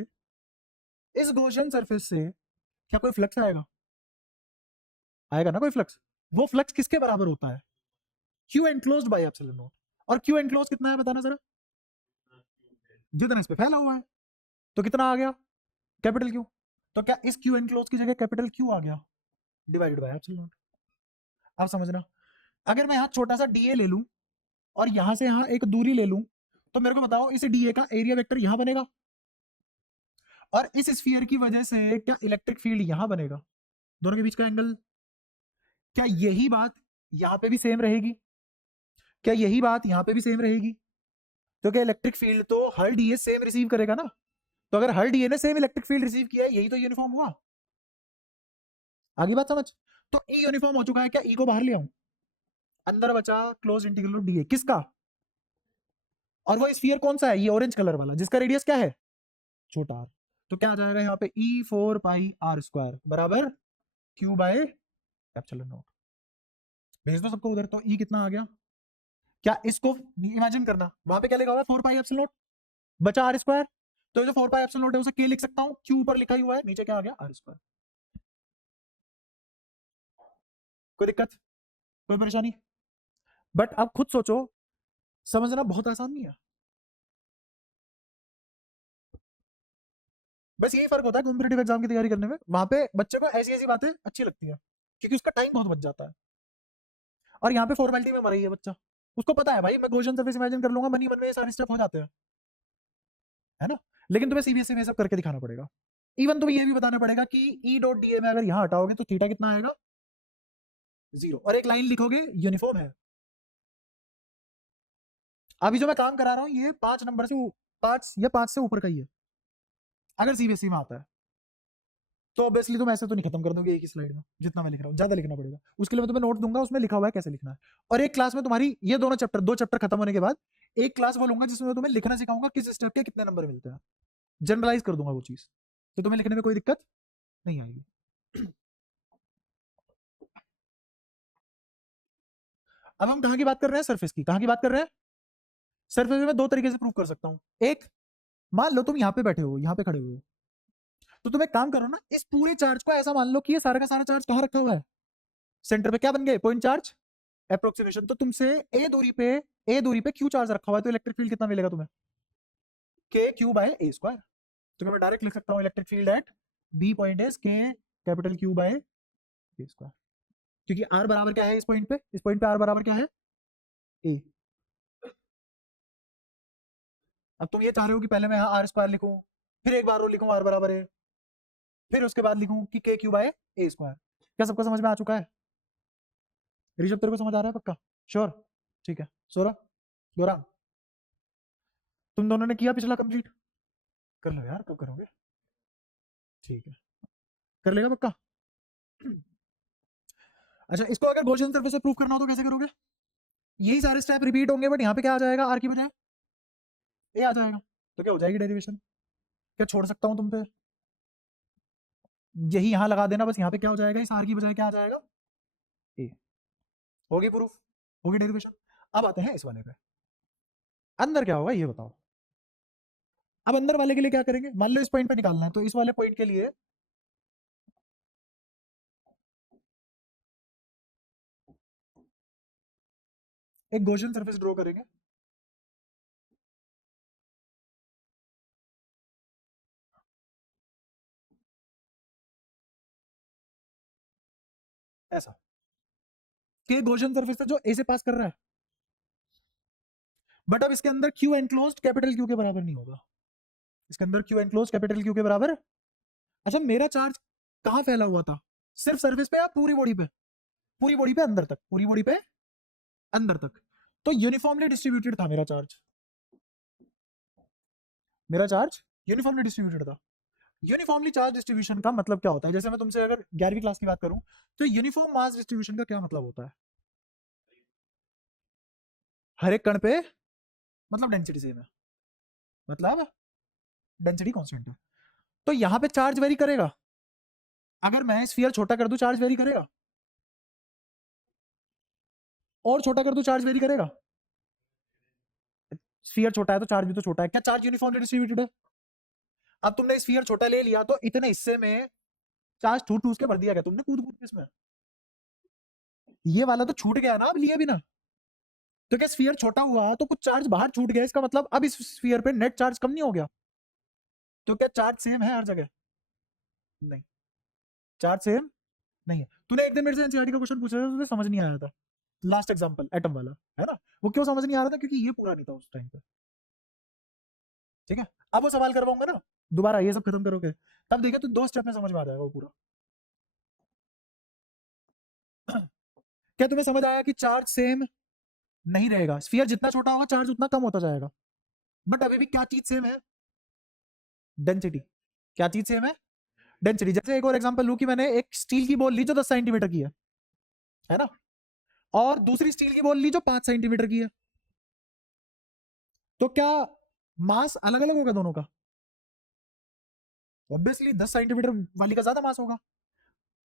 इस गॉसियन सरफेस से क्या कोई फ्लक्स आएगा, आएगा ना कोई फ्लक्स, वो फ्लक्स किसके बराबर होता है, Q enclosed by epsilon not, और क्यू एनक्लोज कितना है बताना जरा, जितना इस पे फैला हुआ है, तो कितना आ गया, कैपिटल क्यू, तो क्या इस क्यू एनक्लोज की जगह कैपिटल क्यू आ गया, डिवाइडेड बाय एप्सिलॉन नॉट। आप समझना, अगर मैं यहाँ छोटा सा डीए ले लूं और यहां से यहां एक दूरी ले लूं, तो मेरे को बताओ इस डीए का एरिया वेक्टर यहां बनेगा, और इस स्फीयर की वजह से क्या इलेक्ट्रिक फील्ड यहां बनेगा, दोनों के बीच का एंगल, क्या यही बात यहां पे भी सेम रहेगी, क्या यही बात यहां पे भी सेम रहेगी, तो क्या इलेक्ट्रिक फील्ड तो हर डीए सेम रिसीव करेगा ना, तो अगर हर डीए ने सेम इलेक्ट्रिक फील्ड रिसीव किया है, यही तो यूनिफॉर्म हुआ, आगे बात समझ। तो ई यूनिफॉर्म हो चुका है, क्या ई को बाहर ले आऊं, अंदर बचा क्लोज इंटीग्रल डीए किसका, और वो स्फीयर कौन सा है, ये ऑरेंज कलर वाला जिसका रेडियस क्या है, छोटा आर, तो क्या आ जाएगा यहाँ पे ई फोर पाई आर स्क्वायर बराबर क्यू बाय एप्सिलॉन नॉट, भेज दो सबको उधर, तो ई कितना आ गया, क्या इसको इमेजिन करना, वहां पे क्या लिखा हुआ है 4 पाई एप्सिलॉन नॉट, बचा आर स्क्वायर, तो जो 4 पाई एप्सिलॉन नॉट है उसे के लिख सकता हूं, क्यू ऊपर लिखा ही हुआ है, नीचे क्या आ गया आर स्क्वायर, कोई दिक्कत, कोई परेशानी, बट अब खुद सोचो, समझना बहुत आसान नहीं है, बस यही फर्क होता है कॉम्पिटेटिव एग्जाम की तैयारी करने में, वहां पे बच्चे को ऐसी ऐसी बातें अच्छी लगती है क्योंकि उसका टाइम बहुत बच जाता है, और यहाँ पे फॉर्मेलिटी में मरा ही है बच्चा, उसको पता है भाई मैं क्वेश्चन सर्फेस इमेजिन कर लूंगा, मन ही मन में ये सारे स्टेप हो जाते हैं, है ना, लेकिन तुम्हें सीबीएसई में सब करके दिखाना पड़ेगा, इवन तुम्हें ये भी बताना पड़ेगा कि ई डॉट डी ए में अगर यहाँ हटाओगे तो थीटा कितना आएगा, जीरो, और एक लाइन लिखोगे यूनिफॉर्म है। अभी जो मैं काम करा रहा हूँ ये 5 नंबर से 5 का ही है, अगर सीबीएसई में आता है तो ऑब्वियसली तुम ऐसे तो नहीं खत्म कर दोगे एक ही स्लाइड में, जितना मैं लिख रहा हूँ ज्यादा लिखना पड़ेगा, उसके लिए मैं तुम्हें नोट दूंगा, उसमें लिखा हुआ है कैसे लिखना है, और एक क्लास में तुम्हारी ये दोनों चैप्टर, 2 चैप्टर खत्म होने के बाद एक क्लास वो लूंगा जिसमें मैं तुम्हें लिखना सिखाऊंगा किस स्टेप के कितने नंबर मिलते हैं, जनरलाइज कर दूंगा वो चीज, तो तुम्हें लिखने में कोई दिक्कत नहीं आएगी। अब हम कहाँ की बात कर रहे हैं, सरफेस की, कहाँ की बात कर रहे हैं, सरफेस में मैं 2 तरीके से प्रूव कर सकता हूँ, एक, मान लो तुम यहाँ पे बैठे हो, यहाँ पे खड़े हो, तो तुम एक काम करो ना, इस पूरे चार्ज को ऐसा मान लो कि ये सारा का सारा चार्ज कहाँ रखा हुआ है, सेंटर पे, क्या बन गए, पॉइंट चार्ज अप्रोक्सीमेशन, तो तुमसे ए दूरी पे क्यू चार्ज रखा हुआ है, तो इलेक्ट्रिक फील्ड कितना मिलेगा तुम्हें, के क्यू बाय ए स्क्वायर, तो मैं डायरेक्ट लिख सकता हूँ electric field at B point is K capital Q by A square, क्योंकि आर बराबर क्या है इस पॉइंट पे आर बराबर क्या है, ए। अब तुम ये चाह रहे हो कि पहले मैं यहाँ आर स्क्वायर लिखूं, फिर एक बार वो लिखूं आर बराबर है, फिर उसके बाद लिखूं कि के क्यू बाय ए स्क्वायर, क्या सबको समझ में आ चुका है, ऋषभ तेरे को समझ आ रहा है पक्का, श्योर, ठीक है, सोरा, गोराम, तुम दोनों ने किया पिछला कंप्लीट, कर लो यार, कब करोगे। ठीक है, कर लेगा पक्का? अच्छा, इसको अगर गॉसियन सरफेस से प्रूव करना हो तो कैसे करोगे? यही सारे स्टेप रिपीट होंगे, बट यहाँ पे क्या आ जाएगा? आर की बजाय ए आ जाएगा। तो क्या हो जाएगी डेरिवेशन? क्या छोड़ सकता हूँ तुम पे? यही यहाँ लगा देना, बस यहाँ पे क्या हो जाएगा? इस आर की बजाय क्या आ जाएगा? ए। होगी प्रूफ, होगी डेरिवेशन। अब आते हैं इस वाले पे, अंदर क्या होगा ये बताओ। अब अंदर वाले के लिए क्या करेंगे? मान लो इस पॉइंट पे निकालना है, तो इस वाले पॉइंट के लिए एक गॉसियन सरफेस ड्रॉ करेंगे। ऐसा कि गॉसियन सरफेस जो ए से पास कर रहा है, बट अब इसके अंदर क्यू एनक्लोज्ड कैपिटल क्यू के बराबर नहीं होगा। इसके अंदर क्यू एनक्लोज्ड कैपिटल क्यू के बराबर। अच्छा, मेरा चार्ज कहाँ फैला हुआ था? सिर्फ सरफेस पे या पूरी बॉडी पे? पूरी बॉडी पे अंदर तक, पूरी बॉडी पे अंदर तक। तो यूनिफॉर्मली डिस्ट्रीब्यूटेड था मेरा चार्ज, मेरा चार्ज यूनिफॉर्मली डिस्ट्रीब्यूटेड था। यूनिफॉर्मली चार्ज डिस्ट्रीब्यूशन का मतलब क्या होता है? जैसे मैं तुमसे अगर 11वीं क्लास की बात करूं, तो यूनिफॉर्म मास डिस्ट्रीब्यूशन का क्या मतलब होता है? हर एक कण पे मतलब डेंसिटी सेम है, मतलब डेंसिटी कांस्टेंट है। तो यहां पे चार्ज वेरी करेगा। अगर मैं स्फीयर छोटा कर दूं, चार्ज वेरी करेगा, और छोटा कर दूं, चार्ज वेरी करेगा। स्फीयर छोटा है तो चार्ज भी तो छोटा है। क्या चार्ज यूनिफॉर्मली डिस्ट्रीब्यूटेड है? अब तुमने स्फीयर छोटा ले लिया, तो इतने हिस्से में चार्ज ठूस ठूस के भर दिया गया तुमने, कूद कूद के इसमें। ये वाला तो छूट गया ना अब लिए बिना। तो क्या स्फीयर छोटा हुआ तो कुछ चार्ज बाहर छूट गया, इसका मतलब अब इस स्फीयर पे नेट चार्ज कम नहीं हो गया? तो क्या चार्ज सेम है हर जगह? नहीं, चार्ज सेम नहीं है। तूने एक दिन मेरे से एनसीईआरटी का क्वेश्चन पूछा था, तुझे समझ नहीं आया था, लास्ट एग्जांपल एटम वाला, है ना? वो क्यों समझ नहीं आ रहा था? क्योंकि ये पूरा नहीं था उस टाइम पे। ठीक है, अब वो सवाल करवाऊंगा ना दोबारा, ये सब खत्म करोगे तब देखिए, तो 2 स्टेप में समझ में आ जाएगा वो पूरा। क्या तुम्हें समझ आया कि चार्ज सेम नहीं रहेगा? स्फीयर जितना छोटा होगा चार्ज उतना कम होता जाएगा, बट अभी भी क्या चीज सेम है? डेंसिटी। क्या चीज सेम है? डेंसिटी। जैसे एक और एग्जांपल लूं कि मैंने एक स्टील की बॉल ली जो 10 सेंटीमीटर की है ना, और दूसरी स्टील की बॉल ली जो 5 सेंटीमीटर की है, तो क्या मास अलग अलग होगा दोनों का? ऑब्वियसली 10 सेंटीमीटर वाली का ज्यादा मास होगा,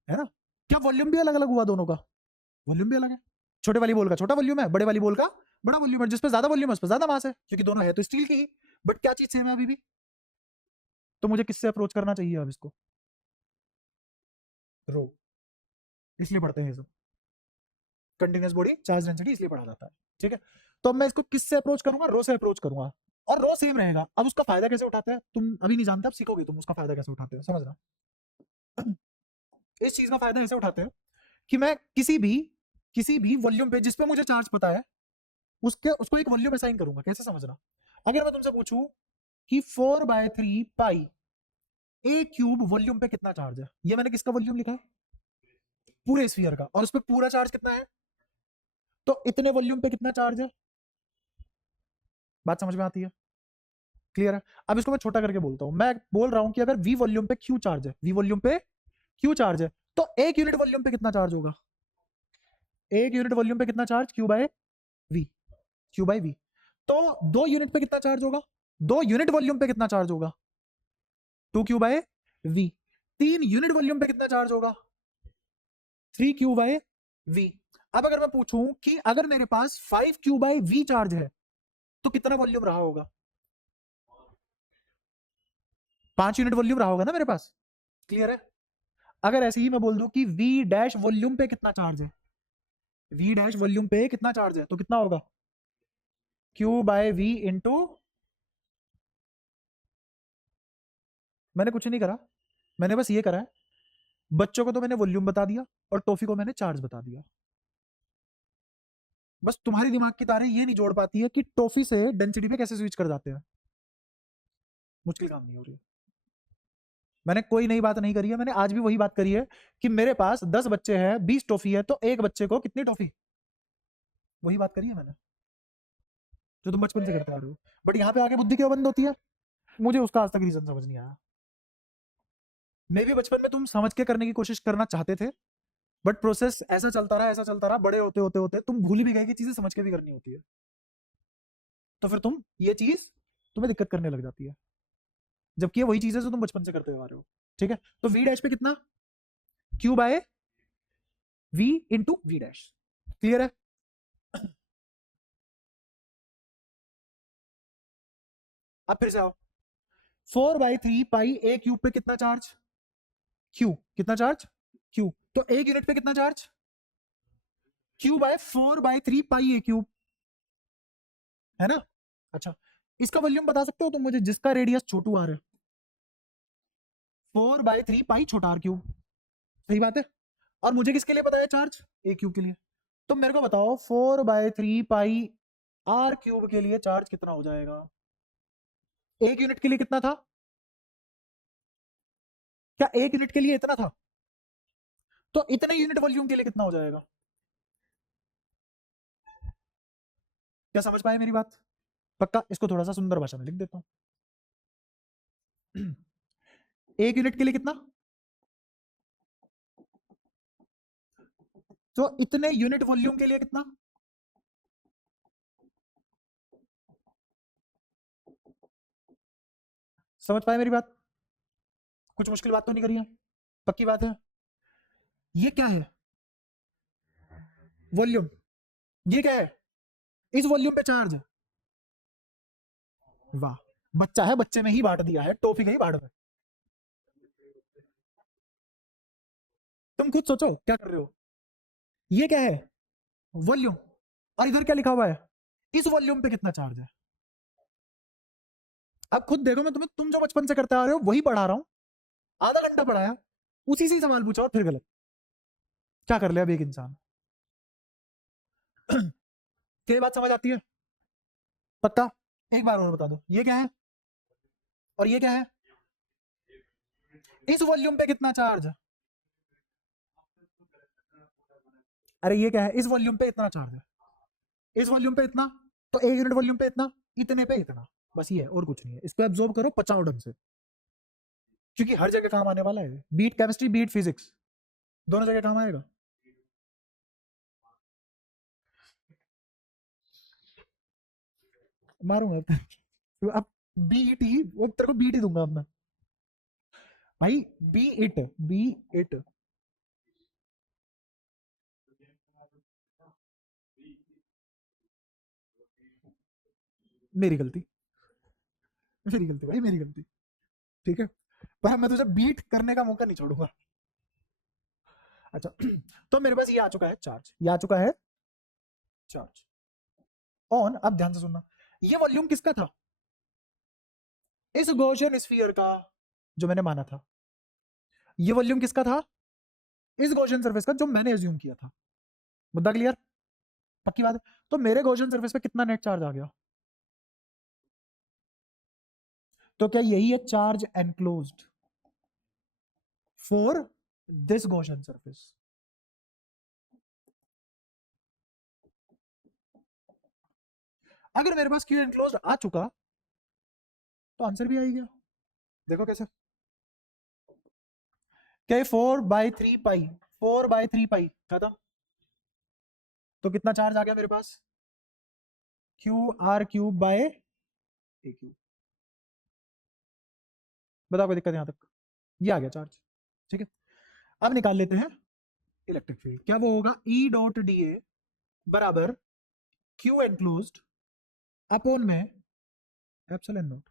है ना? क्या वॉल्यूम भी अलग अलग हुआ दोनों का? वॉल्यूम भी अलग है। छोटे वाली बॉल का छोटा वॉल्यूम है, बड़े वाली बॉल का बड़ा वॉल्यूम है। जिसपे ज्यादा वॉल्यूम है उस पर ज्यादा मास है, क्योंकि दोनों है तो स्टील की ही। बट क्या चीज सेम है अभी भी? तो मुझे किससे अप्रोच करना चाहिए अब इसको? रो। इसलिए पढ़ते हैं ये सब, कंटिन्यूस बॉडी चार्ज डेंसिटी इसलिए पढ़ा जाता है। ठीक है, तो अब मैं इसको किससे अप्रोच करूंगा? रो से अप्रोच करूंगा, और रो सेम रहेगा। अब उसका फायदा कैसे उठाते हैं तुम अभी नहीं जानते, अब सीखोगे तुम उसका फायदा कैसे उठाते हैं, समझना। इस चीज का फायदा ऐसे उठाते हैं कि मैं किसी भी वॉल्यूम पे जिस पे मुझे चार्ज पता है, उसको एक वॉल्यूम असाइन करूंगा। कैसे समझना? अगर मैं तुमसे पूछूं कि 4/3 पाई ए क्यूब वॉल्यूम पे कितना चार्ज है, ये मैंने किसका वॉल्यूम लिखा है? पूरे स्फीयर का, और उस पर पूरा चार्ज कितना है? तो इतने वॉल्यूम पे कितना चार्ज है? बात समझ में आती है? क्लियर है? अब इसको मैं छोटा करके बोलता हूं। मैं बोल रहा हूं कि अगर वी वॉल्यूम पे क्यू चार्ज है, वी वॉल्यूम पे क्यू चार्ज है, तो 1 यूनिट वॉल्यूम पे कितना चार्ज होगा? 1 यूनिट वॉल्यूम पे कितना charge? Q by V, Q by V. तो 2 यूनिट पे कितना चार्ज होगा? 2 यूनिट वॉल्यूम पे कितना चार्ज होगा? 2 Q by V. 3 unit volume पे कितना चार्ज होगा? 3 क्यू बाय वी। अब अगर मैं पूछूं कि अगर मेरे पास 5 क्यू बाय वी चार्ज है, तो कितना वॉल्यूम रहा होगा? 5 यूनिट वॉल्यूम रहा होगा ना मेरे पास। क्लियर है? अगर ऐसे ही मैं बोल दूं कि वी डैश वॉल्यूम पे कितना चार्ज है, वी डैश वॉल्यूम पे कितना चार्ज है, तो कितना होगा? क्यू बाय वी इंटू, मैंने कुछ नहीं करा, मैंने बस ये करा है, बच्चों को तो मैंने वॉल्यूम बता दिया और टॉफी को मैंने चार्ज बता दिया। बस तुम्हारी दिमाग की तारें ये नहीं जोड़ पाती है कि टॉफी से डेंसिटी पे कैसे स्विच कर जाते हैं। मुश्किल काम नहीं हो रही है। मैंने कोई नई बात नहीं करी है, मैंने आज भी वही बात करी है कि मेरे पास 10 बच्चे हैं, 20 टॉफी है, तो एक बच्चे को कितनी टॉफी? वही बात करी है मैंने, जो तुम बचपन से करते आ रहे हो। बट यहाँ पे आके बुद्धि क्यों बंद होती है? मुझे उसका आज तक रीजन समझ नहीं आया। मे भी बचपन में तुम समझ के करने की कोशिश करना चाहते थे, बट प्रोसेस ऐसा चलता रहा, ऐसा चलता रहा, बड़े होते होते होते तुम भूल भी गए कि चीजें समझ के भी करनी होती है, तो फिर तुम ये चीज तुम्हें दिक्कत करने लग जाती है, जबकि ये वही चीज है जो तुम बचपन से करते हुए आ रहे हो। ठीक है, तो वी डैश पे कितना, Q by V into V dash. Clear है? अब फिर से आओ, 4/3 पाई ए क्यूब पे कितना चार्ज, क्यू, कितना चार्ज, क्यू, तो एक यूनिट पे कितना चार्ज, क्यू बाय 4/3 पाई ए क्यूब, है ना? अच्छा, इसका वॉल्यूम बता सकते हो तुम मुझे जिसका रेडियस छोटू आर है? 4/3 पाई छोटा आर क्यूब, सही बात है। और मुझे किसके लिए पता है चार्ज, ए क्यूब के लिए। तो मेरे को बताओ 4/3 पाई आर क्यूब के लिए चार्ज कितना हो जाएगा, एक यूनिट के लिए कितना था, क्या एक यूनिट के लिए इतना था, तो इतने यूनिट वॉल्यूम के लिए कितना हो जाएगा? क्या समझ पाए मेरी बात? पक्का इसको थोड़ा सा सुंदर भाषा में लिख देता हूं। एक यूनिट के लिए कितना, तो इतने यूनिट वॉल्यूम के लिए कितना, समझ पाए मेरी बात? कुछ मुश्किल बात तो नहीं करी है? पक्की बात है? ये क्या है, वॉल्यूम, ये क्या है, इस वॉल्यूम पे चार्ज है। वाह, बच्चा है, बच्चे में ही बांट दिया है, टॉफी गई बाढ़ में। तुम खुद सोचो क्या कर रहे हो, ये क्या है, वॉल्यूम, और इधर क्या लिखा हुआ है, इस वॉल्यूम पे कितना चार्ज है। अब खुद देखो, मैं तुम्हें, तुम जो बचपन से करते आ रहे हो वही पढ़ा रहा हूँ, आधा घंटा पढ़ाया, उसी से ही सवाल पूछा और फिर गलत, क्या कर लिया अब एक इंसान। क्या बात समझ आती है? पक्का? एक बार और बता दो, ये क्या है और ये क्या है, इस वॉल्यूम पे कितना चार्ज है, अरे ये क्या है, इस वॉल्यूम पे इतना चार्ज है, इस वॉल्यूम पे इतना, तो एक यूनिट वॉल्यूम पे इतना, इतने पे इतना, बस ये है और कुछ नहीं है। इसको एब्जॉर्ब करो 50 ढंग से, क्योंकि हर जगह काम आने वाला है, बीट केमिस्ट्री बीट फिजिक्स, दोनों जगह काम आएगा। मारूंगा तो अब, बीईटी, वो तेरे को बीट ही दूंगा अब मैं, भाई, बी इट, बी इट। मेरी गलती, मेरी गलती भाई, मेरी गलती। ठीक है, पर मैं तुझे बीट करने का मौका नहीं छोड़ूंगा। अच्छा, तो मेरे पास ये आ चुका है चार्ज, ये आ चुका है चार्ज ऑन। अब ध्यान से सुनना, ये वॉल्यूम किसका था, इस गॉसियन स्फीयर का, जो मैंने माना था। ये वॉल्यूम किसका था, इस गॉसियन सरफेस का, जो मैंने एज्यूम किया था। मुद्दा क्लियर? पक्की बात है? तो मेरे गॉसियन सरफेस पे कितना नेट चार्ज आ गया, तो क्या यही है charge enclosed for this Gaussian surface? अगर मेरे पास क्यू एनक्लोज्ड आ चुका, तो आंसर भी आ ही गया। देखो कैसे, क्या 4/3 पाई, 4/3 पाई खत्म, तो कितना चार्ज आ गया मेरे पास, Q R cube by a cube. बताओ कोई दिक्कत यहां तक? ये आ गया चार्ज। ठीक है, अब निकाल लेते हैं इलेक्ट्रिक फील्ड। क्या वो होगा, ई डॉट डी ए बराबर क्यू एनक्लोज्ड अपोन में एप्सिलॉन नॉट।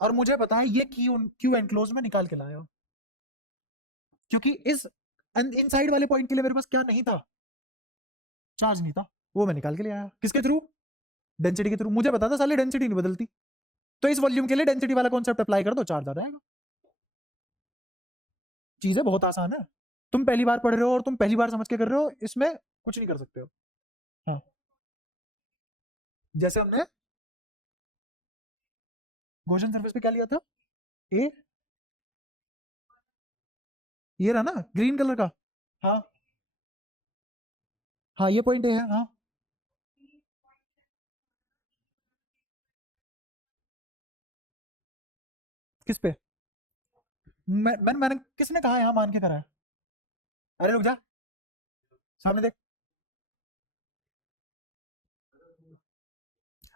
और मुझे पता है ये क्यू क्यू एनक्लोज में निकाल के लाया, क्योंकि इस इनसाइड वाले पॉइंट के लिए मेरे पास क्या नहीं था, चार्ज नहीं था, वो मैं निकाल के ले आया, किसके थ्रू, डेंसिटी के थ्रू। मुझे पता था साली डेंसिटी नहीं बदलती, तो इस वॉल्यूम के लिए डेंसिटी वाला कॉन्सेप्ट अप्लाई कर दो, चार्ज आ जाएगा। चीजें बहुत आसान है, तुम पहली बार पढ़ रहे हो और तुम पहली बार समझ के कर रहे हो, इसमें कुछ नहीं कर सकते हो। हाँ, जैसे हमने गॉसियन सरफेस पे क्या लिया था, ए, ये रहा ना ग्रीन कलर का, हाँ, हाँ ये पॉइंट है, हाँ, किस पे, मैंने किसने कहा यहाँ मान के करा है? अरे रुक जा, सामने देख।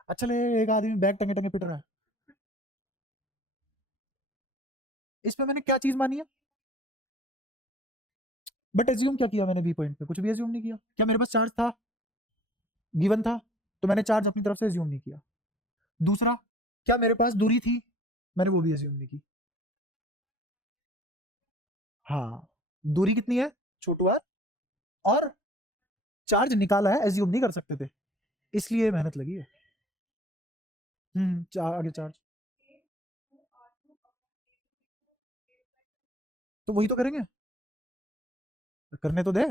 अच्छा ले, एक आदमी बैग टंगे टंगे पिट रहा है, इस पे मैंने क्या चीज मानी है? बट एज्यूम क्या किया मैंने बी पॉइंट पे? कुछ भी एज्यूम नहीं किया। क्या मेरे पास चार्ज था, गिवन था, तो मैंने चार्ज अपनी तरफ से एज्यूम नहीं किया। दूसरा, क्या मेरे पास दूरी थी? मैंने वो भी एज्यूम नहीं की। हाँ, दूरी कितनी है, छोटू आर, और चार्ज निकाला है, एज्यूम नहीं कर सकते थे, इसलिए मेहनत लगी है। आगे चार्ज, तो वही तो करेंगे, करने तो दे।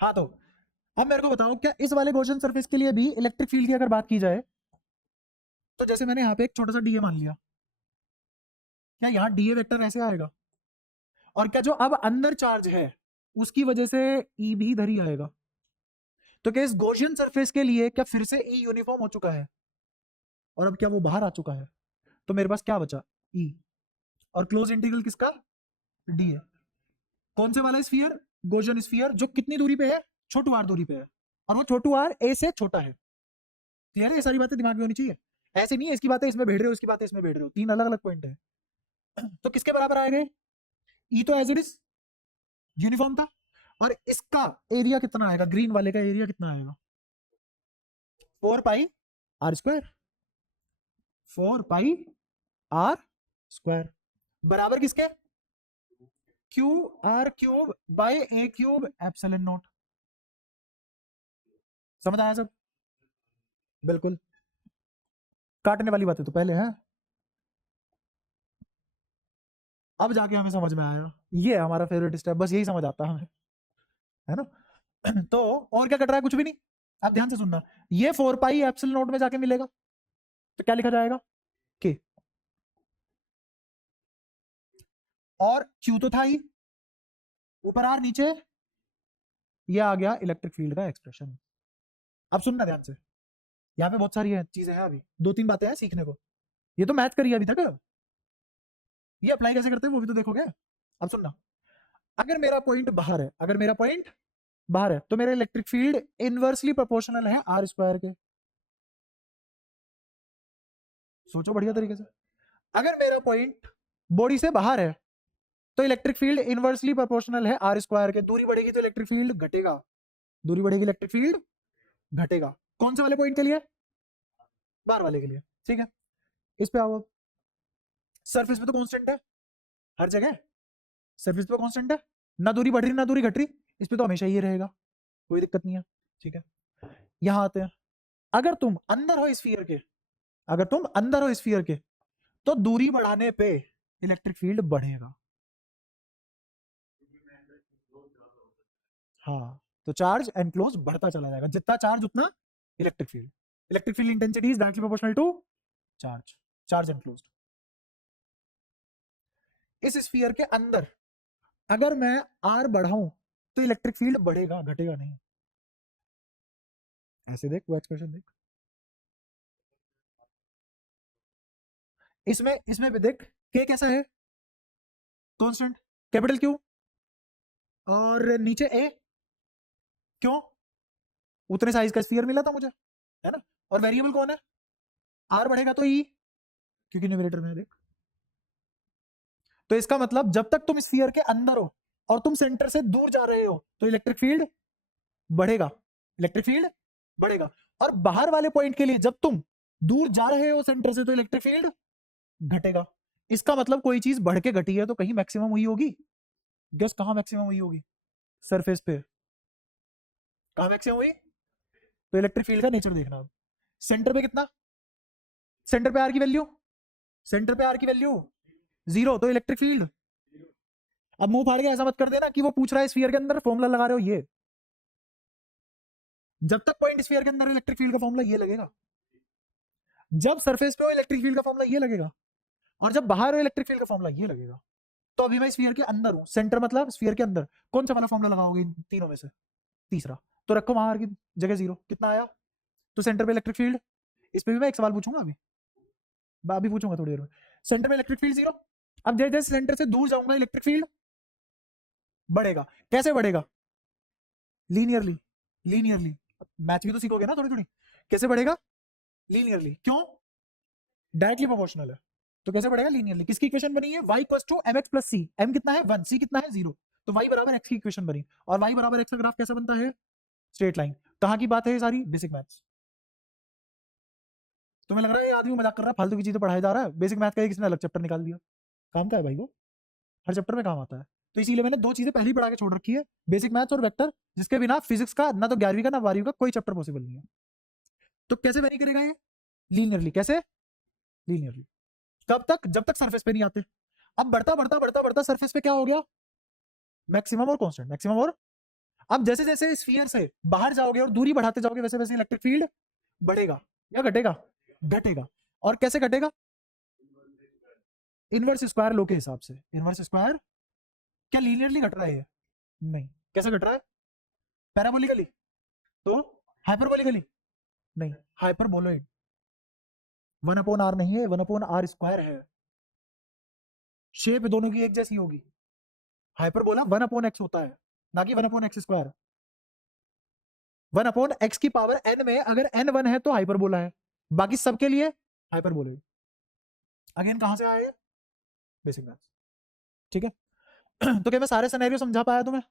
हाँ तो अब मेरे को बताओ, क्या इस वाले गॉसियन सरफेस के लिए भी इलेक्ट्रिक फील्ड की अगर बात की जाए, तो जैसे मैंने यहाँ पे एक छोटा सा डीए मान लिया, क्या यहाँ डीए वेक्टर ऐसे आएगा? और क्या जो अब अंदर चार्ज है उसकी वजह से ई भी इधर ही आएगा? तो क्या इस गॉसियन सरफेस के लिए क्या फिर से ई यूनिफॉर्म हो चुका है, और अब क्या वो बाहर आ चुका है? तो मेरे पास क्या बचा, ई, और क्लोज इंटीग्रल किसका, डी है। कौन से वाला स्फीयर, गॉसियन स्फीयर, जो कितनी दूरी पे है, छोटू आर दूरी पे है, और वो छोटू आर ए से छोटा है। क्लियर है? ये सारी बातें दिमाग में होनी चाहिए, ऐसे नहीं है इसकी बातें इसमें भेड़ रहे हो, इसकी बातें इसमें भेड़ रहे हो, तीन अलग अलग पॉइंट है। तो किसके बराबर आएंगे? ई तो एज इट इज यूनिफॉर्म था, और इसका एरिया कितना आएगा, ग्रीन वाले का एरिया कितना आएगा, 4 पाई r स्क्वायर, 4 पाई r स्क्वायर, बराबर किसके, Q R cube by a cube epsilon not. समझ आया सब? बिल्कुल, काटने वाली बातें तो पहले है, अब जाके हमें समझ में आया, ये हमारा फेवरेट स्टेप, बस यही समझ आता है हमें, है ना? तो और क्या कट रहा है, कुछ भी नहीं। आप ध्यान से सुनना, ये 4 पाई एप्सिलॉन नॉट में जाके मिलेगा, तो क्या लिखा जाएगा, के, और क्यू तो था ही, ऊपर आर, नीचे ये आ गया इलेक्ट्रिक फील्ड का एक्सप्रेशन। अब सुनना ध्यान से, यहाँ पे बहुत सारी है चीजें हैं, अभी 2-3 बातें हैं सीखने को, ये तो मैथ करी है अभी तक, ये अप्लाई कैसे करते हैं वो भी तो देखोगे। अब सुनना, अगर मेरा पॉइंट बाहर है, अगर मेरा पॉइंट बाहर है, तो मेरा इलेक्ट्रिक फील्ड इनवर्सली प्रोपोर्शनल है आर स्क्वायर के। सोचो बढ़िया तरीके से, अगर मेरा पॉइंट बॉडी से बाहर है, तो इलेक्ट्रिक फील्ड इनवर्सली प्रोपोर्शनल है आर स्क्वायर के। दूरी बढ़ेगी तो इलेक्ट्रिक फील्ड घटेगा, दूरी बढ़ेगी इलेक्ट्रिक फील्ड घटेगा। कौन से वाले पॉइंट के लिए, बाहर वाले के लिए, ठीक है। इस पे आओ अब, सरफेस पे तो कांस्टेंट है हर जगह, सरफेस पे कांस्टेंट है, ना दूरी बढ़ रही ना दूरी घट रही, इस पे तो हमेशा ये रहेगा, कोई दिक्कत नहीं है, ठीक है। यहां आते हैं, अगर तुम अंदर हो स्फीयर के, अगर तुम अंदर हो स्फीयर के, तो दूरी बढ़ाने पे इलेक्ट्रिक फील्ड बढ़ेगा। हाँ, तो चार्ज एनक्लोज बढ़ता चला जाएगा, जितना चार्ज उतना electric field, electric field intensity is directly proportional to charge, charge enclosed. इस स्फीयर के अंदर अगर मैं आर बढ़ाऊं, तो इलेक्ट्रिक फील्ड बढ़ेगा, घटेगा नहीं। ऐसे देख, वो एक्सप्रेशन देख, इसमें इसमें भी देख, के कैसा है, कांस्टेंट, कैपिटल क्यू, और नीचे ए, क्यों, उतने साइज का स्फीयर मिला था मुझे, है ना। और वेरिएबल कौन है, आर बढ़ेगा तो ई, क्योंकि न्यूमरेटर में है, देख। तो इसका मतलब जब तक तुम स्फीयर के अंदर हो और तुम सेंटर से दूर जा रहे हो, तो इलेक्ट्रिक फील्ड बढ़ेगा, इलेक्ट्रिक फील्ड बढ़ेगा। और बाहर वाले पॉइंट के लिए जब तुम दूर जा रहे हो सेंटर से, तो इलेक्ट्रिक फील्ड घटेगा। इसका मतलब कोई चीज बढ़ के घटी है तो कहीं मैक्सिमम हुई होगी, गेस कहां मैक्सिमम हुई होगी, सरफेस पे, कहां मैक्सिमम हुई? तो इलेक्ट्रिक फील्ड का नेचर देखना अब, सेंटर पे कितना, सेंटर पे आर की वैल्यू, सेंटर पे आर की वैल्यू 0, तो इलेक्ट्रिक फील्ड, अब मुंह फाड़ के ऐसा मत कर देना कि वो पूछ रहा है स्फीयर के अंदर फॉर्मूला लगा रहे हो, ये जब तक पॉइंट स्फीयर के अंदर इलेक्ट्रिक फील्ड का फॉर्मूला ये लगेगा, जब सरफेस पे हो इलेक्ट्रिक फील्ड का फॉर्मूला ये लगेगा, और जब बाहर हो इलेक्ट्रिक फील्ड का फॉर्मूला ये लगेगा। तो अभी मैं स्फीयर के अंदर हूं, सेंटर मतलब स्फीयर के अंदर, कौन सा वाला फॉर्मूला लगाओगे इन तीनों में से, तीसरा, तो रखो वहां की जगह 0, कितना आया, तो सेंटर पे इलेक्ट्रिक फील्ड, इस पे भी मैं एक सवाल पूछूंगा अभी, अभी पूछूंगा थोड़ी देर में, सेंटर में इलेक्ट्रिक फील्ड 0। अब जैसे जैसे सेंटर से दूर जाऊंगा इलेक्ट्रिक फील्ड बढ़ेगा। कैसे बढ़ेगा? लीनियरली। लीनियरली मैथ भी तो सीखोगे ना थोड़ी थोड़ी। कैसे बढ़ेगा? लीनियरली। क्यों? डायरेक्टली प्रोपोर्शनल है, तो कैसे बढ़ेगा? लीनियरली। किसकी इक्वेशन बनी है? y equals to mx plus c। m कितना है? 1, c कितना है? 0। तो y बराबर x की इक्वेशन बनी। और y बराबर x का ग्राफ कैसा बनता है? Straight line. कहाँ की बात है ये सारी? Basic maths. तुम्हें लग रहा है ये आदमी मजाक कर रहा है, फालतू की चीजें पढ़ाया जा रहा है? बेसिक मैथ का किसने अलग चैप्टर निकाल दिया? काम का है भाई वो, हर चैप्टर में काम आता है। तो इसीलिए मैंने दो चीजें पहले ही पढ़ा के छोड़ रखी है, बेसिक मैथ्स और वेक्टर, जिसके बिना फिजिक्स का ना तो 11वीं का ना 12वीं का कोई चैप्टर पॉसिबल नहीं है। तो कैसे वेरी करेगा ये? लीनियरली। कैसे? लीनियरली। कब तक? जब तक सरफेस पे नहीं आते। अब बढ़ता बढ़ता बढ़ता बढ़ता सरफेस पे क्या हो गया? मैक्सिमम और कांस्टेंट। मैक्सिमम और, अब जैसे जैसे स्फीयर से बाहर जाओगे और दूरी बढ़ाते जाओगे वैसे वैसे इलेक्ट्रिक फील्ड बढ़ेगा या घटेगा? घटेगा। और कैसे घटेगा? इनवर्स स्क्वायर लो के हिसाब से। Inverse square. क्या लीनियरली घट रहा है? नहीं। कैसे घट रहा है? पैराबोलिकली। तो हाइपरबोलिकली? नहीं, हाइपरबोलॉइड। 1/r नहीं है, 1/r स्क्वायर है। शेप दोनों की एक जैसी होगी। हाइपरबोला 1/x होता है, ना कि 1/x स्क्वायर। 1/x की पावर n में अगर n 1 है तो हाइपरबोला है, बाकी सबके लिए हाइपरबोलॉइड। अगेन कहां से आया ये? Basic maths. ठीक है। तो क्या मैं सारे सिनेरियो समझा पाया तुम्हें?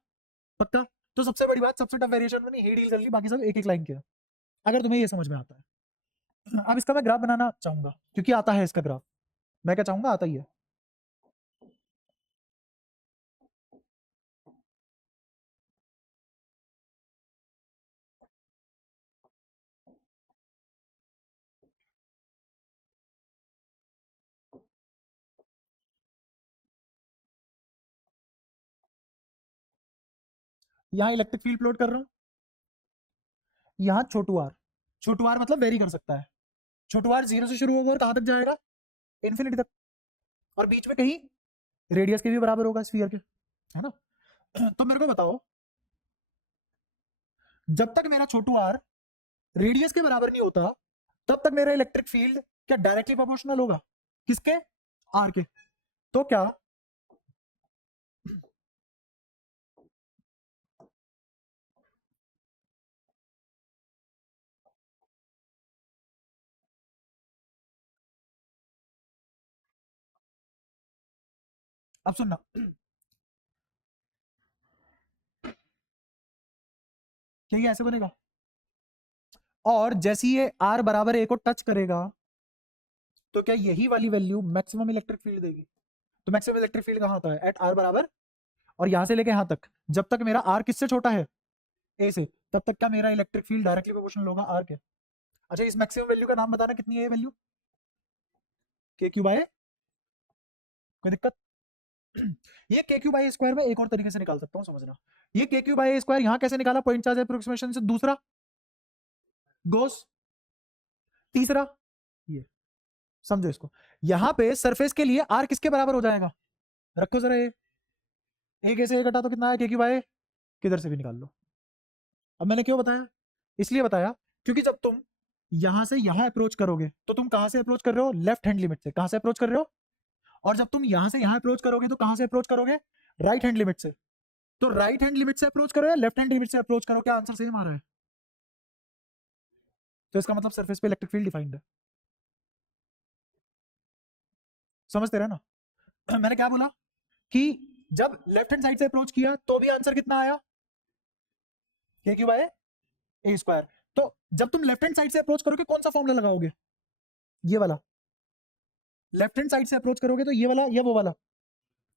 पक्का? तो सबसे बड़ी बात, सबसे टफ वेरिएशन मैंने ही डील कर ली, बाकी सब एक एक लाइन किया। अगर तुम्हें ये समझ में आता है। अब इसका मैं ग्राफ बनाना चाहूंगा, क्योंकि आता है इसका ग्राफ। मैं क्या चाहूंगा? आता ही है। यहाँ इलेक्ट्रिक फील्ड प्लॉट कर रहा हूं, यहाँ छोटू आर। छोटू आर मतलब वेरी कर सकता है। छोटू आर 0 से शुरू होगा और कहां तक जाएगा? इन्फिनिटी तक। और बीच में कहीं रेडियस के भी बराबर होगा स्फीयर के, है ना? तो मेरे को बताओ, जब तक मेरा छोटू आर रेडियस के बराबर नहीं होता तब तक मेरा इलेक्ट्रिक फील्ड क्या डायरेक्टली प्रोपोर्शनल होगा? किसके? आर के। तो क्या अब सुनना, क्या ये ऐसे बनेगा? और जैसे ये आर बराबर ए को टच करेगा तो क्या यही वाली वैल्यू मैक्सिमम इलेक्ट्रिक फील्ड देगी? तो मैक्सिमम इलेक्ट्रिक फील्ड कहां होता है? एट आर बराबर, और यहां से लेके यहां तक, जब तक मेरा आर किससे छोटा है? ए से, तब तक क्या मेरा इलेक्ट्रिक फील्ड डायरेक्टली प्रोपोर्शनल होगा आर के? अच्छा, इस मैक्सिमम वैल्यू का नाम बताना, कितनी है ये वैल्यू? के क्यू बाय, कोई दिक्कत? ये के क्यू बाई स्क्वायर में एक और तरीके से निकाल सकता हूँ, समझना। ये के क्यू बाई स्क्वायर यहाँ कैसे निकाला? पॉइंट चार्ज अप्रोक्सीमेशन से। दूसरा गोस, तीसरा ये, समझो इसको। यहाँ पे सरफेस के लिए आर किसके बराबर हो जाएगा? रखो जरा ये, एक ऐसे एक हटा तो कितना है? के क्यू बाई, किधर से भी निकाल लो। अब मैंने क्यों बताया? इसलिए बताया क्योंकि जब तुम यहां से यहां अप्रोच करोगे तो तुम कहां से अप्रोच कर रहे हो? लेफ्ट हैंड लिमिट से। कहां से अप्रोच कर रहे हो? और जब तुम यहां से यहां अप्रोच करोगे तो कहां से अप्रोच करोगे? राइट हैंड लिमिट से। तो राइट हैंड लिमिट से अप्रोच करो या लेफ्ट हैंड लिमिट से अप्रोच करो, क्या आंसर सेम आ रहा है? तो इसका मतलब सरफेस पे इलेक्ट्रिक फील्ड डिफाइंड है। समझते रहे ना? मैंने क्या बोला कि जब लेफ्ट हैंड साइड से अप्रोच किया तो भी आंसर कितना आया? के क्यू बाय ए स्क्वायर। तो जब तुम लेफ्ट हैंड साइड से अप्रोच करोगे कौन सा फॉर्मूला लगाओगे? ये वाला। लेफ्ट हैंड साइड से अप्रोच करोगे तो ये वाला या वो वाला?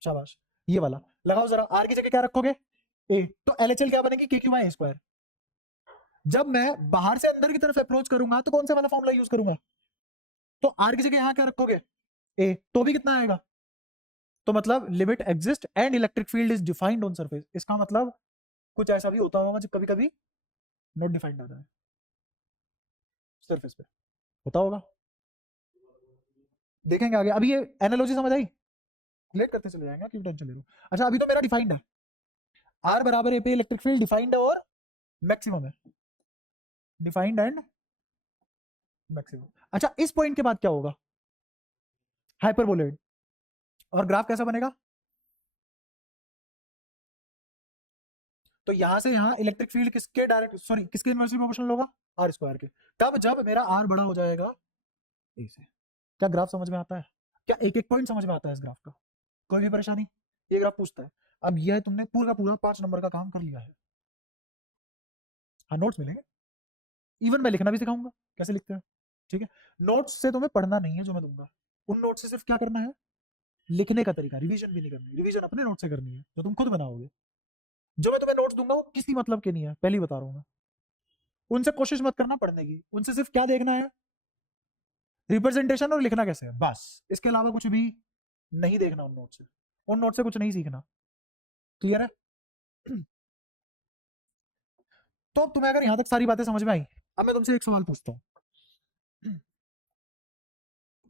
शाबाश, ये वाला लगाओ जरा। आर की जगह क्या रखोगे? ए। तो एलएचएल क्या बनेगी? के क्यू बाय ए स्क्वायर। जब मैं बाहर से अंदर की तरफ अप्रोच करूंगा तो कौन सा वाला फॉर्मूला यूज करूंगा? तो आर की जगह यहां क्या रखोगे? ए। तो भी कितना आएगा? तो मतलब limit exist and electric field is defined on surface. इसका मतलब कुछ ऐसा भी होता होगा जो कभी कभी नॉट डिफाइंड आता है सरफेस पे, होता होगा। देखेंगे आगे। अभी ये एनालॉजी समझ आई? रिलेट करते चले जाएंगे, क्यों टेंशन ले रहे हो? अच्छा, अभी तो मेरा डिफाइंड है, आर बराबर ए पे इलेक्ट्रिक फील्ड डिफाइंड है और मैक्सिमम है। Defined and maximum. अच्छा, इस पॉइंट के बाद क्या होगा? हाइपरबोलॉइड। और ग्राफ कैसा बनेगा? तो यहां से यहां इलेक्ट्रिक फील्ड किसके डायरेक्ट सॉरी किसके इनवर्सली प्रोपोर्शनल होगा? आर स्क्वायर के। तब जब मेरा आर बड़ा हो जाएगा ए से। क्या ग्राफ समझ में आता है? क्या एक एक पॉइंट समझ में आता है इस ग्राफ का? कोई भी परेशानी? ये ग्राफ पूछता है। अब यह तुमने पूरा का पूरा 5 नंबर का काम कर लिया है। हाँ नोट्स मिलेंगे, इवन मैं लिखना भी सिखाऊंगा कैसे लिखते हैं, ठीक है? नोट्स से तुम्हें पढ़ना नहीं है जो मैं दूंगा, उन नोट्स से सिर्फ क्या करना है, लिखने का तरीका, रिवीजन भी नहीं करनी, रिवीजन अपने नोट से करनी है जो तुम खुद बनाओगे। जो मैं तुम्हें नोट्स दूंगा वो किसी मतलब के नहीं है, पहले ही बता रहा हूँ मैं। उनसे कोशिश मत करना पढ़ने की, उनसे सिर्फ क्या देखना है, रिप्रेजेंटेशन और लिखना कैसे है, बस। इसके अलावा कुछ भी नहीं देखना उन नोट से, उन नोट से कुछ नहीं सीखना। क्लियर है? तो तुम्हें अगर यहां तक सारी बातें समझ में आई, अब मैं तुमसे एक सवाल पूछता हूं।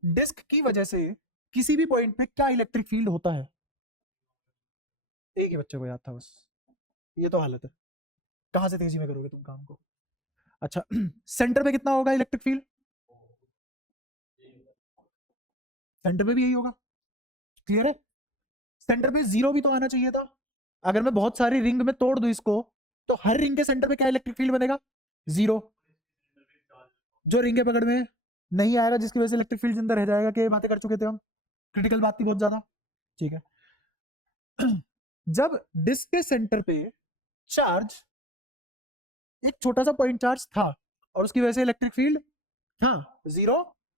डिस्क की वजह से किसी भी पॉइंट पे क्या इलेक्ट्रिक फील्ड होता है? एक ही बच्चे को याद था बस, ये तो हालत है। कहां से तेजी में करोगे तुम काम को? अच्छा सेंटर पे कितना होगा इलेक्ट्रिक फील्ड? सेंटर पे भी यही होगा। क्लियर है? सेंटर पे जीरो भी तो आना चाहिए था। अगर मैं बहुत सारी रिंग में तोड़ दूं इसको, तो हर रिंग के सेंटर पे क्या इलेक्ट्रिक फील्ड बनेगा? जीरो। जो रिंग के पकड़ में नहीं आएगा, जिसकी वजह से इलेक्ट्रिक फील्ड अंदर रह जाएगा, कि बातें कर चुके थे हम, क्रिटिकल बात थी बहुत ज्यादा, ठीक है? जब डिस्क के सेंटर पे चार्ज, एक छोटा सा पॉइंट चार्ज था और उसकी वजह से इलेक्ट्रिक फील्ड था, जीरो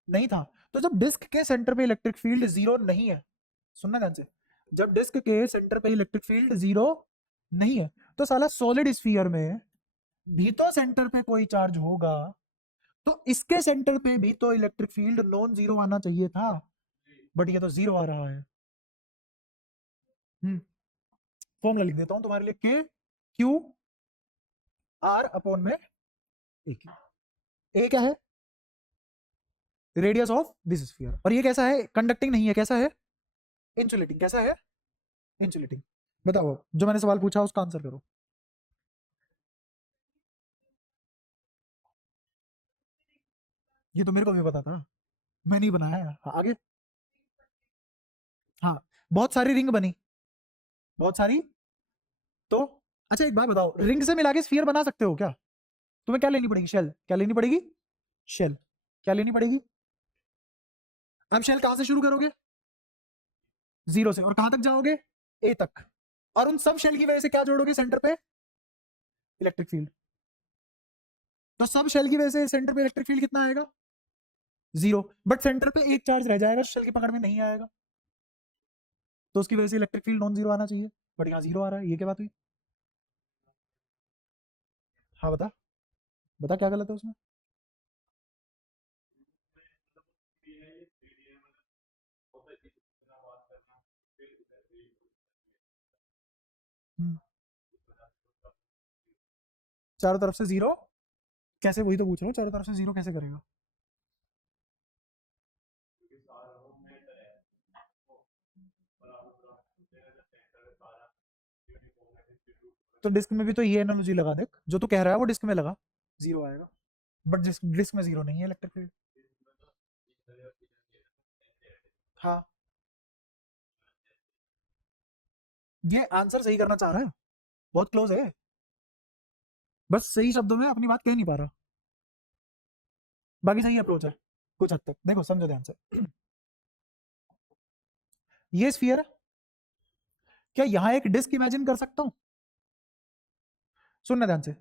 नहीं था। तो जब डिस्क के सेंटर पे इलेक्ट्रिक फील्ड जीरो नहीं है, सुनना ध्यान से, जब डिस्क के सेंटर पे इलेक्ट्रिक फील्ड जीरो नहीं है, तो साला सॉलिड स्फीयर में भी तो सेंटर पे कोई चार्ज होगा, तो इसके सेंटर पे भी तो इलेक्ट्रिक फील्ड नॉन जीरो आना चाहिए था, बट ये तो जीरो आ रहा है। फॉर्मूला लिख देता हूं तुम्हारे लिए, के क्यू आर अपॉन में एक। ए क्या है? Radius of this sphere. और ये कैसा है? कंडक्टिंग नहीं है, कैसा है? इंसुलेटिंग। कैसा है? इंसुलेटिंग। बताओ, जो मैंने सवाल पूछा उसका आंसर करो। ये तो मेरे को भी पता था, मैं नहीं बनाया है। हाँ, आगे। हाँ, बहुत सारी रिंग बनी, बहुत सारी। तो अच्छा एक बात बताओ, रिंग से मिला के स्फीयर बना सकते हो क्या? तुम्हें क्या लेनी पड़ेगी? शेल। क्या लेनी पड़ेगी? शेल। क्या लेनी पड़ेगी? अब शेल कहां से शुरू करोगे? जीरो से। और कहां तक जाओगे? ए तक। और उन सब शेल की वजह से क्या जोड़ोगे सेंटर पे? Electric field. तो सब शेल की वजह से सेंटर पे इलेक्ट्रिक फील्ड कितना आएगा? जीरो। बट सेंटर पे एक चार्ज रह जाएगा, शेल की पकड़ में नहीं आएगा, तो उसकी वजह से इलेक्ट्रिक फील्ड नॉन जीरो आना चाहिए, बट यहाँ जीरो आ रहा है। ये क्या बात हुई? हाँ बता, बता क्या गलत है उसमें? हम्म, चारों तरफ से जीरो कैसे? वही तो पूछ रहा हूँ, चारों तरफ से जीरो कैसे करेगा? तो डिस्क में भी तो ये एनालॉजी लगा दे, जो तू कह रहा है वो डिस्क में लगा, जीरो आएगा। बट डिस्क डिस्क में जीरो नहीं है इलेक्ट्रिक फील्ड। हाँ, ये आंसर सही करना चाह रहा है, बहुत क्लोज है, बस सही शब्दों में अपनी बात कह नहीं पा रहा। बाकी सही अप्रोच है कुछ हद तक। देखो समझो ध्यान से, ये स्फीयर है, क्या यहां एक डिस्क इमेजिन कर सकता हूं? सुनना ध्यान से,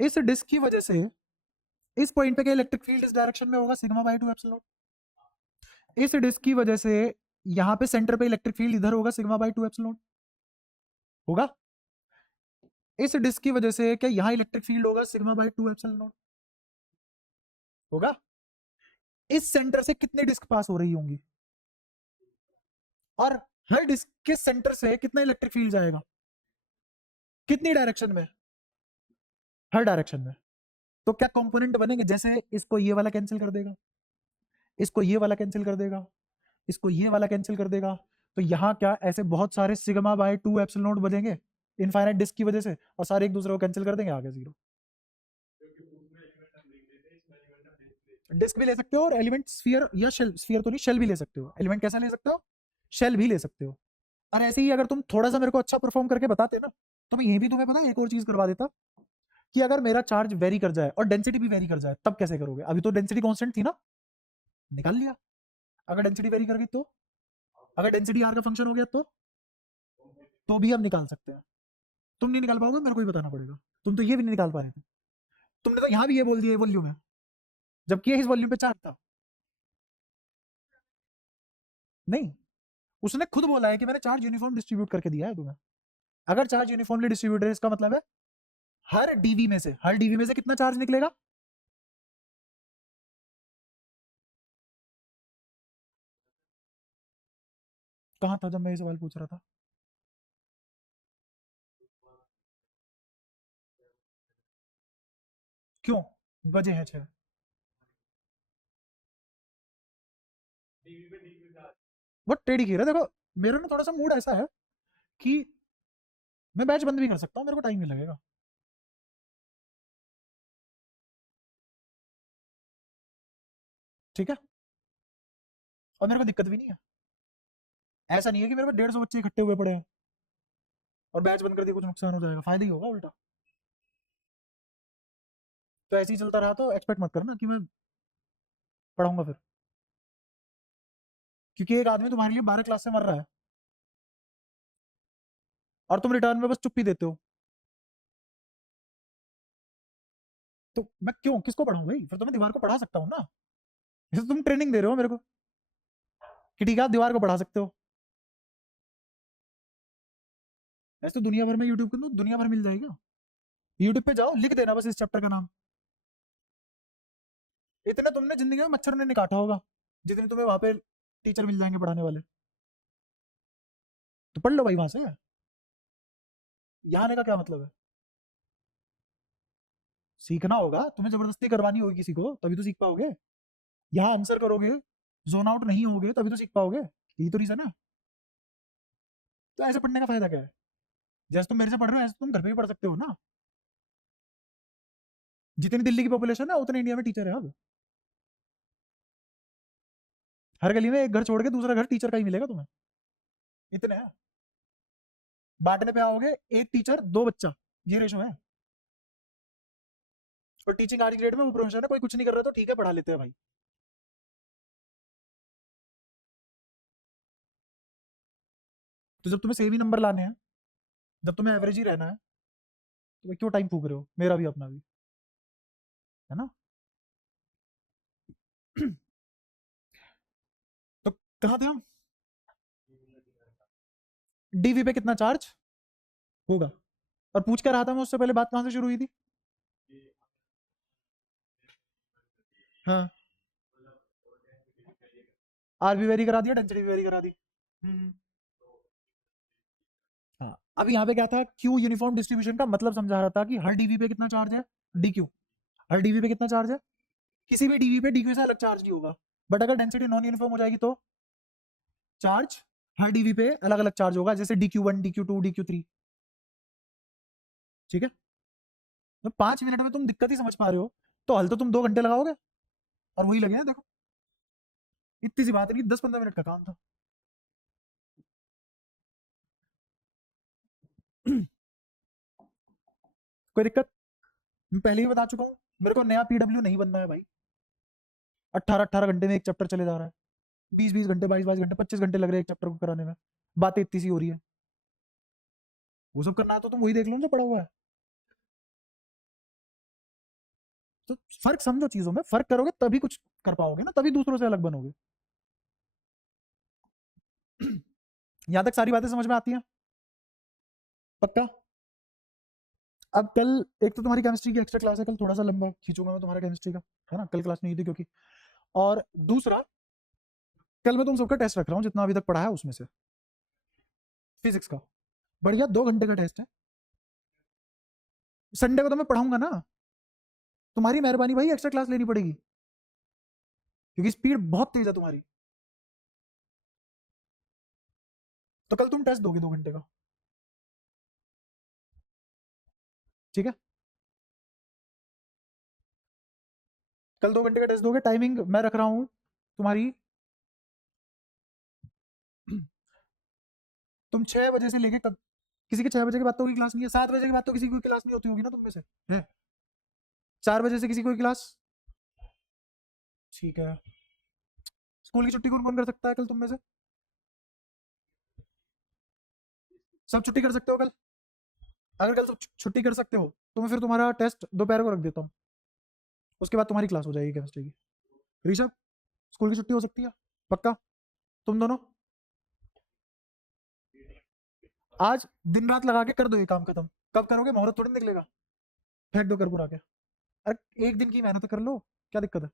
इस डिस्क की वजह से इस पॉइंट पे क्या इलेक्ट्रिक फील्ड इस डायरेक्शन में होगा, सिग्मा बाय 2 एप्सिलॉन। इस डिस्क की वजह से यहां पे सेंटर पे इलेक्ट्रिक फील्ड इधर होगा, सिग्मा बाय 2 एप्सिलॉन होगा। इस डिस्क की वजह से क्या यहां इलेक्ट्रिक फील्ड होगा, सिग्मा बाय 2 एप्सिलॉन होगा। इस सेंटर से कितने डिस्क पास हो रही होंगी, और हर डिस्क के सेंटर से कितना इलेक्ट्रिक फील्ड जाएगा, कितनी डायरेक्शन में? हर डायरेक्शन में। तो क्या कंपोनेंट बनेंगे, जैसे इसको ये वाला कैंसिल कर देगा, इसको ये वाला कैंसिल कर देगा, इसको ये वाला कैंसिल कर देगा, तो यहाँ क्या ऐसे बहुत सारे सिग्मा बाय 2 एप्सिलॉन नोट बनेंगे इनफाइनाइट डिस्क की वजह से, और सारे एक दूसरे को कैंसिल कर देंगे, आगे जीरो। डिस्क भी ले सकते हो और एलिमेंट स्फीयर या शेल, स्फीयर तो नहीं शेल भी ले सकते हो। एलिमेंट कैसा ले सकते हो? शेल भी ले सकते हो। और ऐसे ही अगर तुम थोड़ा सा मेरे को अच्छा परफॉर्म करके बताते ना, तो मैं ये भी तुम्हें पता है एक और चीज करवा देता, कि अगर मेरा चार्ज वेरी कर जाए और डेंसिटी भी वेरी कर जाए, तब कैसे करोगे? अभी तो डेंसिटी कांस्टेंट थी ना, निकाल लिया। अगर डेंसिटी वेरी कर गई तो, अगर डेंसिटी आर का फंक्शन हो गया तो भी हम निकाल सकते हैं। तुम नहीं निकाल पाओगे, मेरे को ही बताना पड़ेगा। तुम तो ये भी नहीं निकाल पा रहे थे, तुमने तो यहाँ भी ये बोल दिया ये वॉल्यूम है, जबकि ये इस वॉल्यूम पे चार्ज था। नहीं, उसने खुद बोला है कि मैंने चार्ज यूनिफॉर्म डिस्ट्रीब्यूट करके दिया है तुम्हें। अगर चार्ज यूनिफॉर्मली डिस्ट्रीब्यूटेड है, इसका मतलब है हर डीवी में से कितना चार्ज निकलेगा? कहाँ था जब मैं ये सवाल पूछ रहा था? क्यों? बजे हैं 6। बहुत टेढ़ी खीर है। देखो, मेरा ना थोड़ा सा मूड ऐसा है कि मैं बैच बंद भी कर सकता हूँ, मेरे को टाइम नहीं लगेगा। ठीक है, और मेरे को दिक्कत भी नहीं है। ऐसा नहीं है कि मेरे पास 150 बच्चे इकट्ठे हुए पड़े हैं और बैच बंद कर दिया कुछ नुकसान हो जाएगा, फायदा ही होगा उल्टा। तो ऐसे ही चलता रहा तो एक्सपेक्ट मत करना कि मैं पढ़ाऊंगा फिर, क्योंकि एक आदमी तुम्हारे लिए 12 क्लास से मर रहा है और तुम रिटर्न में बस चुप्पी देते हो। तो मैं क्यों किसको पढ़ाऊं भाई? फिर तो मैं दीवार को पढ़ा सकता हूँ ना। जैसे तुम ट्रेनिंग दे रहे हो मेरे को कि ठीक है आप दीवार को पढ़ा सकते हो, ऐसे तो दुनिया भर में यूट्यूब के, तो दुनिया भर मिल जाएगा। यूट्यूब पे जाओ, लिख देना बस इस चैप्टर का नाम। इतने तुमने जिंदगी में मच्छर ने नहीं काटा होगा जितने तुम्हें वहां पे टीचर मिल जाएंगे पढ़ाने वाले। तो पढ़ लो भाई वहां से। यहाँ आने का क्या मतलब है? सीखना होगा, तुम्हें जबरदस्ती करवानी होगी किसी को, तभी तो सीख पाओगे। यहाँ आंसर करोगे, जोन आउट नहीं होगे, तभी तो सीख पाओगे। यही तो रीजन है। तो ऐसे पढ़ने का फायदा क्या है? जैसे तुम मेरे से पढ़ रहे हो, ऐसे तुम घर पे भी पढ़ सकते हो ना। जितनी दिल्ली की पॉपुलेशन है उतने इंडिया में टीचर है अब। हर गली में एक घर छोड़ के दूसरा घर टीचर का ही मिलेगा तुम्हें। इतने हैं। बांटने पे आओगे, एक टीचर 2 बच्चा, ये रेशो है। और टीचिंग आज की डेट में वो प्रोफेशन है, कोई कुछ नहीं कर रहा तो ठीक है पढ़ा लेते हैं भाई। तो जब तुम्हें सेम ही नंबर लाने हैं, जब तुम्हें एवरेज ही रहना है, तो भाई क्यों टाइम फूक रहे हो, मेरा भी अपना भी, है ना? तो कहाँ थे हम? डीवी पे कितना चार्ज होगा? और पूछ कर रहा था मैं उससे पहले, बात कहाँ से शुरू हुई थी? हाँ, आर भी वेरी करा दिया, डेंसिटी भी वेरी करा दी। हम्म। हाँ, अब यहाँ पे क्या था, क्यू यूनिफॉर्म डिस्ट्रीब्यूशन का मतलब समझा रहा था कि हर डीवी पे कितना चार्ज है, डी क्यू। हर डीवी पे कितना चार्ज है, किसी भी डीवी पे डी क्यू से अलग चार्ज नहीं होगा। बट अगर डेंसिटी नॉन यूनिफॉर्म हो जाएगी तो चार्ज हर डीवी पे अलग अलग चार्ज होगा, जैसे D Q two D Q 3। ठीक है, तो 5 मिनट में तुम दिक्कत ही समझ पा रहे हो, तो हल तो तुम 2 घंटे लगाओगे। और वही लगे ना, देखो इतनी सी बात नहीं, 10-15 मिनट का काम था। कोई दिक्कत? मैं पहले ही बता चुका हूँ, मेरे को नया पीडब्ल्यू नहीं बनना है भाई। 18-18 घंटे में एक चैप्टर चले जा रहा है, 20-20 घंटे, 22-22 घंटे, 25 घंटे लग रहे हैं एक चैप्टर को कराने में। बातें इतनी सी हो रही है। वो सब करना है तो तुम वही देख लो ना जो पड़ा हुआ है। तो फर्क समझो चीजों में, फर्क करोगे तभी कुछ कर पाओगे ना, तभी दूसरों से अलग बनोगे। यहाँ तक सारी बातें समझ में आती हैं? पक्का? अब कल, एक तो तुम्हारी केमिस्ट्री की एक्स्ट्रा क्लास है, कल थोड़ा सा लंबा खींचूंगा मैं तुम्हारा केमिस्ट्री का, है ना? कल क्लास नहीं थी क्योंकि। और दूसरा, कल मैं तुम सबका टेस्ट रख रहा हूँ जितना अभी तक पढ़ा है उसमें से, फिजिक्स का। बढ़िया, 2 घंटे का टेस्ट है। संडे को तो मैं पढ़ाऊंगा ना। तुम्हारी मेहरबानी भाई, एक्स्ट्रा क्लास लेनी पड़ेगी, क्योंकि स्पीड बहुत तेज है तुम्हारी। तो कल तुम टेस्ट दोगे 2 घंटे का। ठीक है, कल 2 घंटे का टेस्ट दोगे। टाइमिंग मैं रख रहा हूँ तुम्हारी तुम 6 बजे से लेके कब, किसी के 6 बजे के बाद तो कोई क्लास नहीं है, 7 बजे के बाद तो किसी की क्लास नहीं होती होगी ना तुम में से, है 4 बजे से किसी कोई क्लास, ठीक है। स्कूल की छुट्टी कौन कौन कर सकता है कल तुम में से? सब छुट्टी कर सकते हो कल? अगर कल सब छुट्टी कर सकते हो तो मैं फिर तुम्हारा टेस्ट दोपहर को रख देता हूँ, उसके बाद तुम्हारी क्लास हो जाएगी केमिस्ट्री की। ऋषभ, स्कूल की छुट्टी हो सकती है पक्का? तुम दोनों आज दिन रात लगा के कर दो ये काम खत्म। कब करोगे? मुहूर्त थोड़ी निकलेगा, फेंक दो कर पूरा के। अरे एक दिन की मेहनत कर लो, क्या दिक्कत है?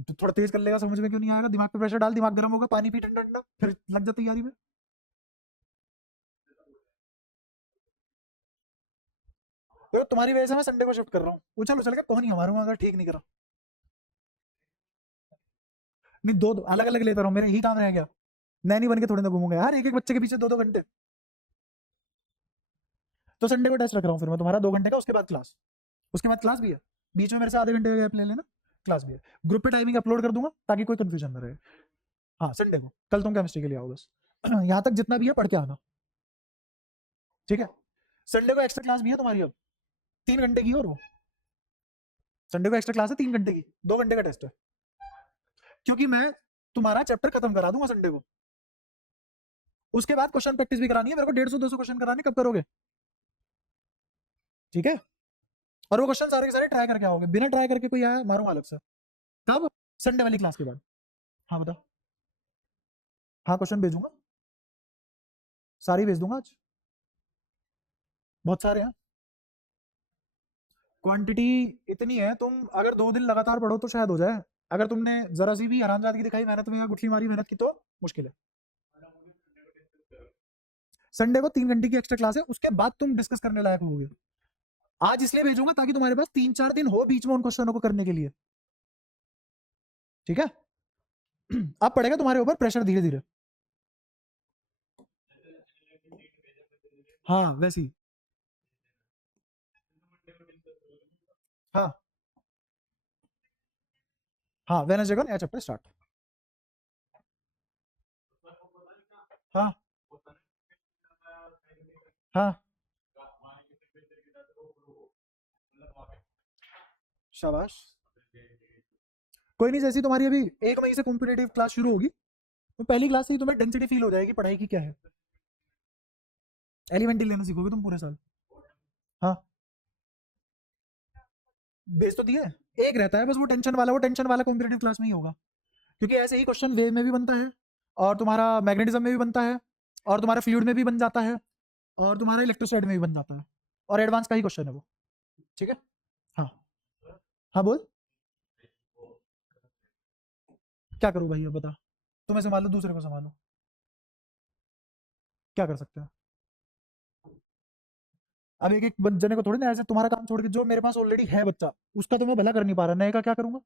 तो थोड़ा तेज कर लेगा, समझ में क्यों नहीं आएगा? दिमाग पे प्रेशर डाल, दिमाग गर्म होगा, पानी पी ठंडा ठंडा, फिर लग जा तैयारी में। तो तुम्हारी वजह से मैं संडे को शिफ्ट कर रहा हूँ, उछल उछल के कौन ही मारूंगा अगर ठीक नहीं करा। नहीं दो दो अलग अलग लेता रहूँ, मेरे ही काम रह गया। नैनी बन के थोड़ी ना घूमूंगा यार, एक एक बच्चे के पीछे 2-2 घंटे। तो संडे को टेस्ट रख रहा हूँ फिर मैं तुम्हारा 2 घंटे का, उसके बाद क्लास, उसके बाद क्लास भी है, बीच में मेरे से आधे घंटे का गैप ले लेना, क्लास भी है। ग्रुप पे टाइमिंग अपलोड कर दूंगा ताकि कोई कंफ्यूजन ना रहे। हाँ संडे को, कल तुम केमिस्ट्री के लिए आओ बस। यहाँ तक जितना भी है पढ़ के आना, ठीक है? संडे को एक्स्ट्रा क्लास भी है तुम्हारी अब, 3 घंटे की, और वो संडे को एक्स्ट्रा क्लास है 3 घंटे की, 2 घंटे का टेस्ट है। क्योंकि मैं तुम्हारा चैप्टर खत्म करा दूंगा संडे को, उसके बाद क्वेश्चन प्रैक्टिस भी करानी है मेरे को, 150-200 क्वेश्चन कराने, कब करोगे? ठीक है? और वो क्वेश्चन सारे के सारे ट्राई करके आओगे, बिना ट्राई करके कोई आया मारूंगा अलग से। कब? संडे वाली क्लास के बाद। हाँ बताओ। हाँ क्वेश्चन भेजूंगा, सारी भेज दूंगा आज, बहुत सारे हैं। क्वांटिटी इतनी है, तुम अगर 2 दिन लगातार पढ़ो तो शायद हो जाए। अगर तुमने जरा सी भी हरामजादगी दिखाई मेहनत में या गुठली मारी मेहनत की तो मुश्किल है। संडे को 3 घंटे की एक्स्ट्रा क्लास है, उसके बाद तुम डिस्कस करने लायक होगे। आज इसलिए भेजूंगा ताकि तुम्हारे पास 3-4 दिन हो बीच में उन क्वेश्चनों को करने के लिए, ठीक है? अब पड़ेगा तुम्हारे ऊपर प्रेशर धीरे धीरे। हाँ वैसे ही। हाँ हाँ, वेडनेसडे को नया चैप्टर स्टार्ट। हाँ हाँ, शाबाश। कोई नहीं, जैसी तुम्हारी अभी 1 मई से कॉम्पिटेटिव क्लास शुरू होगी, तो पहली क्लास से ही तुम्हें डेंसिटी फील हो जाएगी पढ़ाई की क्या है। एलिमेंट्री लेना सीखोगे तुम पूरे साल। हाँ बेस तो दिया है, एक रहता है बस वो टेंशन वाला, वो टेंशन वाला कॉम्पिटेटिव क्लास में ही होगा, क्योंकि ऐसे ही क्वेश्चन वेव में भी बनता है, और तुम्हारा मैग्नेटिज्म में भी बनता है, और तुम्हारा फ्लूइड में भी बन जाता है, और तुम्हारा इलेक्ट्रोस्टैट में भी बन जाता है, और एडवांस का ही क्वेश्चन है वो, ठीक है? हाँ हाँ बोल। क्या करूँ भाई अब बता, तुम्हें संभालो दूसरे को संभालो, क्या कर सकते हैं? अब एक एक जने को थोड़ी ना, ऐसे तुम्हारा काम छोड़ के जो मेरे पास ऑलरेडी है बच्चा, उसका तो मैं भला कर नहीं पा रहा, नए का क्या करूंगा?